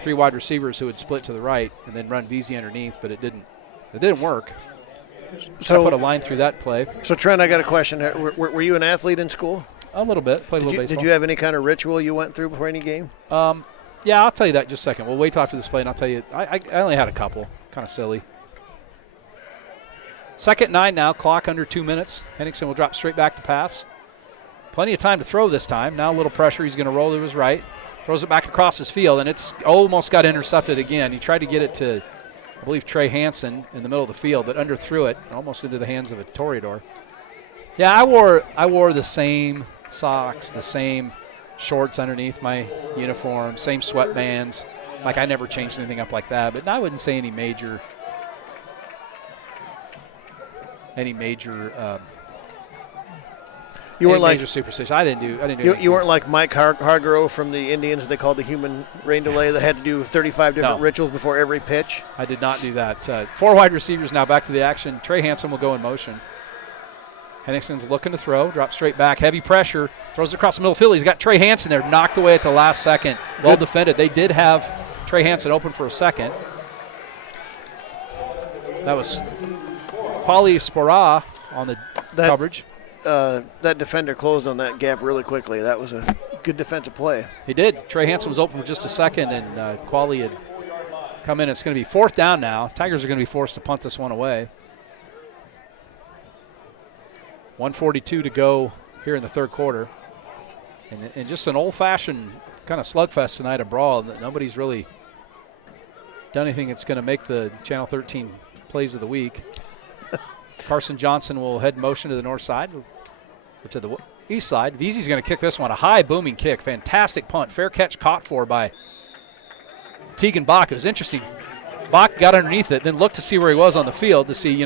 3 wide receivers who would split to the right and then run Veazey underneath, but it didn't work. So I put a line through that play. So Trent, I got a question. Were you an athlete in school? A little bit. Played a little baseball. Did you have any kind of ritual you went through before any game? Yeah, I'll tell you that in just a second. We'll wait till after this play, and I'll tell you. I only had a couple. Kind of silly. 2nd and 9 now. Clock under 2 minutes. Henningsen will drop straight back to pass. Plenty of time to throw this time. Now a little pressure. He's going to roll to his right. Throws it back across his field, and it's almost got intercepted again. He tried to get it to, I believe, Trey Hansen in the middle of the field, but underthrew it almost into the hands of a Toreador. Yeah, I wore the same socks, the same shorts underneath my uniform, same sweatbands. Like, I never changed anything up like that, but I wouldn't say any major You weren't like major superstition. I didn't do. you weren't like Mike Hargrove from the Indians. They called the human rain delay. They had to do 35 different rituals before every pitch. I did not do that. 4 wide receivers now back to the action. Trey Hansen will go in motion. Henningson's looking to throw, drops straight back, heavy pressure, throws it across the middle of the field. He's got Trey Hansen there, knocked away at the last second. Well defended. They did have Trey Hansen open for a second. That was Paulie Spora on the coverage. That defender closed on that gap really quickly. That was a good defensive play. He did. Trey Hansen was open for just a second, and Qualley had come in. It's going to be 4th down now. Tigers are going to be forced to punt this one away. 1:42 to go here in the third quarter. And just an old-fashioned kind of slugfest tonight, a brawl. Nobody's really done anything that's going to make the Channel 13 plays of the week. Carson Johnson will head in motion to the north side, or to the east side. Veazey's going to kick this one. A high booming kick. Fantastic punt. Fair catch caught for by Tegan Bach. It was interesting. Bach got underneath it, then looked to see where he was on the field to see,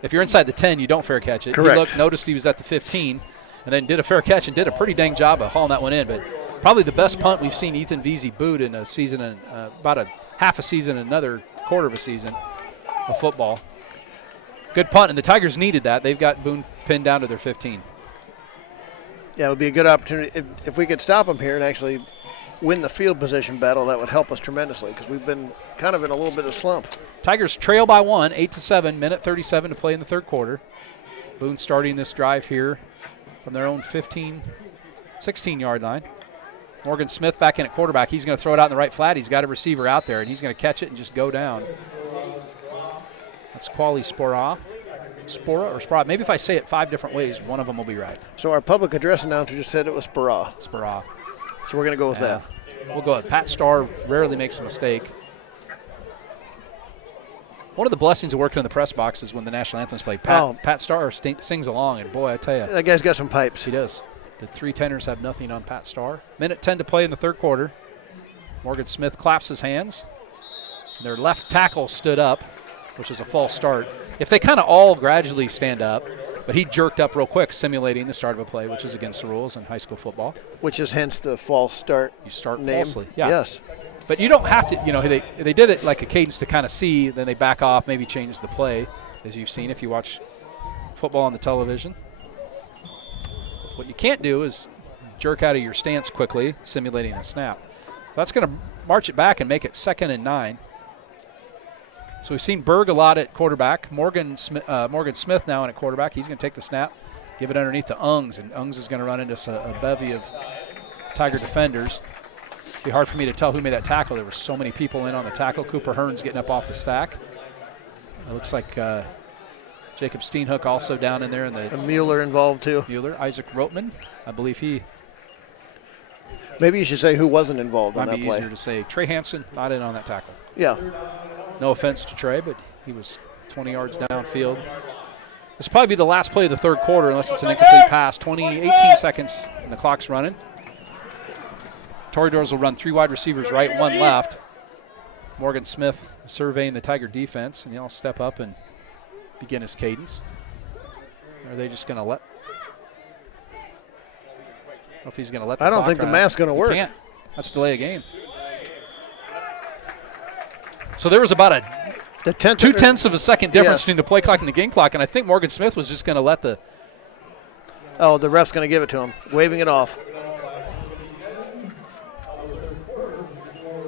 if you're inside the 10, you don't fair catch it. Correct. He looked, noticed he was at the 15, and then did a fair catch and did a pretty dang job of hauling that one in. But probably the best punt we've seen Ethan Veazey boot in a season, and about a half a season, another quarter of a season of football. Good punt, and the Tigers needed that. They've got Boone pinned down to their 15. Yeah, it would be a good opportunity. If we could stop them here and actually win the field position battle, that would help us tremendously because we've been kind of in a little bit of slump. Tigers trail by 1, 8-7, minute 37 to play in the third quarter. Boone starting this drive here from their own 16-yard line. Morgan Smith back in at quarterback. He's going to throw it out in the right flat. He's got a receiver out there, and he's going to catch it and just go down. That's Qualley Spora. Maybe if I say it 5 different ways, one of them will be right. So our public address announcer just said it was Spora. Spora. So we're going to go with that. We'll go with Pat Starr. Rarely makes a mistake. One of the blessings of working in the press box is when the national anthems play. Pat Starr sings along, and boy, I tell you. That guy's got some pipes. He does. The 3 tenors have nothing on Pat Starr. Minute 10 to play in the third quarter. Morgan Smith claps his hands. Their left tackle stood up, which is a false start. If they kind of all gradually stand up, but he jerked up real quick, simulating the start of a play, which is against the rules in high school football. Which is hence the false start. You start name. falsely. Yeah. Yes. But you don't have to, they did it like a cadence to kind of see, then they back off, maybe change the play, as you've seen if you watch football on the television. What you can't do is jerk out of your stance quickly, simulating a snap. So that's going to march it back and make it 2nd and 9. So we've seen Berg a lot at quarterback. Morgan Smith now in at quarterback. He's going to take the snap, give it underneath to Ungs, and Ungs is going to run into a bevy of Tiger defenders. It'd be hard for me to tell who made that tackle. There were so many people in on the tackle. Cooper Hearns getting up off the stack. It looks like Jacob Steenhook also down in there. And Mueller involved too. Mueller, Isaac Rotman, I believe he. Maybe you should say who wasn't involved on that play. Might be easier to say. Trey Hansen not in on that tackle. Yeah. No offense to Trey, but he was 20 yards downfield. This will probably be the last play of the third quarter unless it's an incomplete pass. 18 seconds, and the clock's running. Torridors will run 3 wide receivers right, 1 left. Morgan Smith surveying the Tiger defense, and he'll step up and begin his cadence. Or are they just going to let? I don't know if he's going to let the I don't clock think the run. math's going to work. Can't. That's delay a game. So there was about the 2/10 of a second difference Yes. between the play clock and the game clock, and I think Morgan Smith was just going to let the. Oh, the ref's going to give it to him, waving it off.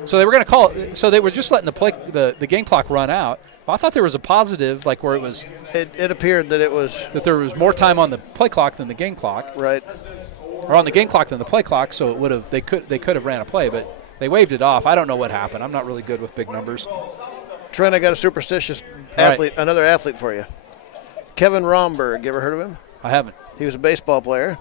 So they were going to call it. So they were just letting the game clock run out. Well, I thought there was a positive, like where it was. It appeared that it was. That there was more time on the play clock than the game clock. Right. Or on the game clock than the play clock, so it would have. They could have ran a play, but they waved it off. I don't know what happened. I'm not really good with big numbers. Trent, I got a superstitious athlete, another athlete for you. Kevin Romberg, you ever heard of him? I haven't. He was a baseball player,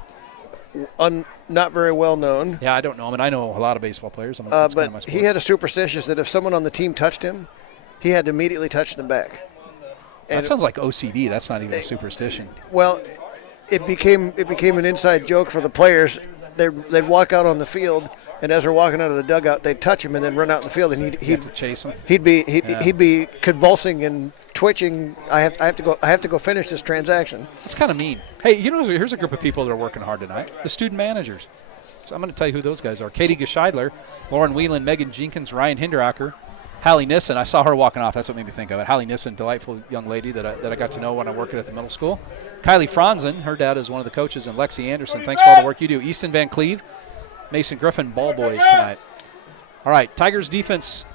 not very well known. Yeah, I don't know him, and I know a lot of baseball players. But he had a superstitious that if someone on the team touched him, he had to immediately touch them back. And that sounds like OCD. That's not even a superstition. Well, it became an inside joke for the players. They'd walk out on the field, and as they're walking out of the dugout, they'd touch him and then run out in the field, and he'd to chase him. He'd be convulsing and twitching. I have to go finish this transaction. That's kind of mean. Hey, here's a group of people that are working hard tonight. The student managers. So I'm going to tell you who those guys are. Katie Gescheidler, Lauren Whelan, Megan Jenkins, Ryan Hinderacker, Hallie Nissen. I saw her walking off. That's what made me think of it. Hallie Nissen, delightful young lady that I got to know when I worked at the middle school. Kylie Franzen, her dad is one of the coaches, and Lexi Anderson. Thanks for all the work you do. Easton Van Cleve, Mason Griffin, ball boys tonight. All right, Tigers defense.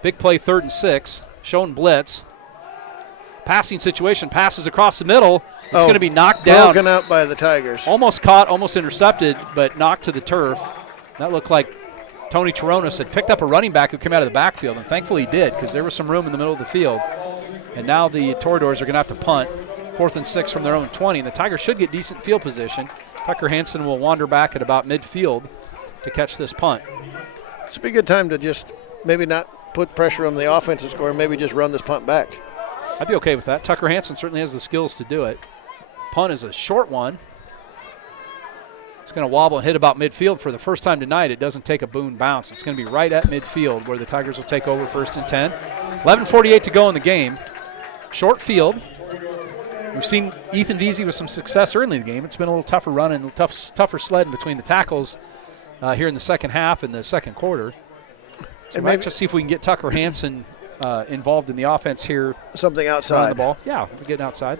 Big play, 3rd and 6. Showing blitz. Passing situation, passes across the middle. It's going to be knocked down. Broken up by the Tigers. Almost caught, almost intercepted, but knocked to the turf. That looked like Tony Toronis had picked up a running back who came out of the backfield, and thankfully he did because there was some room in the middle of the field. And now the Toreadors are going to have to punt. 4th and 6 from their own 20, and the Tigers should get decent field position. Tucker Hansen will wander back at about midfield to catch this punt. It's a pretty good time to just maybe not put pressure on the offensive score and maybe just run this punt back. I'd be okay with that. Tucker Hansen certainly has the skills to do it. Punt is a short one. It's going to wobble and hit about midfield. For the first time tonight, it doesn't take a Boone bounce. It's going to be right at midfield where the Tigers will take over 1st and 10. 11:48 to go in the game. Short field. We've seen Ethan Veazey with some success early in the game. It's been a little tougher run and tougher sledding between the tackles here in the second half and the second quarter. So we might just see if we can get Tucker Hansen involved in the offense here. Something outside. The ball. Yeah, we're getting outside.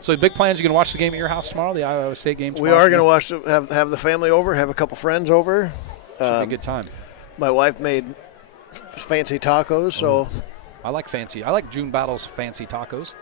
So big plans, you're going to watch the game at your house tomorrow, the Iowa State game tomorrow? We are going to watch, have the family over, have a couple friends over. Should be a good time. My wife made fancy tacos, so. I like fancy. I like June Battle's fancy tacos.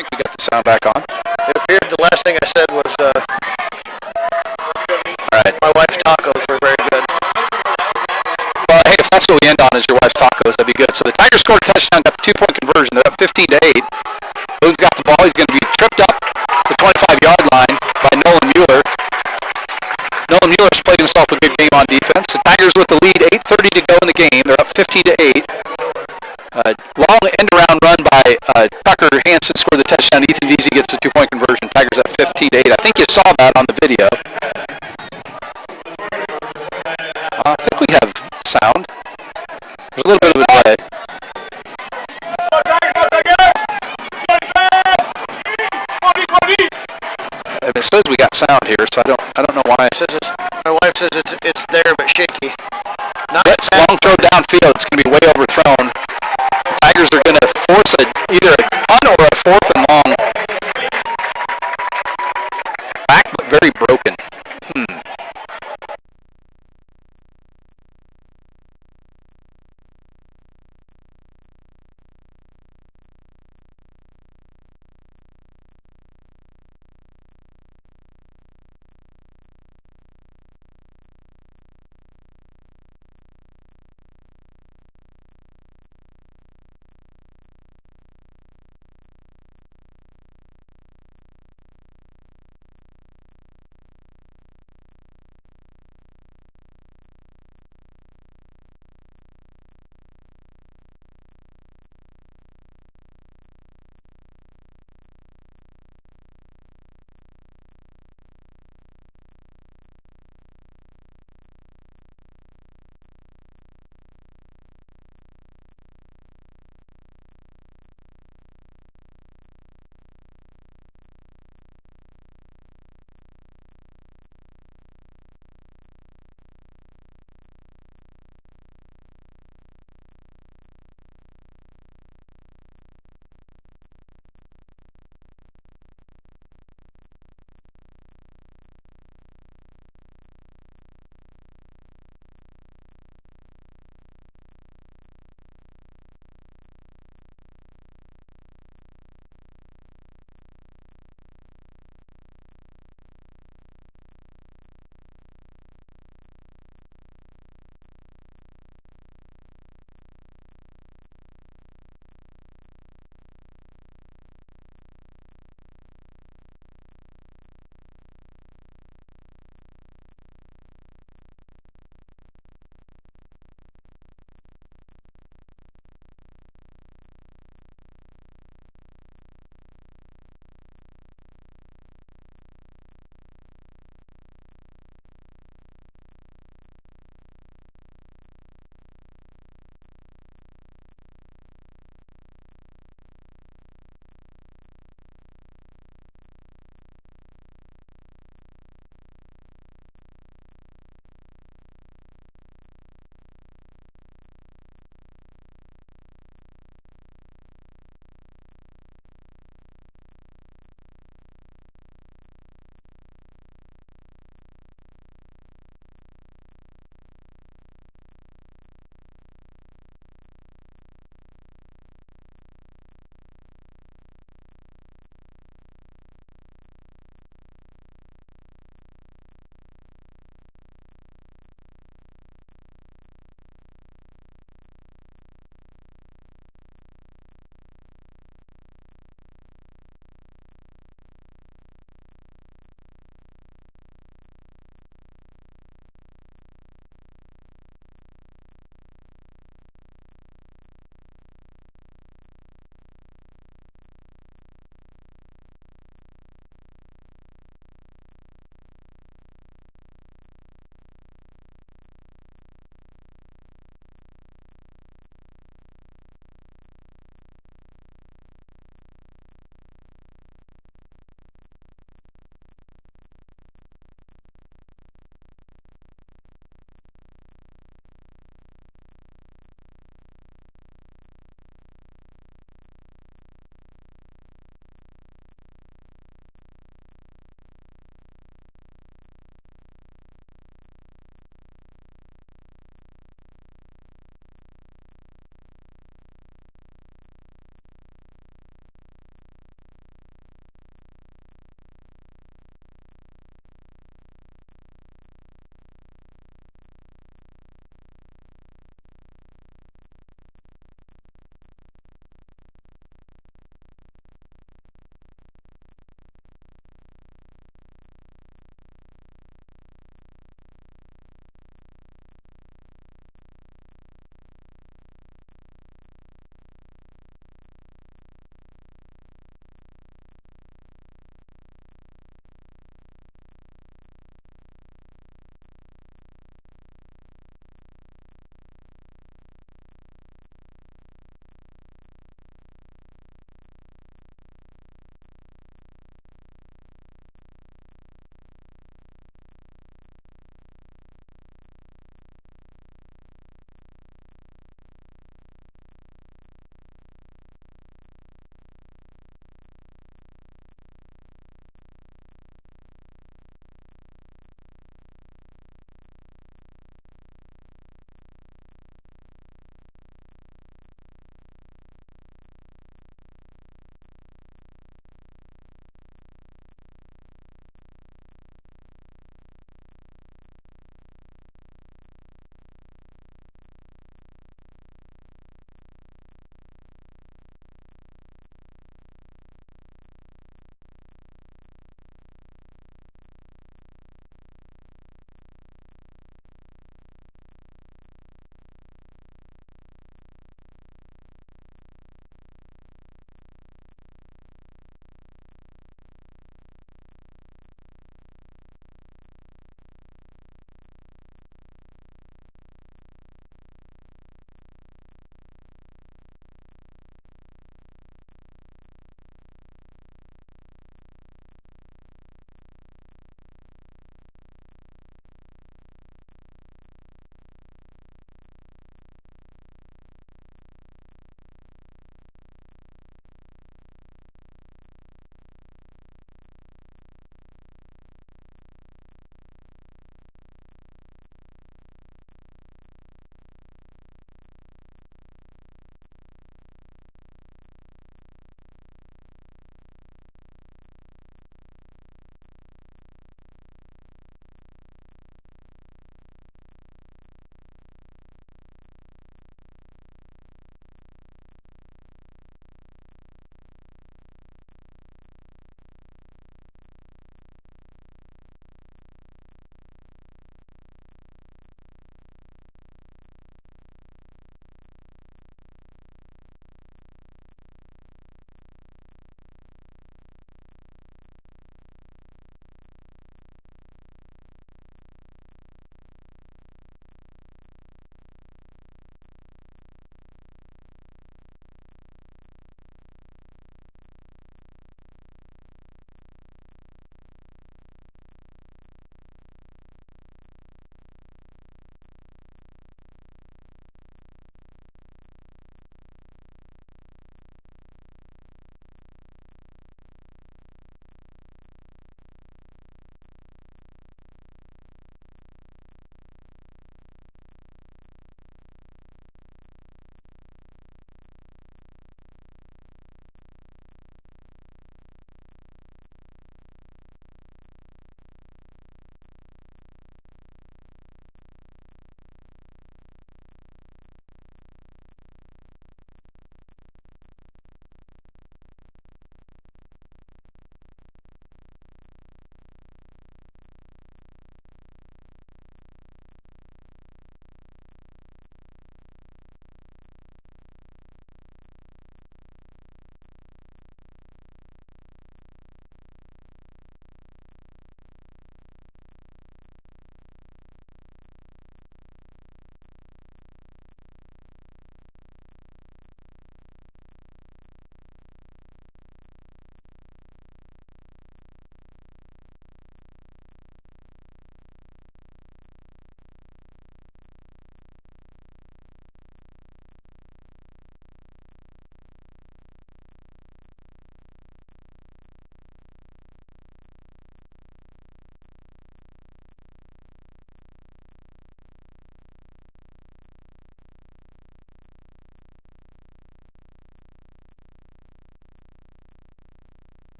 think we got the sound back on. It appeared the last thing I said was, All right. my wife's tacos were very good. Well, hey, if that's what we end on is your wife's tacos, that'd be good. So the Tigers scored a touchdown, got the 2-point conversion. They're up 15-8. Boone's got the ball. He's going to be tripped up the 25-yard line by Nolan Mueller. Nolan Mueller's played himself a good game on defense. The Tigers with the lead, 8:30 to go in the game. They're up 15-8. Long end-around run by Tucker Hansen scored the touchdown. Ethan Veazey gets the 2-point conversion. Tigers up 15-8. I think you saw that on the video. I think we have sound. There's a little bit of a delay. It says we got sound here, so I don't know why. My wife says it's there but shaky. That's long throw downfield. It's going to be way overthrown. Tigers are going to force either a punt or a 4th and